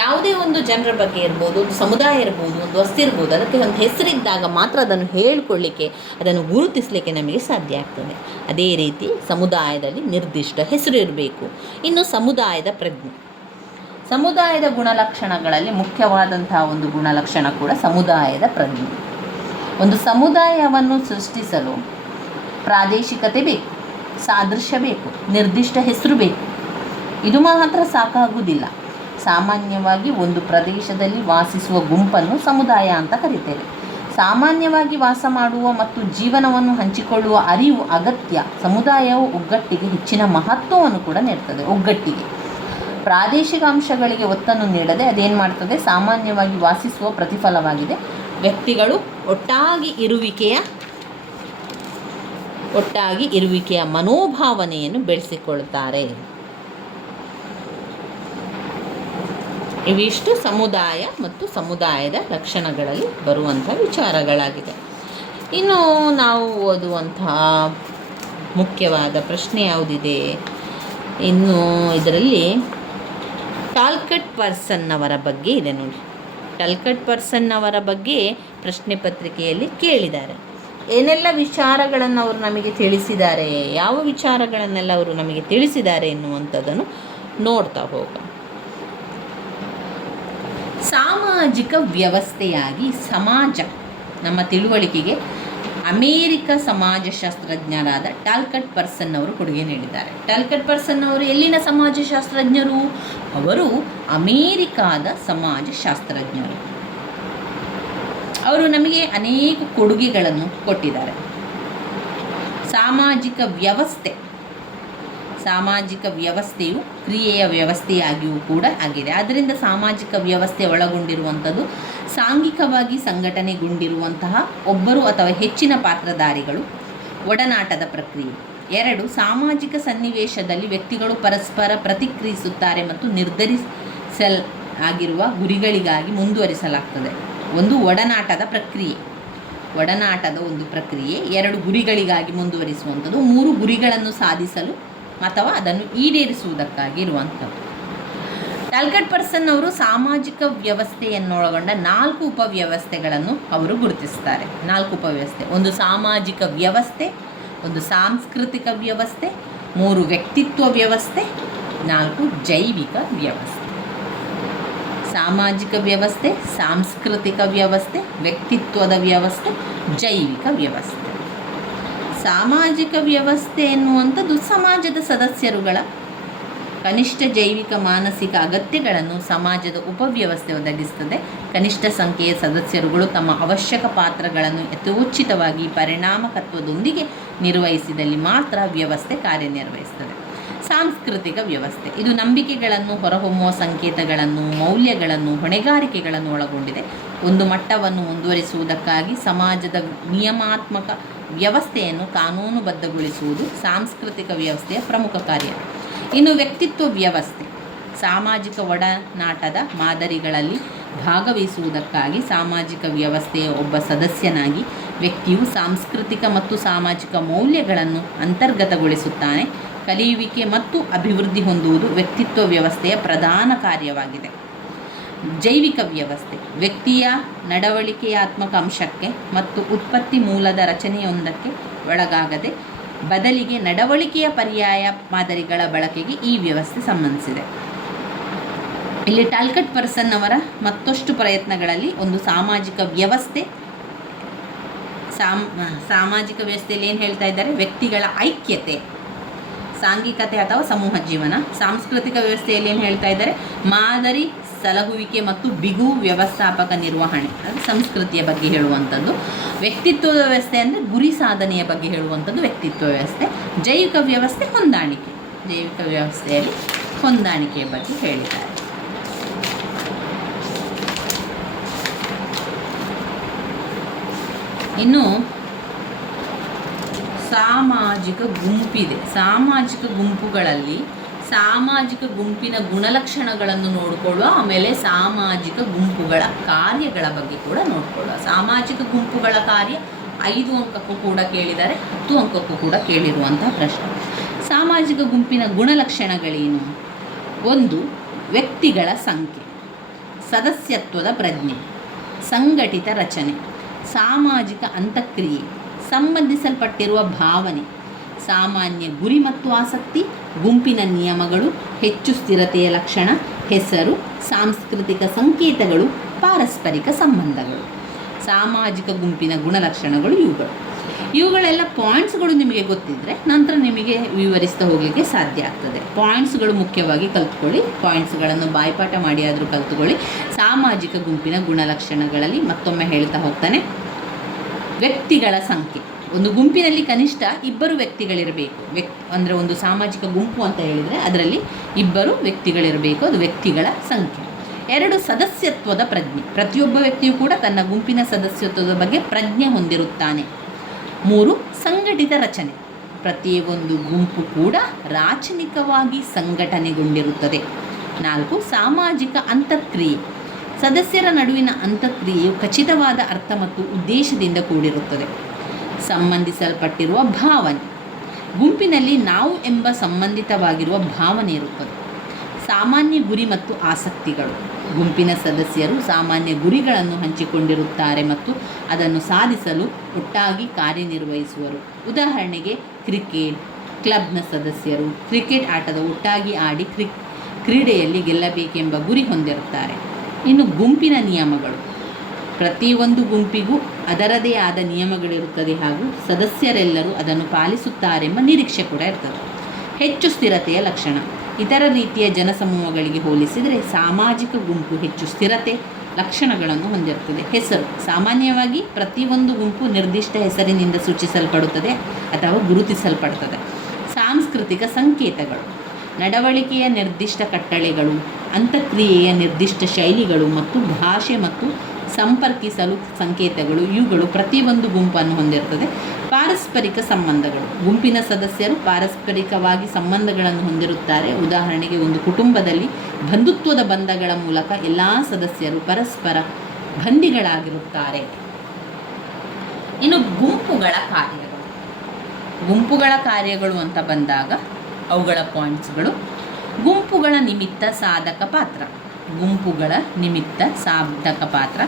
ಯಾವುದೇ ಒಂದು ಜನರ ಬಗ್ಗೆ ಇರ್ಬೋದು, ಒಂದು ಸಮುದಾಯ ಇರ್ಬೋದು, ಒಂದು ವಸ್ತು ಇರ್ಬೋದು, ಅದಕ್ಕೆ ಒಂದು ಹೆಸರಿದ್ದಾಗ ಮಾತ್ರ ಅದನ್ನು ಹೇಳಿಕೊಳ್ಳಿಕ್ಕೆ, ಅದನ್ನು ಗುರುತಿಸಲಿಕ್ಕೆ ನಮಗೆ ಸಾಧ್ಯ ಆಗ್ತದೆ. ಅದೇ ರೀತಿ ಸಮುದಾಯದಲ್ಲಿ ನಿರ್ದಿಷ್ಟ ಹೆಸರು ಇರಬೇಕು. ಇನ್ನು ಸಮುದಾಯದ ಪ್ರಜ್ಞೆ. ಸಮುದಾಯದ ಗುಣಲಕ್ಷಣಗಳಲ್ಲಿ ಮುಖ್ಯವಾದಂತಹ ಒಂದು ಗುಣಲಕ್ಷಣ ಕೂಡ ಸಮುದಾಯದ ಪ್ರಜ್ಞೆ. ಒಂದು ಸಮುದಾಯವನ್ನು ಸೃಷ್ಟಿಸಲು ಪ್ರಾದೇಶಿಕತೆ ಬೇಕು, ಸಾದೃಶ್ಯ ಬೇಕು, ನಿರ್ದಿಷ್ಟ ಹೆಸರು ಬೇಕು. ಇದು ಮಾತ್ರ ಸಾಕಾಗುವುದಿಲ್ಲ. ಸಾಮಾನ್ಯವಾಗಿ ಒಂದು ಪ್ರದೇಶದಲ್ಲಿ ವಾಸಿಸುವ ಗುಂಪನ್ನು ಸಮುದಾಯ ಅಂತ ಕರೀತೇವೆ. ಸಾಮಾನ್ಯವಾಗಿ ವಾಸ ಮಾಡುವ ಮತ್ತು ಜೀವನವನ್ನು ಹಂಚಿಕೊಳ್ಳುವ ಅರಿವು ಅಗತ್ಯ. ಸಮುದಾಯವು ಒಗ್ಗಟ್ಟಿಗೆ ಹೆಚ್ಚಿನ ಮಹತ್ವವನ್ನು ಕೂಡ ನೀಡ್ತದೆ. ಒಗ್ಗಟ್ಟಿಗೆ ಪ್ರಾದೇಶಿಕ ಅಂಶಗಳಿಗೆ ಒತ್ತನ್ನು ನೀಡದೆ ಅದೇನು ಮಾಡ್ತದೆ? ಸಾಮಾನ್ಯವಾಗಿ ವಾಸಿಸುವ ಪ್ರತಿಫಲವಾಗಿದೆ. ವ್ಯಕ್ತಿಗಳು ಒಟ್ಟಾಗಿ ಇರುವಿಕೆಯ ಮನೋಭಾವನೆಯನ್ನು ಬೆಳೆಸಿಕೊಳ್ತಾರೆ. ಇವಿಷ್ಟು ಸಮುದಾಯ ಮತ್ತು ಸಮುದಾಯದ ಲಕ್ಷಣಗಳಲ್ಲಿ ಬರುವಂಥ ವಿಚಾರಗಳಾಗಿದೆ. ಇನ್ನು ನಾವು ಓದುವಂತಹ ಮುಖ್ಯವಾದ ಪ್ರಶ್ನೆ ಯಾವುದಿದೆ? ಇನ್ನು ಇದರಲ್ಲಿ ಟಾಲ್ಕಟ್ ಪರ್ಸನ್ ಅವರ ಬಗ್ಗೆ ಇದೆ ನೋಡಿ. ಟಾಲ್ಕಟ್ ಪರ್ಸನ್ ಅವರ ಬಗ್ಗೆ ಪ್ರಶ್ನೆ ಪತ್ರಿಕೆಯಲ್ಲಿ ಕೇಳಿದ್ದಾರೆ. ಏನೆಲ್ಲ ವಿಚಾರಗಳನ್ನು ಅವರು ನಮಗೆ ತಿಳಿಸಿದ್ದಾರೆ, ಯಾವ ವಿಚಾರಗಳನ್ನೆಲ್ಲ ಅವರು ನಮಗೆ ತಿಳಿಸಿದ್ದಾರೆ ಎನ್ನುವಂಥದ್ದನ್ನು ನೋಡ್ತಾ ಹೋಗೋಣ. ಸಾಮಾಜಿಕ ವ್ಯವಸ್ಥೆಯಾಗಿ ಸಮಾಜ ನಮ್ಮ ತಿಳುವಳಿಕೆಗೆ ಅಮೇರಿಕ ಸಮಾಜಶಾಸ್ತ್ರಜ್ಞರಾದ ಟಾಲ್ಕಟ್ ಪರ್ಸನ್ ಅವರು ಕೊಡುಗೆ ನೀಡಿದ್ದಾರೆ. ಟಾಲ್ಕಟ್ ಪರ್ಸನ್ ಅವರು ಎಲ್ಲಿನ ಸಮಾಜಶಾಸ್ತ್ರಜ್ಞರು? ಅವರು ಅಮೇರಿಕಾದ ಸಮಾಜಶಾಸ್ತ್ರಜ್ಞರು. ಅವರು ನಮಗೆ ಅನೇಕ ಕೊಡುಗೆಗಳನ್ನು ಕೊಟ್ಟಿದ್ದಾರೆ. ಸಾಮಾಜಿಕ ವ್ಯವಸ್ಥೆಯು ಕ್ರಿಯೆಯ ವ್ಯವಸ್ಥೆಯಾಗಿಯೂ ಕೂಡ ಆಗಿದೆ. ಆದ್ದರಿಂದ ಸಾಮಾಜಿಕ ವ್ಯವಸ್ಥೆ ಒಳಗೊಂಡಿರುವಂಥದ್ದು ಸಾಂಘಿಕವಾಗಿ ಸಂಘಟನೆಗೊಂಡಿರುವಂತಹ ಒಬ್ಬರು ಅಥವಾ ಹೆಚ್ಚಿನ ಪಾತ್ರಧಾರಿಗಳು ಒಡನಾಟದ ಪ್ರಕ್ರಿಯೆ. 2, ಸಾಮಾಜಿಕ ಸನ್ನಿವೇಶದಲ್ಲಿ ವ್ಯಕ್ತಿಗಳು ಪರಸ್ಪರ ಪ್ರತಿಕ್ರಿಯಿಸುತ್ತಾರೆ ಮತ್ತು ನಿರ್ಧರಿಸಲಾಗಿರುವ ಗುರಿಗಳಿಗಾಗಿ ಮುಂದುವರಿಸಲಾಗ್ತದೆ. 1 ಒಡನಾಟದ ಒಂದು ಪ್ರಕ್ರಿಯೆ. 2 ಗುರಿಗಳಿಗಾಗಿ ಮುಂದುವರಿಸುವಂಥದ್ದು. 3 ಗುರಿಗಳನ್ನು ಸಾಧಿಸಲು ಅಥವಾ ಅದನ್ನು ಈಡೇರಿಸುವುದಕ್ಕಾಗಿ ಇರುವಂಥದ್ದು. ಟಾಲ್ಕಟ್ ಪರ್ಸನ್ ಅವರು ಸಾಮಾಜಿಕ ವ್ಯವಸ್ಥೆಯನ್ನೊಳಗೊಂಡ 4 ಉಪವ್ಯವಸ್ಥೆಗಳನ್ನು ಅವರು ಗುರುತಿಸ್ತಾರೆ. 4 ಉಪವ್ಯವಸ್ಥೆ. 1 ಸಾಮಾಜಿಕ ವ್ಯವಸ್ಥೆ, 1 ಸಾಂಸ್ಕೃತಿಕ ವ್ಯವಸ್ಥೆ, 3 ವ್ಯಕ್ತಿತ್ವ ವ್ಯವಸ್ಥೆ, 4 ಜೈವಿಕ ವ್ಯವಸ್ಥೆ. ಸಾಮಾಜಿಕ ವ್ಯವಸ್ಥೆ, ಸಾಂಸ್ಕೃತಿಕ ವ್ಯವಸ್ಥೆ, ವ್ಯಕ್ತಿತ್ವದ ವ್ಯವಸ್ಥೆ, ಜೈವಿಕ ವ್ಯವಸ್ಥೆ. ಸಾಮಾಜಿಕ ವ್ಯವಸ್ಥೆ ಎನ್ನುವಂಥದ್ದು ಸಮಾಜದ ಸದಸ್ಯರುಗಳ ಕನಿಷ್ಠ ಜೈವಿಕ ಮಾನಸಿಕ ಅಗತ್ಯಗಳನ್ನು ಸಮಾಜದ ಉಪವ್ಯವಸ್ಥೆ ಒದಗಿಸುತ್ತದೆ. ಕನಿಷ್ಠ ಸಂಖ್ಯೆಯ ಸದಸ್ಯರುಗಳು ತಮ್ಮ ಅವಶ್ಯಕ ಪಾತ್ರಗಳನ್ನು ಯಥೋಚಿತವಾಗಿ ಪರಿಣಾಮಕತ್ವದೊಂದಿಗೆ ನಿರ್ವಹಿಸಿದಲ್ಲಿ ಮಾತ್ರ ವ್ಯವಸ್ಥೆ ಕಾರ್ಯನಿರ್ವಹಿಸುತ್ತದೆ. ಸಾಂಸ್ಕೃತಿಕ ವ್ಯವಸ್ಥೆ ಇದು ನಂಬಿಕೆಗಳನ್ನು ಹೊರಹೊಮ್ಮುವ ಸಂಕೇತಗಳನ್ನು, ಮೌಲ್ಯಗಳನ್ನು, ಹೊಣೆಗಾರಿಕೆಗಳನ್ನು ಒಳಗೊಂಡಿದೆ. ಒಂದು ಮಟ್ಟವನ್ನು ಮುಂದುವರಿಸುವುದಕ್ಕಾಗಿ ಸಮಾಜದ ನಿಯಮಾತ್ಮಕ ವ್ಯವಸ್ಥೆಯನ್ನು ಕಾನೂನುಬದ್ಧಗೊಳಿಸುವುದು ಸಾಂಸ್ಕೃತಿಕ ವ್ಯವಸ್ಥೆಯ ಪ್ರಮುಖ ಕಾರ್ಯ. ಇನ್ನು ವ್ಯಕ್ತಿತ್ವ ವ್ಯವಸ್ಥೆ ಸಾಮಾಜಿಕ ಒಡನಾಟದ ಮಾದರಿಗಳಲ್ಲಿ ಭಾಗವಹಿಸುವುದಕ್ಕಾಗಿ ಸಾಮಾಜಿಕ ವ್ಯವಸ್ಥೆಯ ಒಬ್ಬ ಸದಸ್ಯನಾಗಿ ವ್ಯಕ್ತಿಯು ಸಾಂಸ್ಕೃತಿಕ ಮತ್ತು ಸಾಮಾಜಿಕ ಮೌಲ್ಯಗಳನ್ನು ಅಂತರ್ಗತಗೊಳಿಸುತ್ತಾನೆ. ಕಲಿಯುವಿಕೆ ಮತ್ತು ಅಭಿವೃದ್ಧಿ ಹೊಂದುವುದು ವ್ಯಕ್ತಿತ್ವ ವ್ಯವಸ್ಥೆಯ ಪ್ರಧಾನ ಕಾರ್ಯವಾಗಿದೆ. ಜೈವಿಕ ವ್ಯವಸ್ಥೆ ವ್ಯಕ್ತಿಯ ನಡವಳಿಕೆಯಾತ್ಮಕ ಅಂಶಕ್ಕೆ ಮತ್ತು ಉತ್ಪತ್ತಿ ಮೂಲದ ರಚನೆಯೊಂದಕ್ಕೆ ಒಳಗಾಗದೆ ಬದಲಿಗೆ ನಡವಳಿಕೆಯ ಪರ್ಯಾಯ ಮಾದರಿಗಳ ಬಳಕೆಗೆ ಈ ವ್ಯವಸ್ಥೆ ಸಂಬಂಧಿಸಿದೆ. ಇಲ್ಲಿ ಟಾಲ್ಕಟ್ ಪರ್ಸನ್ ಅವರ ಮತ್ತಷ್ಟು ಪ್ರಯತ್ನಗಳಲ್ಲಿ ಒಂದು ಸಾಮಾಜಿಕ ವ್ಯವಸ್ಥೆ ಸಾಮಾಜಿಕ ವ್ಯವಸ್ಥೆಯಲ್ಲಿ ಏನು ಹೇಳ್ತಾ ಇದ್ದಾರೆ? ವ್ಯಕ್ತಿಗಳ ಐಕ್ಯತೆ, ಸಾಂಘಿಕತೆ ಅಥವಾ ಸಮೂಹ ಜೀವನ. ಸಾಂಸ್ಕೃತಿಕ ವ್ಯವಸ್ಥೆಯಲ್ಲಿ ಏನು ಹೇಳ್ತಾ ಇದ್ದಾರೆ? ಮಾದರಿ ಸಲಹುವಿಕೆ ಮತ್ತು ಬಿಗು ವ್ಯವಸ್ಥಾಪಕ ನಿರ್ವಹಣೆ, ಅದು ಸಂಸ್ಕೃತಿಯ ಬಗ್ಗೆ ಹೇಳುವಂಥದ್ದು. ವ್ಯಕ್ತಿತ್ವದ ವ್ಯವಸ್ಥೆ ಅಂದರೆ ಗುರಿ ಸಾಧನೆಯ ಬಗ್ಗೆ ಹೇಳುವಂಥದ್ದು ವ್ಯಕ್ತಿತ್ವ ವ್ಯವಸ್ಥೆ. ಜೈವಿಕ ವ್ಯವಸ್ಥೆ ಹೊಂದಾಣಿಕೆ, ಜೈವಿಕ ವ್ಯವಸ್ಥೆಯಲ್ಲಿ ಹೊಂದಾಣಿಕೆಯ ಬಗ್ಗೆ ಹೇಳಿದ್ದಾರೆ. ಇನ್ನು ಸಾಮಾಜಿಕ ಗುಂಪಿದೆ. ಸಾಮಾಜಿಕ ಗುಂಪುಗಳಲ್ಲಿ ಸಾಮಾಜಿಕ ಗುಂಪಿನ ಗುಣಲಕ್ಷಣಗಳನ್ನು ನೋಡಿಕೊಳ್ಳುವ, ಆಮೇಲೆ ಸಾಮಾಜಿಕ ಗುಂಪುಗಳ ಕಾರ್ಯಗಳ ಬಗ್ಗೆ ಕೂಡ ನೋಡಿಕೊಳ್ಳುವ. ಸಾಮಾಜಿಕ ಗುಂಪುಗಳ ಕಾರ್ಯ 5 ಅಂಕಕ್ಕೂ ಕೂಡ ಕೇಳಿದ್ದಾರೆ, 10 ಅಂಕಕ್ಕೂ ಕೂಡ ಕೇಳಿರುವಂತಹ ಪ್ರಶ್ನೆ. ಸಾಮಾಜಿಕ ಗುಂಪಿನ ಗುಣಲಕ್ಷಣಗಳೇನು? 1. ವ್ಯಕ್ತಿಗಳ ಸಂಖ್ಯೆ, ಸದಸ್ಯತ್ವದ ಪ್ರಜ್ಞೆ, ಸಂಘಟಿತ ರಚನೆ, ಸಾಮಾಜಿಕ ಅಂತಕ್ರಿಯೆ, ಸಂಬಂಧಿಸಲ್ಪಟ್ಟಿರುವ ಭಾವನೆ, ಸಾಮಾನ್ಯ ಗುರಿ ಮತ್ತು ಆಸಕ್ತಿ, ಗುಂಪಿನ ನಿಯಮಗಳು, ಹೆಚ್ಚು ಸ್ಥಿರತೆಯ ಲಕ್ಷಣ, ಹೆಸರು, ಸಾಂಸ್ಕೃತಿಕ ಸಂಕೇತಗಳು, ಪಾರಸ್ಪರಿಕ ಸಂಬಂಧಗಳು. ಸಾಮಾಜಿಕ ಗುಂಪಿನ ಗುಣಲಕ್ಷಣಗಳು ಇವುಗಳೆಲ್ಲ ಪಾಯಿಂಟ್ಸ್ಗಳು ನಿಮಗೆ ಗೊತ್ತಿದ್ದರೆ ನಂತರ ನಿಮಗೆ ವಿವರಿಸ್ತಾ ಹೋಗಲಿಕ್ಕೆ ಸಾಧ್ಯ ಆಗ್ತದೆ. ಪಾಯಿಂಟ್ಸ್ಗಳು ಮುಖ್ಯವಾಗಿ ಕಲ್ತ್ಕೊಳ್ಳಿ, ಪಾಯಿಂಟ್ಸ್ಗಳನ್ನು ಬಾಯ್ಪಾಠ ಮಾಡಿ ಆದರೂ ಕಲ್ತ್ಕೊಳ್ಳಿ. ಸಾಮಾಜಿಕ ಗುಂಪಿನ ಗುಣಲಕ್ಷಣಗಳಲ್ಲಿ ಮತ್ತೊಮ್ಮೆ ಹೇಳ್ತಾ ಹೋಗ್ತಾನೆ. ವ್ಯಕ್ತಿಗಳ ಸಂಖ್ಯೆ, ಒಂದು ಗುಂಪಿನಲ್ಲಿ ಕನಿಷ್ಠ 2 ವ್ಯಕ್ತಿಗಳಿರಬೇಕು. ಅಂದರೆ ಒಂದು ಸಾಮಾಜಿಕ ಗುಂಪು ಅಂತ ಹೇಳಿದರೆ ಅದರಲ್ಲಿ 2 ವ್ಯಕ್ತಿಗಳಿರಬೇಕು, ಅದು ವ್ಯಕ್ತಿಗಳ ಸಂಖ್ಯೆ. 2. ಸದಸ್ಯತ್ವದ ಪ್ರಜ್ಞೆ, ಪ್ರತಿಯೊಬ್ಬ ವ್ಯಕ್ತಿಯು ಕೂಡ ತನ್ನ ಗುಂಪಿನ ಸದಸ್ಯತ್ವದ ಬಗ್ಗೆ ಪ್ರಜ್ಞೆ ಹೊಂದಿರುತ್ತಾನೆ. 3. ಸಂಘಟಿತ ರಚನೆ, ಪ್ರತಿಯೊಂದು ಗುಂಪು ಕೂಡ ರಾಚನಿಕವಾಗಿ ಸಂಘಟನೆಗೊಂಡಿರುತ್ತದೆ. 4. ಸಾಮಾಜಿಕ ಅಂತರ್ಕ್ರಿಯೆ, ಸದಸ್ಯರ ನಡುವಿನ ಅಂತರ್ಕ್ರಿಯೆಯು ಖಚಿತವಾದ ಅರ್ಥ ಮತ್ತು ಉದ್ದೇಶದಿಂದ ಕೂಡಿರುತ್ತದೆ. ಸಂಬಂಧಿಸಲ್ಪಟ್ಟಿರುವ ಭಾವನೆ, ಗುಂಪಿನಲ್ಲಿ ನಾವು ಎಂಬ ಸಂಬಂಧಿತವಾಗಿರುವ ಭಾವನೆ ಇರುತ್ತದೆ. ಸಾಮಾನ್ಯ ಗುರಿ ಮತ್ತು ಆಸಕ್ತಿಗಳು, ಗುಂಪಿನ ಸದಸ್ಯರು ಸಾಮಾನ್ಯ ಗುರಿಗಳನ್ನು ಹಂಚಿಕೊಂಡಿರುತ್ತಾರೆ ಮತ್ತು ಅದನ್ನು ಸಾಧಿಸಲು ಒಟ್ಟಾಗಿ ಕಾರ್ಯನಿರ್ವಹಿಸುವರು. ಉದಾಹರಣೆಗೆ ಕ್ರಿಕೆಟ್ ಕ್ಲಬ್ನ ಸದಸ್ಯರು ಕ್ರಿಕೆಟ್ ಆಟದ ಒಟ್ಟಾಗಿ ಆಡಿ ಕ್ರೀಡೆಯಲ್ಲಿ ಗೆಲ್ಲಬೇಕೆಂಬ ಗುರಿ ಹೊಂದಿರುತ್ತಾರೆ. ಇನ್ನು ಗುಂಪಿನ ನಿಯಮಗಳು, ಪ್ರತಿಯೊಂದು ಗುಂಪಿಗೂ ಅದರದೇ ಆದ ನಿಯಮಗಳಿರುತ್ತದೆ ಹಾಗೂ ಸದಸ್ಯರೆಲ್ಲರೂ ಅದನ್ನು ಪಾಲಿಸುತ್ತಾರೆಂಬ ನಿರೀಕ್ಷೆ ಕೂಡ ಇರ್ತದೆ. ಹೆಚ್ಚು ಸ್ಥಿರತೆಯ ಲಕ್ಷಣ, ಇತರ ರೀತಿಯ ಜನಸಮೂಹಗಳಿಗೆ ಹೋಲಿಸಿದರೆ ಸಾಮಾಜಿಕ ಗುಂಪು ಹೆಚ್ಚು ಸ್ಥಿರತೆ ಲಕ್ಷಣಗಳನ್ನು ಹೊಂದಿರುತ್ತದೆ. ಹೆಸರು, ಸಾಮಾನ್ಯವಾಗಿ ಪ್ರತಿಯೊಂದು ಗುಂಪು ನಿರ್ದಿಷ್ಟ ಹೆಸರಿನಿಂದ ಸೂಚಿಸಲ್ಪಡುತ್ತದೆ ಅಥವಾ ಗುರುತಿಸಲ್ಪಡುತ್ತದೆ. ಸಾಂಸ್ಕೃತಿಕ ಸಂಕೇತಗಳು, ನಡವಳಿಕೆಯ ನಿರ್ದಿಷ್ಟ ಕಟ್ಟಳೆಗಳು, ಅಂತಕ್ರಿಯೆಯ ನಿರ್ದಿಷ್ಟ ಶೈಲಿಗಳು ಮತ್ತು ಭಾಷೆ ಮತ್ತು ಸಂಪರ್ಕಿಸಲು ಸಂಕೇತಗಳು, ಇವುಗಳು ಪ್ರತಿಯೊಂದು ಗುಂಪನ್ನು ಹೊಂದಿರುತ್ತದೆ. ಪಾರಸ್ಪರಿಕ ಸಂಬಂಧಗಳು, ಗುಂಪಿನ ಸದಸ್ಯರು ಪಾರಸ್ಪರಿಕವಾಗಿ ಸಂಬಂಧಗಳನ್ನು ಹೊಂದಿರುತ್ತಾರೆ. ಉದಾಹರಣೆಗೆ ಒಂದು ಕುಟುಂಬದಲ್ಲಿ ಬಂಧುತ್ವದ ಬಂಧಗಳ ಮೂಲಕ ಎಲ್ಲ ಸದಸ್ಯರು ಪರಸ್ಪರ ಬಂಧಿಗಳಾಗಿರುತ್ತಾರೆ. ಇನ್ನು ಗುಂಪುಗಳ ಕಾರ್ಯಗಳು, ಗುಂಪುಗಳ ಕಾರ್ಯಗಳು ಅಂತ ಬಂದಾಗ ಅವುಗಳ ಪಾಯಿಂಟ್ಸ್ಗಳು. ಗುಂಪುಗಳ ನಿಮಿತ್ತ ಸಾಧಕ ಪಾತ್ರ, ಗುಂಪುಗಳ ನಿಮಿತ್ತ ಸಾಧಕ ಪಾತ್ರ,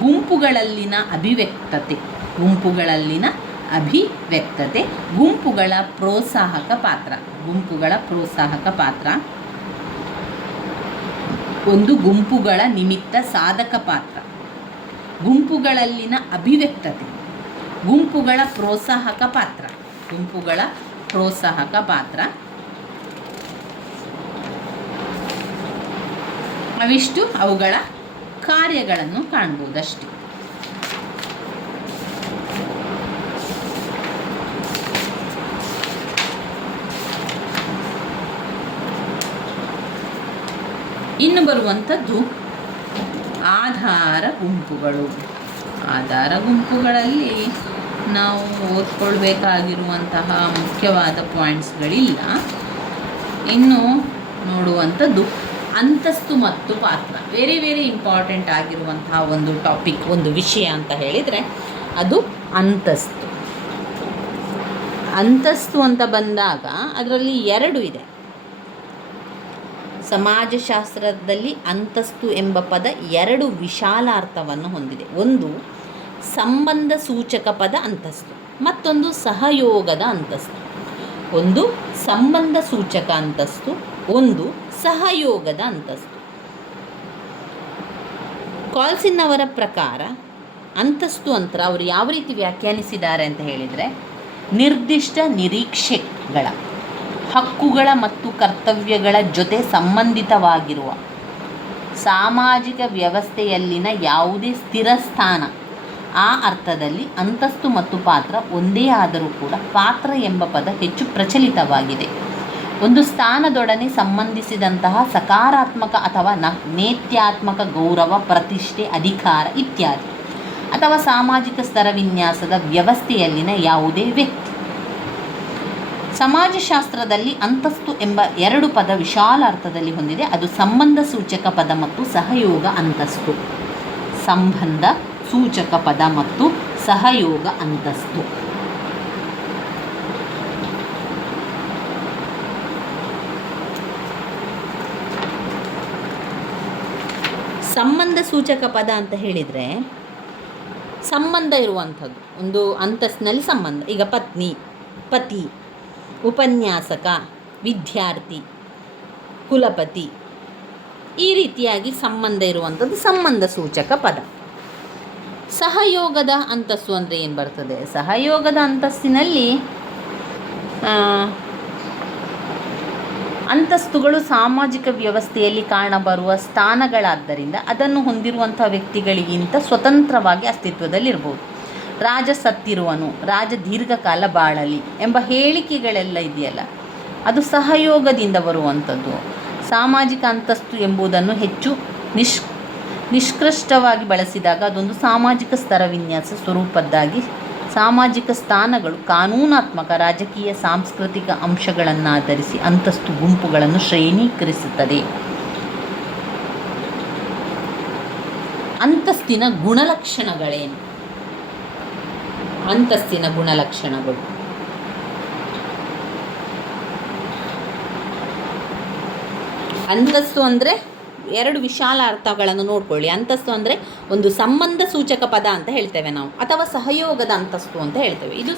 ಗುಂಪುಗಳಲ್ಲಿನ ಅಭಿವ್ಯಕ್ತತೆ, ಗುಂಪುಗಳಲ್ಲಿನ ಅಭಿವ್ಯಕ್ತತೆ, ಗುಂಪುಗಳ ಪ್ರೋತ್ಸಾಹಕ ಪಾತ್ರ, ಗುಂಪುಗಳ ಪ್ರೋತ್ಸಾಹಕ ಪಾತ್ರ. ಒಂದು ಗುಂಪುಗಳ ನಿಮಿತ್ತ ಸಾಧಕ ಪಾತ್ರ, ಗುಂಪುಗಳಲ್ಲಿನ ಅಭಿವ್ಯಕ್ತತೆ, ಗುಂಪುಗಳ ಪ್ರೋತ್ಸಾಹಕ ಪಾತ್ರ, ಗುಂಪುಗಳ ಪ್ರೋತ್ಸಾಹಕ ಪಾತ್ರ. ಅವಿಷ್ಟು ಅವುಗಳ ಕಾರ್ಯಗಳನ್ನು ಕಾಣ್ಬೋದಷ್ಟೆ. ಇನ್ನು ಬರುವಂಥದ್ದು ಆಧಾರ ಗುಂಪುಗಳು. ಆಧಾರ ಗುಂಪುಗಳಲ್ಲಿ ನಾವು ಓದ್ಕೊಳ್ಬೇಕಾಗಿರುವಂತಹ ಮುಖ್ಯವಾದ ಪಾಯಿಂಟ್ಸ್ಗಳಿಲ್ಲ. ಇನ್ನು ನೋಡುವಂಥದ್ದು ಅಂತಸ್ತು ಮತ್ತು ಪಾತ್ರ ವೆರಿ ವೆರಿ ಇಂಪಾರ್ಟೆಂಟ್ ಆಗಿರುವಂತಹ ಒಂದು ಟಾಪಿಕ್, ಒಂದು ವಿಷಯ ಅಂತ ಹೇಳಿದರೆ ಅದು ಅಂತಸ್ತು. ಅಂತಸ್ತು ಅಂತ ಬಂದಾಗ ಅದರಲ್ಲಿ ಎರಡು ಇದೆ. ಸಮಾಜಶಾಸ್ತ್ರದಲ್ಲಿ ಅಂತಸ್ತು ಎಂಬ ಪದ ಎರಡು ವಿಶಾಲ ಅರ್ಥವನ್ನು ಹೊಂದಿದೆ. ಒಂದು ಸಂಬಂಧ ಸೂಚಕ ಪದ ಅಂತಸ್ತು, ಮತ್ತೊಂದು ಸಹಯೋಗದ ಅಂತಸ್ತು. ಒಂದು ಸಂಬಂಧ ಸೂಚಕ ಅಂತಸ್ತು, ಒಂದು ಸಹಯೋಗದ ಅಂತಸ್ತು. ಕಾಲ್ಸಿನ್ ಅವರ ಪ್ರಕಾರ ಅಂತಸ್ತು ಅಂತ ಅವರು ಯಾವ ರೀತಿ ವ್ಯಾಖ್ಯಾನಿಸಿದ್ದಾರೆ ಅಂತ ಹೇಳಿದರೆ, ನಿರ್ದಿಷ್ಟ ನಿರೀಕ್ಷೆಗಳ, ಹಕ್ಕುಗಳ ಮತ್ತು ಕರ್ತವ್ಯಗಳ ಜೊತೆ ಸಂಬಂಧಿತವಾಗಿರುವ ಸಾಮಾಜಿಕ ವ್ಯವಸ್ಥೆಯಲ್ಲಿನ ಯಾವುದೇ ಸ್ಥಿರ ಸ್ಥಾನ. ಆ ಅರ್ಥದಲ್ಲಿ ಅಂತಸ್ತು ಮತ್ತು ಪಾತ್ರ ಒಂದೇ ಆದರೂ ಕೂಡ ಪಾತ್ರ ಎಂಬ ಪದ ಹೆಚ್ಚು ಪ್ರಚಲಿತವಾಗಿದೆ. ಒಂದು ಸ್ಥಾನದೊಡನೆ ಸಂಬಂಧಿಸಿದಂತಹ ಸಕಾರಾತ್ಮಕ ಅಥವಾ ನೇತ್ಯಾತ್ಮಕ ಗೌರವ, ಪ್ರತಿಷ್ಠೆ, ಅಧಿಕಾರ ಇತ್ಯಾದಿ, ಅಥವಾ ಸಾಮಾಜಿಕ ಸ್ತರವಿನ್ಯಾಸದ ವ್ಯವಸ್ಥೆಯಲ್ಲಿನ ಯಾವುದೇ ವ್ಯಕ್ತಿ. ಸಮಾಜಶಾಸ್ತ್ರದಲ್ಲಿ ಅಂತಸ್ತು ಎಂಬ ಎರಡು ಪದ ವಿಶಾಲ ಅರ್ಥದಲ್ಲಿ ಹೊಂದಿದೆ. ಅದು ಸಂಬಂಧ ಸೂಚಕ ಪದ ಮತ್ತು ಸಹಯೋಗ ಅಂತಸ್ತು. ಸಂಬಂಧ ಸೂಚಕ ಪದ ಮತ್ತು ಸಹಯೋಗ ಅಂತಸ್ತು. ಸಂಬಂಧ ಸೂಚಕ ಪದ ಅಂತ ಹೇಳಿದರೆ ಸಂಬಂಧ ಇರುವಂಥದ್ದು, ಒಂದು ಅಂತಸ್ತಿನಲ್ಲಿ ಸಂಬಂಧ. ಈಗ ಪತ್ನಿ, ಪತಿ, ಉಪನ್ಯಾಸಕ, ವಿದ್ಯಾರ್ಥಿ, ಕುಲಪತಿ, ಈ ರೀತಿಯಾಗಿ ಸಂಬಂಧ ಇರುವಂಥದ್ದು ಸಂಬಂಧ ಸೂಚಕ ಪದ. ಸಹಯೋಗದ ಅಂತಸ್ತು ಅಂದರೆ ಏನು ಬರ್ತದೆ? ಸಹಯೋಗದ ಅಂತಸ್ತಿನಲ್ಲಿ ಅಂತಸ್ತುಗಳು ಸಾಮಾಜಿಕ ವ್ಯವಸ್ಥೆಯಲ್ಲಿ ಕಾಣಬರುವ ಸ್ಥಾನಗಳಾದ್ದರಿಂದ ಅದನ್ನು ಹೊಂದಿರುವಂಥ ವ್ಯಕ್ತಿಗಳಿಗಿಂತ ಸ್ವತಂತ್ರವಾಗಿ ಅಸ್ತಿತ್ವದಲ್ಲಿರ್ಬೋದು. ರಾಜ ಸತ್ತಿರುವನು, ರಾಜ ದೀರ್ಘಕಾಲ ಬಾಳಲಿ ಎಂಬ ಹೇಳಿಕೆಗಳೆಲ್ಲ ಇದೆಯಲ್ಲ, ಅದು ಸಹಯೋಗದಿಂದ ಬರುವಂಥದ್ದು. ಸಾಮಾಜಿಕ ಅಂತಸ್ತು ಎಂಬುದನ್ನು ಹೆಚ್ಚು ನಿಷ್ಕೃಷ್ಟವಾಗಿ ಬಳಸಿದಾಗ ಅದೊಂದು ಸಾಮಾಜಿಕ ಸ್ತರವಿನ್ಯಾಸ ಸ್ವರೂಪದ್ದಾಗಿ ಸಾಮಾಜಿಕ ಸ್ಥಾನಗಳು ಕಾನೂನಾತ್ಮಕ, ರಾಜಕೀಯ, ಸಾಂಸ್ಕೃತಿಕ ಅಂಶಗಳನ್ನಾಧರಿಸಿ ಅಂತಸ್ತು ಗುಂಪುಗಳನ್ನು ಶ್ರೇಣೀಕರಿಸುತ್ತದೆ. ಅಂತಸ್ತಿನ ಗುಣಲಕ್ಷಣಗಳೇನು? ಅಂತಸ್ತಿನ ಗುಣಲಕ್ಷಣಗಳು ಅಂತಸ್ತು ಅಂದರೆ ಎರಡು ವಿಶಾಲ ಅರ್ಥಗಳನ್ನು ನೋಡ್ಕೊಳ್ಳಿ. ಅಂತಸ್ತು ಅಂದರೆ ಒಂದು ಸಂಬಂಧ ಸೂಚಕ ಪದ ಅಂತ ಹೇಳ್ತೇವೆ ನಾವು, ಅಥವಾ ಸಹಯೋಗದ ಅಂತಸ್ತು ಅಂತ ಹೇಳ್ತೇವೆ. ಇದು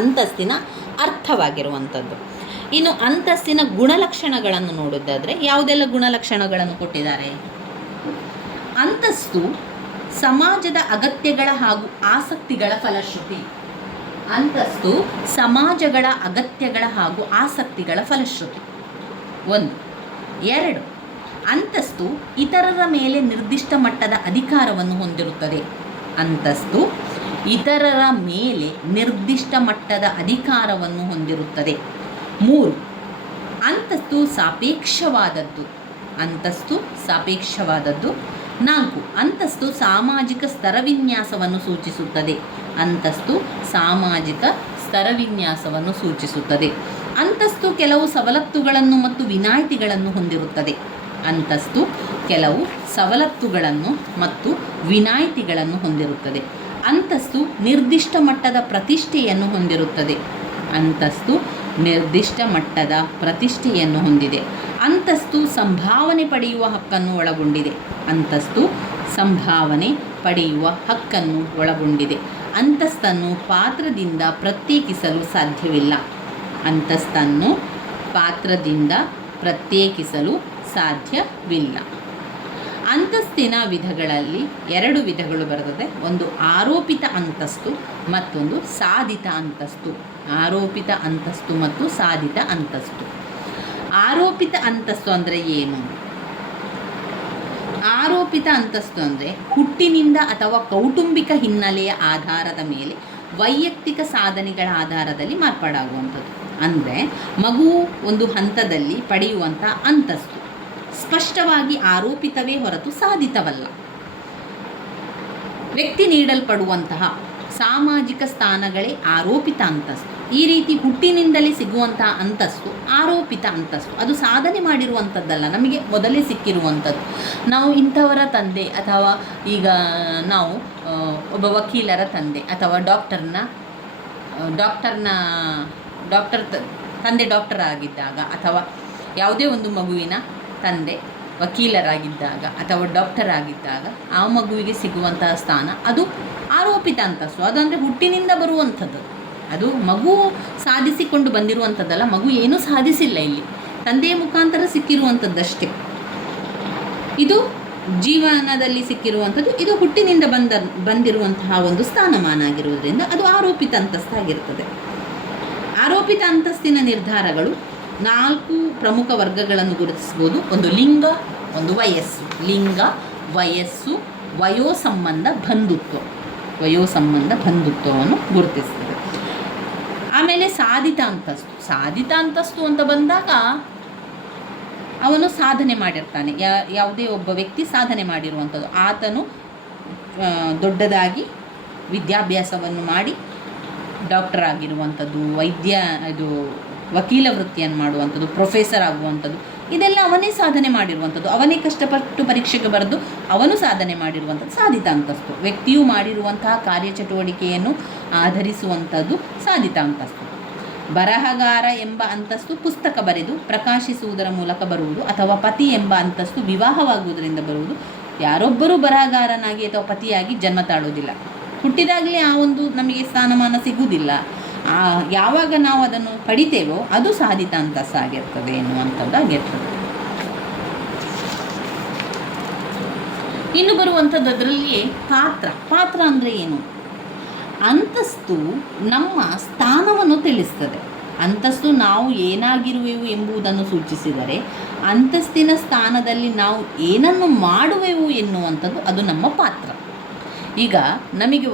ಅಂತಸ್ತಿನ ಅರ್ಥವಾಗಿರುವಂಥದ್ದು. ಇನ್ನು ಅಂತಸ್ತಿನ ಗುಣಲಕ್ಷಣಗಳನ್ನು ನೋಡೋದಾದರೆ ಯಾವುದೆಲ್ಲ ಗುಣಲಕ್ಷಣಗಳನ್ನು ಕೊಟ್ಟಿದ್ದಾರೆ? ಅಂತಸ್ತು ಸಮಾಜದ ಅಗತ್ಯಗಳ ಹಾಗೂ ಆಸಕ್ತಿಗಳ ಫಲಶ್ರುತಿ. ಅಂತಸ್ತು ಸಮಾಜಗಳ ಅಗತ್ಯಗಳ ಹಾಗೂ ಆಸಕ್ತಿಗಳ ಫಲಶ್ರುತಿ. ಒಂದು. ಎರಡು, ಅಂತಸ್ತು ಇತರರ ಮೇಲೆ ನಿರ್ದಿಷ್ಟ ಮಟ್ಟದ ಅಧಿಕಾರವನ್ನು ಹೊಂದಿರುತ್ತದೆ. ಅಂತಸ್ತು ಇತರರ ಮೇಲೆ ನಿರ್ದಿಷ್ಟ ಮಟ್ಟದ ಅಧಿಕಾರವನ್ನು ಹೊಂದಿರುತ್ತದೆ. ಮೂರು, ಅಂತಸ್ತು ಸಾಪೇಕ್ಷವಾದದ್ದು. ಅಂತಸ್ತು ಸಾಪೇಕ್ಷವಾದದ್ದು. ನಾಲ್ಕು, ಅಂತಸ್ತು ಸಾಮಾಜಿಕ ಸ್ತರವಿನ್ಯಾಸವನ್ನು ಸೂಚಿಸುತ್ತದೆ. ಅಂತಸ್ತು ಸಾಮಾಜಿಕ ಸ್ತರವಿನ್ಯಾಸವನ್ನು ಸೂಚಿಸುತ್ತದೆ. ಅಂತಸ್ತು ಕೆಲವು ಸವಲತ್ತುಗಳನ್ನು ಮತ್ತು ವಿನಾಯಿತಿಗಳನ್ನು ಹೊಂದಿರುತ್ತದೆ. ಅಂತಸ್ತು ಕೆಲವು ಸವಲತ್ತುಗಳನ್ನು ಮತ್ತು ವಿನಾಯಿತಿಗಳನ್ನು ಹೊಂದಿರುತ್ತದೆ. ಅಂತಸ್ತು ನಿರ್ದಿಷ್ಟ ಮಟ್ಟದ ಪ್ರತಿಷ್ಠೆಯನ್ನು ಹೊಂದಿರುತ್ತದೆ. ಅಂತಸ್ತು ನಿರ್ದಿಷ್ಟ ಮಟ್ಟದ ಪ್ರತಿಷ್ಠೆಯನ್ನು ಹೊಂದಿದೆ. ಅಂತಸ್ತು ಸಂಭಾವನೆ ಪಡೆಯುವ ಹಕ್ಕನ್ನು ಒಳಗೊಂಡಿದೆ. ಅಂತಸ್ತು ಸಂಭಾವನೆ ಪಡೆಯುವ ಹಕ್ಕನ್ನು ಒಳಗೊಂಡಿದೆ. ಅಂತಸ್ತನ್ನು ಪಾತ್ರದಿಂದ ಪ್ರತ್ಯೇಕಿಸಲು ಸಾಧ್ಯವಿಲ್ಲ. ಅಂತಸ್ತನ್ನು ಪಾತ್ರದಿಂದ ಪ್ರತ್ಯೇಕಿಸಲು ಸಾಧ್ಯವಿಲ್ಲ. ಅಂತಸ್ತಿನ ವಿಧಗಳಲ್ಲಿ ಎರಡು ವಿಧಗಳು ಬರ್ತದೆ. ಒಂದು ಆರೋಪಿತ ಅಂತಸ್ತು, ಮತ್ತೊಂದು ಸಾಧಿತ ಅಂತಸ್ತು. ಆರೋಪಿತ ಅಂತಸ್ತು ಮತ್ತು ಸಾಧಿತ ಅಂತಸ್ತು. ಆರೋಪಿತ ಅಂತಸ್ತು ಅಂದರೆ ಏನು? ಆರೋಪಿತ ಅಂತಸ್ತು ಅಂದರೆ ಹುಟ್ಟಿನಿಂದ ಅಥವಾ ಕೌಟುಂಬಿಕ ಹಿನ್ನೆಲೆಯ ಆಧಾರದ ಮೇಲೆ ವೈಯಕ್ತಿಕ ಸಾಧನೆಗಳ ಆಧಾರದಲ್ಲಿ ಮಾರ್ಪಾಡಾಗುವಂಥದ್ದು. ಅಂದರೆ ಮಗುವು ಒಂದು ಹಂತದಲ್ಲಿ ಪಡೆಯುವಂಥ ಅಂತಸ್ತು ಸ್ಪಷ್ಟವಾಗಿ ಆರೋಪಿತವೇ ಹೊರತು ಸಾಧಿತವಲ್ಲ. ವ್ಯಕ್ತಿ ನೀಡಲ್ಪಡುವಂತಹ ಸಾಮಾಜಿಕ ಸ್ಥಾನಗಳೇ ಆರೋಪಿತ ಅಂತಸ್ತು. ಈ ರೀತಿ ಹುಟ್ಟಿನಿಂದಲೇ ಸಿಗುವಂಥ ಅಂತಸ್ತು ಆರೋಪಿತ ಅಂತಸ್ತು. ಅದು ಸಾಧನೆ ಮಾಡಿರುವಂಥದ್ದಲ್ಲ, ನಮಗೆ ಮೊದಲೇ ಸಿಕ್ಕಿರುವಂಥದ್ದು. ನಾವು ಇಂಥವರ ತಂದೆ ಅಥವಾ ಈಗ ನಾವು ಒಬ್ಬ ವಕೀಲರ ತಂದೆ ಅಥವಾ ತಂದೆ ಡಾಕ್ಟರ್ ಆಗಿದ್ದಾಗ ಅಥವಾ ಯಾವುದೇ ಒಂದು ಮಗುವಿನ ತಂದೆ ವಕೀಲರಾಗಿದ್ದಾಗ ಅಥವಾ ಡಾಕ್ಟರ್ ಆಗಿದ್ದಾಗ ಆ ಮಗುವಿಗೆ ಸಿಗುವಂತಹ ಸ್ಥಾನ ಅದು ಆರೋಪಿತ ಅಂತಸ್ತು. ಅದಂದರೆ ಹುಟ್ಟಿನಿಂದ ಬರುವಂಥದ್ದು. ಅದು ಮಗು ಸಾಧಿಸಿಕೊಂಡು ಬಂದಿರುವಂಥದ್ದಲ್ಲ, ಮಗು ಏನೂ ಸಾಧಿಸಿಲ್ಲ, ಇಲ್ಲಿ ತಂದೆಯ ಮುಖಾಂತರ ಸಿಕ್ಕಿರುವಂಥದ್ದಷ್ಟೇ. ಇದು ಜೀವನದಲ್ಲಿ ಸಿಕ್ಕಿರುವಂಥದ್ದು, ಇದು ಹುಟ್ಟಿನಿಂದ ಬಂದಿರುವಂತಹ ಒಂದು ಸ್ಥಾನಮಾನ ಆಗಿರುವುದರಿಂದ ಅದು ಆರೋಪಿತ ಅಂತಸ್ತಾಗಿರ್ತದೆ. ಆರೋಪಿತ ಅಂತಸ್ತಿನ ನಿರ್ಧಾರಗಳು 4 ಪ್ರಮುಖ ವರ್ಗಗಳನ್ನು ಗುರುತಿಸ್ಬೋದು. ಒಂದು ಲಿಂಗ, ಒಂದು ವಯಸ್ಸು. ಲಿಂಗ, ವಯಸ್ಸು, ವಯೋಸಂಬಂಧ ಬಂಧುತ್ವವನ್ನು ಗುರುತಿಸ್ತದೆ. ಆಮೇಲೆ ಸಾಧಿತ ಅಂತಸ್ತು ಅಂತ ಬಂದಾಗ ಅವನು ಸಾಧನೆ ಮಾಡಿರ್ತಾನೆ. ಯಾವುದೇ ಒಬ್ಬ ವ್ಯಕ್ತಿ ಸಾಧನೆ ಮಾಡಿರುವಂಥದ್ದು. ಆತನು ದೊಡ್ಡದಾಗಿ ವಿದ್ಯಾಭ್ಯಾಸವನ್ನು ಮಾಡಿ ಡಾಕ್ಟರ್ ಆಗಿರುವಂಥದ್ದು, ವಕೀಲ ವೃತ್ತಿಯನ್ನು ಮಾಡುವಂಥದ್ದು, ಪ್ರೊಫೆಸರ್ ಆಗುವಂಥದ್ದು, ಇದೆಲ್ಲ ಅವನೇ ಸಾಧನೆ ಮಾಡಿರುವಂಥದ್ದು. ಅವನೇ ಕಷ್ಟಪಟ್ಟು ಪರೀಕ್ಷೆಗೆ ಬರೆದು ಅವನು ಸಾಧನೆ ಮಾಡಿರುವಂಥದ್ದು ಸಾಧಿತ ಅಂತಸ್ತು. ವ್ಯಕ್ತಿಯು ಮಾಡಿರುವಂತಹ ಕಾರ್ಯಚಟುವಟಿಕೆಯನ್ನು ಆಧರಿಸುವಂಥದ್ದು ಸಾಧಿತ ಅಂತಸ್ತು. ಬರಹಗಾರ ಎಂಬ ಅಂತಸ್ತು ಪುಸ್ತಕ ಬರೆದು ಪ್ರಕಾಶಿಸುವುದರ ಮೂಲಕ ಬರುವುದು, ಅಥವಾ ಪತಿ ಎಂಬ ಅಂತಸ್ತು ವಿವಾಹವಾಗುವುದರಿಂದ ಬರುವುದು. ಯಾರೊಬ್ಬರೂ ಬರಹಗಾರನಾಗಿ ಅಥವಾ ಪತಿಯಾಗಿ ಜನ್ಮ ತಾಳೋದಿಲ್ಲ. ಹುಟ್ಟಿದಾಗಲೇ ಆ ಒಂದು ನಮಗೆ ಸ್ಥಾನಮಾನ ಸಿಗುವುದಿಲ್ಲ. ಯಾವಾಗ ನಾವು ಅದನ್ನು ಪಡಿತೇವೋ ಅದು ಸಾಧಿತ ಅಂತಸ್ತಾಗಿರ್ತದೆ ಎನ್ನುವಂಥದ್ದಾಗಿರ್ತದೆ. ಇನ್ನು ಬರುವಂಥದ್ದು ಅದರಲ್ಲಿಯೇ ಪಾತ್ರ ಅಂದರೆ ಏನು? ಅಂತಸ್ತು ನಮ್ಮ ಸ್ಥಾನವನ್ನು ತಿಳಿಸ್ತದೆ. ಅಂತಸ್ತು ನಾವು ಏನಾಗಿರುವೆವು ಎಂಬುದನ್ನು ಸೂಚಿಸಿದರೆ, ಅಂತಸ್ತಿನ ಸ್ಥಾನದಲ್ಲಿ ನಾವು ಏನನ್ನು ಮಾಡುವೆವು ಎನ್ನುವಂಥದ್ದು ಅದು ನಮ್ಮ ಪಾತ್ರ. ಈಗ ನಮಗೆ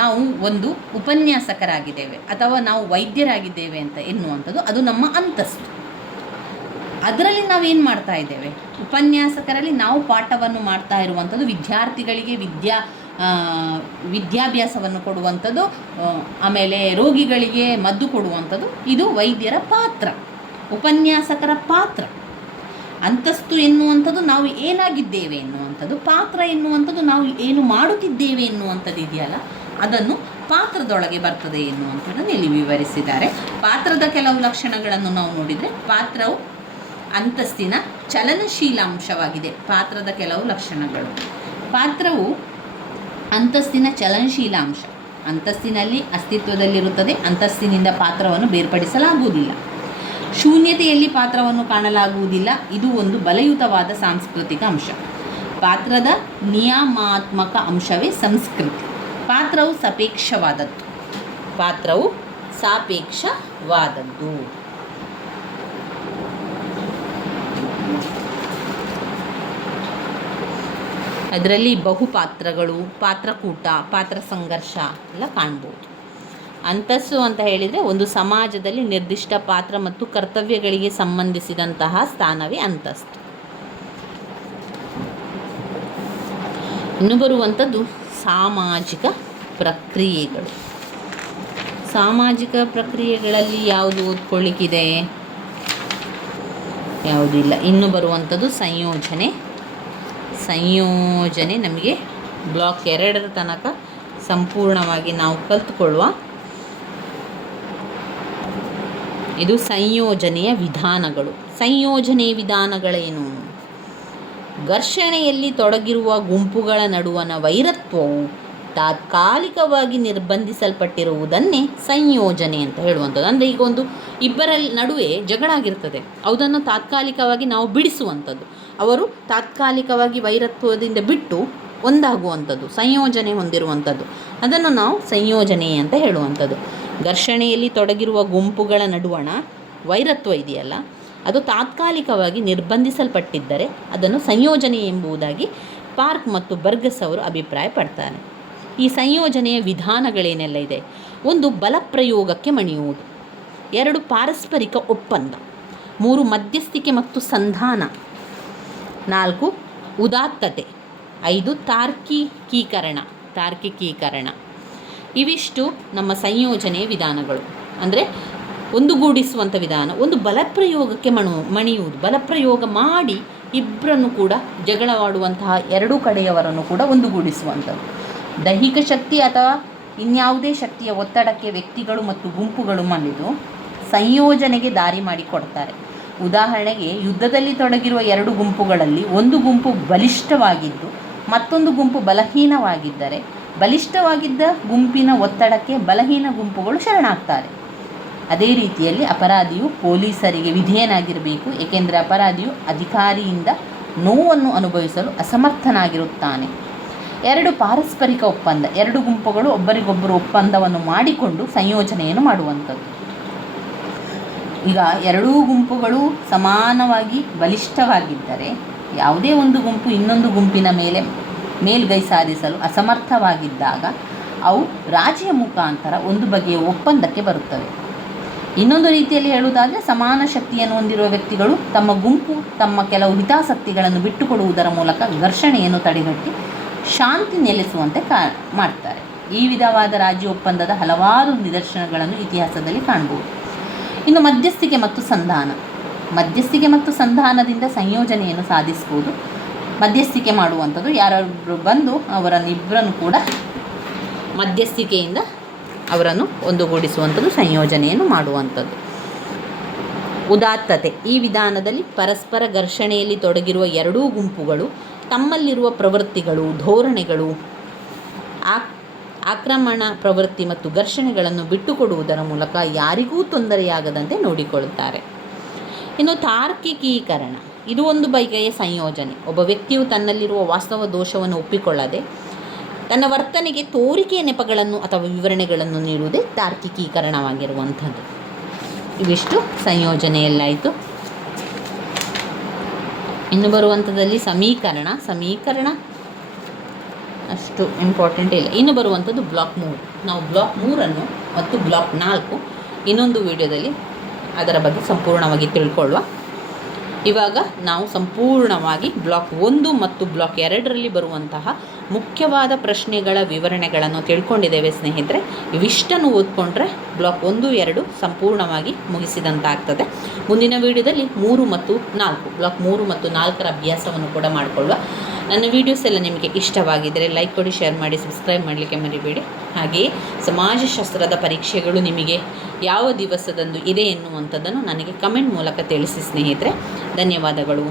ನಾವು ಒಂದು ಉಪನ್ಯಾಸಕರಾಗಿದ್ದೇವೆ ಅಥವಾ ನಾವು ವೈದ್ಯರಾಗಿದ್ದೇವೆ ಅಂತ ಎನ್ನುವಂಥದ್ದು ಅದು ನಮ್ಮ ಅಂತಸ್ತು. ಅದರಲ್ಲಿ ನಾವೇನು ಮಾಡ್ತಾ ಇದ್ದೇವೆ? ಉಪನ್ಯಾಸಕರಲ್ಲಿ ನಾವು ಪಾಠವನ್ನು ಮಾಡ್ತಾ ಇರುವಂಥದ್ದು, ವಿದ್ಯಾರ್ಥಿಗಳಿಗೆ ವಿದ್ಯಾಭ್ಯಾಸವನ್ನು ಕೊಡುವಂಥದ್ದು, ಆಮೇಲೆ ರೋಗಿಗಳಿಗೆ ಮದ್ದು ಕೊಡುವಂಥದ್ದು. ಇದು ವೈದ್ಯರ ಪಾತ್ರ, ಉಪನ್ಯಾಸಕರ ಪಾತ್ರ. ಅಂತಸ್ತು ಎನ್ನುವಂಥದ್ದು ನಾವು ಏನಾಗಿದ್ದೇವೆ ಎನ್ನುವಂಥದ್ದು, ಪಾತ್ರ ಎನ್ನುವಂಥದ್ದು ನಾವು ಏನು ಮಾಡುತ್ತಿದ್ದೇವೆ ಎನ್ನುವಂಥದ್ದು ಇದೆಯಲ್ಲ, ಅದನ್ನು ಪಾತ್ರದೊಳಗೆ ಬರ್ತದೆ ಎನ್ನುವಂಥದ್ದನ್ನು ಇಲ್ಲಿ ವಿವರಿಸಿದ್ದಾರೆ. ಪಾತ್ರದ ಕೆಲವು ಲಕ್ಷಣಗಳನ್ನು ನಾವು ನೋಡಿದರೆ, ಪಾತ್ರವು ಅಂತಸ್ತಿನ ಚಲನಶೀಲಾಂಶವಾಗಿದೆ. ಪಾತ್ರದ ಕೆಲವು ಲಕ್ಷಣಗಳು: ಪಾತ್ರವು ಅಂತಸ್ತಿನ ಚಲನಶೀಲ ಅಂಶ. ಅಂತಸ್ತಿನಲ್ಲಿ ಅಸ್ತಿತ್ವದಲ್ಲಿರುತ್ತದೆ. ಅಂತಸ್ತಿನಿಂದ ಪಾತ್ರವನ್ನು ಬೇರ್ಪಡಿಸಲಾಗುವುದಿಲ್ಲ. ಶೂನ್ಯತೆಯಲ್ಲಿ ಪಾತ್ರವನ್ನು ಕಾಣಲಾಗುವುದಿಲ್ಲ. ಇದು ಒಂದು ಬಲಯುತವಾದ ಸಾಂಸ್ಕೃತಿಕ ಅಂಶ. ಪಾತ್ರದ ನಿಯಮಾತ್ಮಕ ಅಂಶವೇ ಸಂಸ್ಕೃತಿ. ಪಾತ್ರವು ಸಾಪೇಕ್ಷವಾದದ್ದು. ಅದರಲ್ಲಿ ಬಹುಪಾತ್ರಗಳು, ಪಾತ್ರಕೂಟ, ಪಾತ್ರ ಸಂಘರ್ಷ ಎಲ್ಲ ಕಾಣ್ಬೋದು. ಅಂತಸ್ತು ಅಂತ ಹೇಳಿದರೆ ಒಂದು ಸಮಾಜದಲ್ಲಿ ನಿರ್ದಿಷ್ಟ ಪಾತ್ರ ಮತ್ತು ಕರ್ತವ್ಯಗಳಿಗೆ ಸಂಬಂಧಿಸಿದಂತಹ ಸ್ಥಾನವೇ ಅಂತಸ್ತು. ಇನ್ನು ಬರುವಂಥದ್ದು ಸಾಮಾಜಿಕ ಪ್ರಕ್ರಿಯೆಗಳು. ಸಾಮಾಜಿಕ ಪ್ರಕ್ರಿಯೆಗಳಲ್ಲಿ ಯಾವುದು ಓದ್ಕೊಳ್ಳಿಕ್ಕಿದೆ? ಯಾವುದಿಲ್ಲ. ಇನ್ನು ಬರುವಂಥದ್ದು ಸಂಯೋಜನೆ ನಮಗೆ ಬ್ಲಾಕ್ 2 ತನಕ ಸಂಪೂರ್ಣವಾಗಿ ನಾವು ಕಲಿತುಕೊಳ್ಳುವ. ಇದು ಸಂಯೋಜನೆಯ ವಿಧಾನಗಳು. ಸಂಯೋಜನೆಯ ವಿಧಾನಗಳೇನು? ಘರ್ಷಣೆಯಲ್ಲಿ ತೊಡಗಿರುವ ಗುಂಪುಗಳ ನಡುವಣ ವೈರತ್ವವು ತಾತ್ಕಾಲಿಕವಾಗಿ ನಿರ್ಬಂಧಿಸಲ್ಪಟ್ಟಿರುವುದನ್ನೇ ಸಂಯೋಜನೆ ಅಂತ ಹೇಳುವಂಥದ್ದು. ಅಂದರೆ ಈಗ ಇಬ್ಬರ ನಡುವೆ ಜಗಳ ಆಗಿರ್ತದೆ, ಅದನ್ನು ತಾತ್ಕಾಲಿಕವಾಗಿ ನಾವು ಬಿಡಿಸುವಂಥದ್ದು. ಅವರು ತಾತ್ಕಾಲಿಕವಾಗಿ ವೈರತ್ವದಿಂದ ಬಿಟ್ಟು ಒಂದಾಗುವಂಥದ್ದು, ಸಂಯೋಜನೆ ಹೊಂದಿರುವಂಥದ್ದು, ಅದನ್ನು ನಾವು ಸಂಯೋಜನೆ ಅಂತ ಹೇಳುವಂಥದ್ದು. ಘರ್ಷಣೆಯಲ್ಲಿ ತೊಡಗಿರುವ ಗುಂಪುಗಳ ನಡುವಣ ವೈರತ್ವ ಇದೆಯಲ್ಲ, ಅದು ತಾತ್ಕಾಲಿಕವಾಗಿ ನಿರ್ಬಂಧಿಸಲ್ಪಟ್ಟಿದ್ದರೆ ಅದನ್ನು ಸಂಯೋಜನೆ ಎಂಬುದಾಗಿ ಪಾರ್ಕ್ ಮತ್ತು ಬರ್ಗಸ್ ಅವರು ಅಭಿಪ್ರಾಯಪಡ್ತಾರೆ. ಈ ಸಂಯೋಜನೆಯ ವಿಧಾನಗಳೇನೆಲ್ಲ ಇದೆ? 1. ಬಲಪ್ರಯೋಗಕ್ಕೆ ಮಣಿಯುವುದು. 2. ಪಾರಸ್ಪರಿಕ ಒಪ್ಪಂದ. 3. ಮಧ್ಯಸ್ಥಿಕೆ ಮತ್ತು ಸಂಧಾನ. 4. ಉದಾತ್ತತೆ. 5. ತಾರ್ಕಿಕೀಕರಣ. ಇವಿಷ್ಟು ನಮ್ಮ ಸಂಯೋಜನೆಯ ವಿಧಾನಗಳು. ಅಂದರೆ ಒಂದುಗೂಡಿಸುವಂಥ ವಿಧಾನ. ಒಂದು ಬಲಪ್ರಯೋಗಕ್ಕೆ ಮಣಿಯುವುದು, ಬಲಪ್ರಯೋಗ ಮಾಡಿ ಇಬ್ಬರನ್ನು ಕೂಡ ಜಗಳವಾಡುವಂತಹ ಎರಡೂ ಕಡೆಯವರನ್ನು ಕೂಡ ಒಂದುಗೂಡಿಸುವಂಥದ್ದು. ದೈಹಿಕ ಶಕ್ತಿ ಅಥವಾ ಇನ್ಯಾವುದೇ ಶಕ್ತಿಯ ಒತ್ತಡಕ್ಕೆ ವ್ಯಕ್ತಿಗಳು ಮತ್ತು ಗುಂಪುಗಳು ಮಣಿದು ಸಂಯೋಜನೆಗೆ ದಾರಿ ಮಾಡಿಕೊಡ್ತಾರೆ. ಉದಾಹರಣೆಗೆ, ಯುದ್ಧದಲ್ಲಿ ತೊಡಗಿರುವ ಎರಡು ಗುಂಪುಗಳಲ್ಲಿ ಒಂದು ಗುಂಪು ಬಲಿಷ್ಠವಾಗಿದ್ದು ಮತ್ತೊಂದು ಗುಂಪು ಬಲಹೀನವಾಗಿದ್ದರೆ ಬಲಿಷ್ಠವಾಗಿದ್ದ ಗುಂಪಿನ ಒತ್ತಡಕ್ಕೆ ಬಲಹೀನ ಗುಂಪುಗಳು ಶರಣಾಗ್ತಾರೆ. ಅದೇ ರೀತಿಯಲ್ಲಿ ಅಪರಾಧಿಯು ಪೊಲೀಸರಿಗೆ ವಿಧೇಯನಾಗಿರಬೇಕು, ಏಕೆಂದರೆ ಅಪರಾಧಿಯು ಅಧಿಕಾರಿಯಿಂದ ನೋವನ್ನು ಅನುಭವಿಸಲು ಅಸಮರ್ಥನಾಗಿರುತ್ತಾನೆ. ಎರಡು ಪಾರಸ್ಪರಿಕ ಒಪ್ಪಂದ, ಎರಡು ಗುಂಪುಗಳು ಒಬ್ಬರಿಗೊಬ್ಬರು ಒಪ್ಪಂದವನ್ನು ಮಾಡಿಕೊಂಡು ಸಂಯೋಜನೆಯನ್ನು ಮಾಡುವಂಥದ್ದು. ಈಗ ಎರಡೂ ಗುಂಪುಗಳು ಸಮಾನವಾಗಿ ಬಲಿಷ್ಠವಾಗಿದ್ದರೆ ಯಾವುದೇ ಒಂದು ಗುಂಪು ಇನ್ನೊಂದು ಗುಂಪಿನ ಮೇಲ್ಗೈ ಸಾಧಿಸಲು ಅಸಮರ್ಥವಾಗಿದ್ದಾಗ ಅವು ರಾಜಿಯ ಮುಖಾಂತರ ಒಂದು ಬಗೆಯ ಒಪ್ಪಂದಕ್ಕೆ ಬರುತ್ತವೆ. ಇನ್ನೊಂದು ರೀತಿಯಲ್ಲಿ ಹೇಳುವುದಾದರೆ, ಸಮಾನ ಶಕ್ತಿಯನ್ನು ಹೊಂದಿರುವ ವ್ಯಕ್ತಿಗಳು ತಮ್ಮ ಗುಂಪು ತಮ್ಮ ಕೆಲವು ಹಿತಾಸಕ್ತಿಗಳನ್ನು ಬಿಟ್ಟುಕೊಡುವುದರ ಮೂಲಕ ಘರ್ಷಣೆಯನ್ನು ತಡೆಗಟ್ಟಿ ಶಾಂತಿ ನೆಲೆಸುವಂತೆ ಮಾಡ್ತಾರೆ. ಈ ವಿಧವಾದ ರಾಜ್ಯ ಒಪ್ಪಂದದ ಹಲವಾರು ನಿದರ್ಶನಗಳನ್ನು ಇತಿಹಾಸದಲ್ಲಿ ಕಾಣಬಹುದು. ಇನ್ನು ಮಧ್ಯಸ್ಥಿಕೆ ಮತ್ತು ಸಂಧಾನ. ಮಧ್ಯಸ್ಥಿಕೆ ಮತ್ತು ಸಂಧಾನದಿಂದ ಸಂಯೋಜನೆಯನ್ನು ಸಾಧಿಸ್ಬೋದು. ಮಧ್ಯಸ್ಥಿಕೆ ಮಾಡುವಂಥದ್ದು, ಯಾರಾದರೂ ಬಂದು ಅವರನ್ನಿಬ್ಬರನ್ನು ಕೂಡ ಮಧ್ಯಸ್ಥಿಕೆಯಿಂದ ಅವರನ್ನು ಒಂದುಗೂಡಿಸುವಂಥದ್ದು, ಸಂಯೋಜನೆಯನ್ನು ಮಾಡುವಂಥದ್ದು. ಉದಾತ್ತತೆ. ಈ ವಿಧಾನದಲ್ಲಿ ಪರಸ್ಪರ ಘರ್ಷಣೆಯಲ್ಲಿ ತೊಡಗಿರುವ ಎರಡೂ ಗುಂಪುಗಳು ತಮ್ಮಲ್ಲಿರುವ ಪ್ರವೃತ್ತಿಗಳು, ಧೋರಣೆಗಳು, ಆಕ್ರಮಣ ಪ್ರವೃತ್ತಿ ಮತ್ತು ಘರ್ಷಣೆಗಳನ್ನು ಬಿಟ್ಟುಕೊಡುವುದರ ಮೂಲಕ ಯಾರಿಗೂ ತೊಂದರೆಯಾಗದಂತೆ ನೋಡಿಕೊಳ್ಳುತ್ತಾರೆ. ಇನ್ನು ತಾರ್ಕಿಕೀಕರಣ. ಇದು ಒಂದು ಬಗೆಯ ಸಂಯೋಜನೆ. ಒಬ್ಬ ವ್ಯಕ್ತಿಯು ತನ್ನಲ್ಲಿರುವ ವಾಸ್ತವ ದೋಷವನ್ನು ಒಪ್ಪಿಕೊಳ್ಳದೆ ತನ್ನ ವರ್ತನೆಗೆ ತೋರಿಕೆಯ ನೆಪಗಳನ್ನು ಅಥವಾ ವಿವರಣೆಗಳನ್ನು ನೀಡುವುದೇ ತಾರ್ಕಿಕೀಕರಣವಾಗಿರುವಂಥದ್ದು. ಇವಿಷ್ಟು ಸಂಯೋಜನೆಯಲ್ಲಾಯಿತು. ಇನ್ನು ಬರುವಂಥದ್ದಲ್ಲಿ ಸಮೀಕರಣ ಅಷ್ಟು ಇಂಪಾರ್ಟೆಂಟ್ ಇಲ್ಲ. ಇನ್ನು ಬರುವಂಥದ್ದು ಬ್ಲಾಕ್ 3. ನಾವು ಬ್ಲಾಕ್ 3 ಮತ್ತು ಬ್ಲಾಕ್ 4 ಇನ್ನೊಂದು ವಿಡಿಯೋದಲ್ಲಿ ಅದರ ಬಗ್ಗೆ ಸಂಪೂರ್ಣವಾಗಿ ತಿಳ್ಕೊಳ್ಳುವ. ಇವಾಗ ನಾವು ಸಂಪೂರ್ಣವಾಗಿ ಬ್ಲಾಕ್ 1 ಮತ್ತು ಬ್ಲಾಕ್ 2ರಲ್ಲಿ ಬರುವಂತಹ ಮುಖ್ಯವಾದ ಪ್ರಶ್ನೆಗಳ ವಿವರಣೆಗಳನ್ನು ತಿಳ್ಕೊಂಡಿದ್ದೇವೆ ಸ್ನೇಹಿತರೆ. ಇವಿಷ್ಟನ್ನು ಓದ್ಕೊಂಡ್ರೆ ಬ್ಲಾಕ್ 1, 2 ಸಂಪೂರ್ಣವಾಗಿ ಮುಗಿಸಿದಂತಾಗ್ತದೆ. ಮುಂದಿನ ವಿಡಿಯೋದಲ್ಲಿ 3 ಮತ್ತು 4 ಬ್ಲಾಕ್ 3 ಮತ್ತು 4ರ ಅಭ್ಯಾಸವನ್ನು ಕೂಡ ಮಾಡಿಕೊಳ್ಳುವ. ನನ್ನ ವೀಡಿಯೋಸ್ ಎಲ್ಲ ನಿಮಗೆ ಇಷ್ಟವಾಗಿದ್ದರೆ ಲೈಕ್ ಕೊಡಿ, ಶೇರ್ ಮಾಡಿ, ಸಬ್ಸ್ಕ್ರೈಬ್ ಮಾಡಲಿಕ್ಕೆ ಮರಿಬೇಡಿ. ಹಾಗೆಯೇ ಸಮಾಜಶಾಸ್ತ್ರದ ಪರೀಕ್ಷೆಗಳು ನಿಮಗೆ ಯಾವ ದಿವಸದಂದು ಇದೆ ಎನ್ನುವಂಥದ್ದನ್ನು ನನಗೆ ಕಮೆಂಟ್ ಮೂಲಕ ತಿಳಿಸಿ ಸ್ನೇಹಿತರೆ. ಧನ್ಯವಾದಗಳು.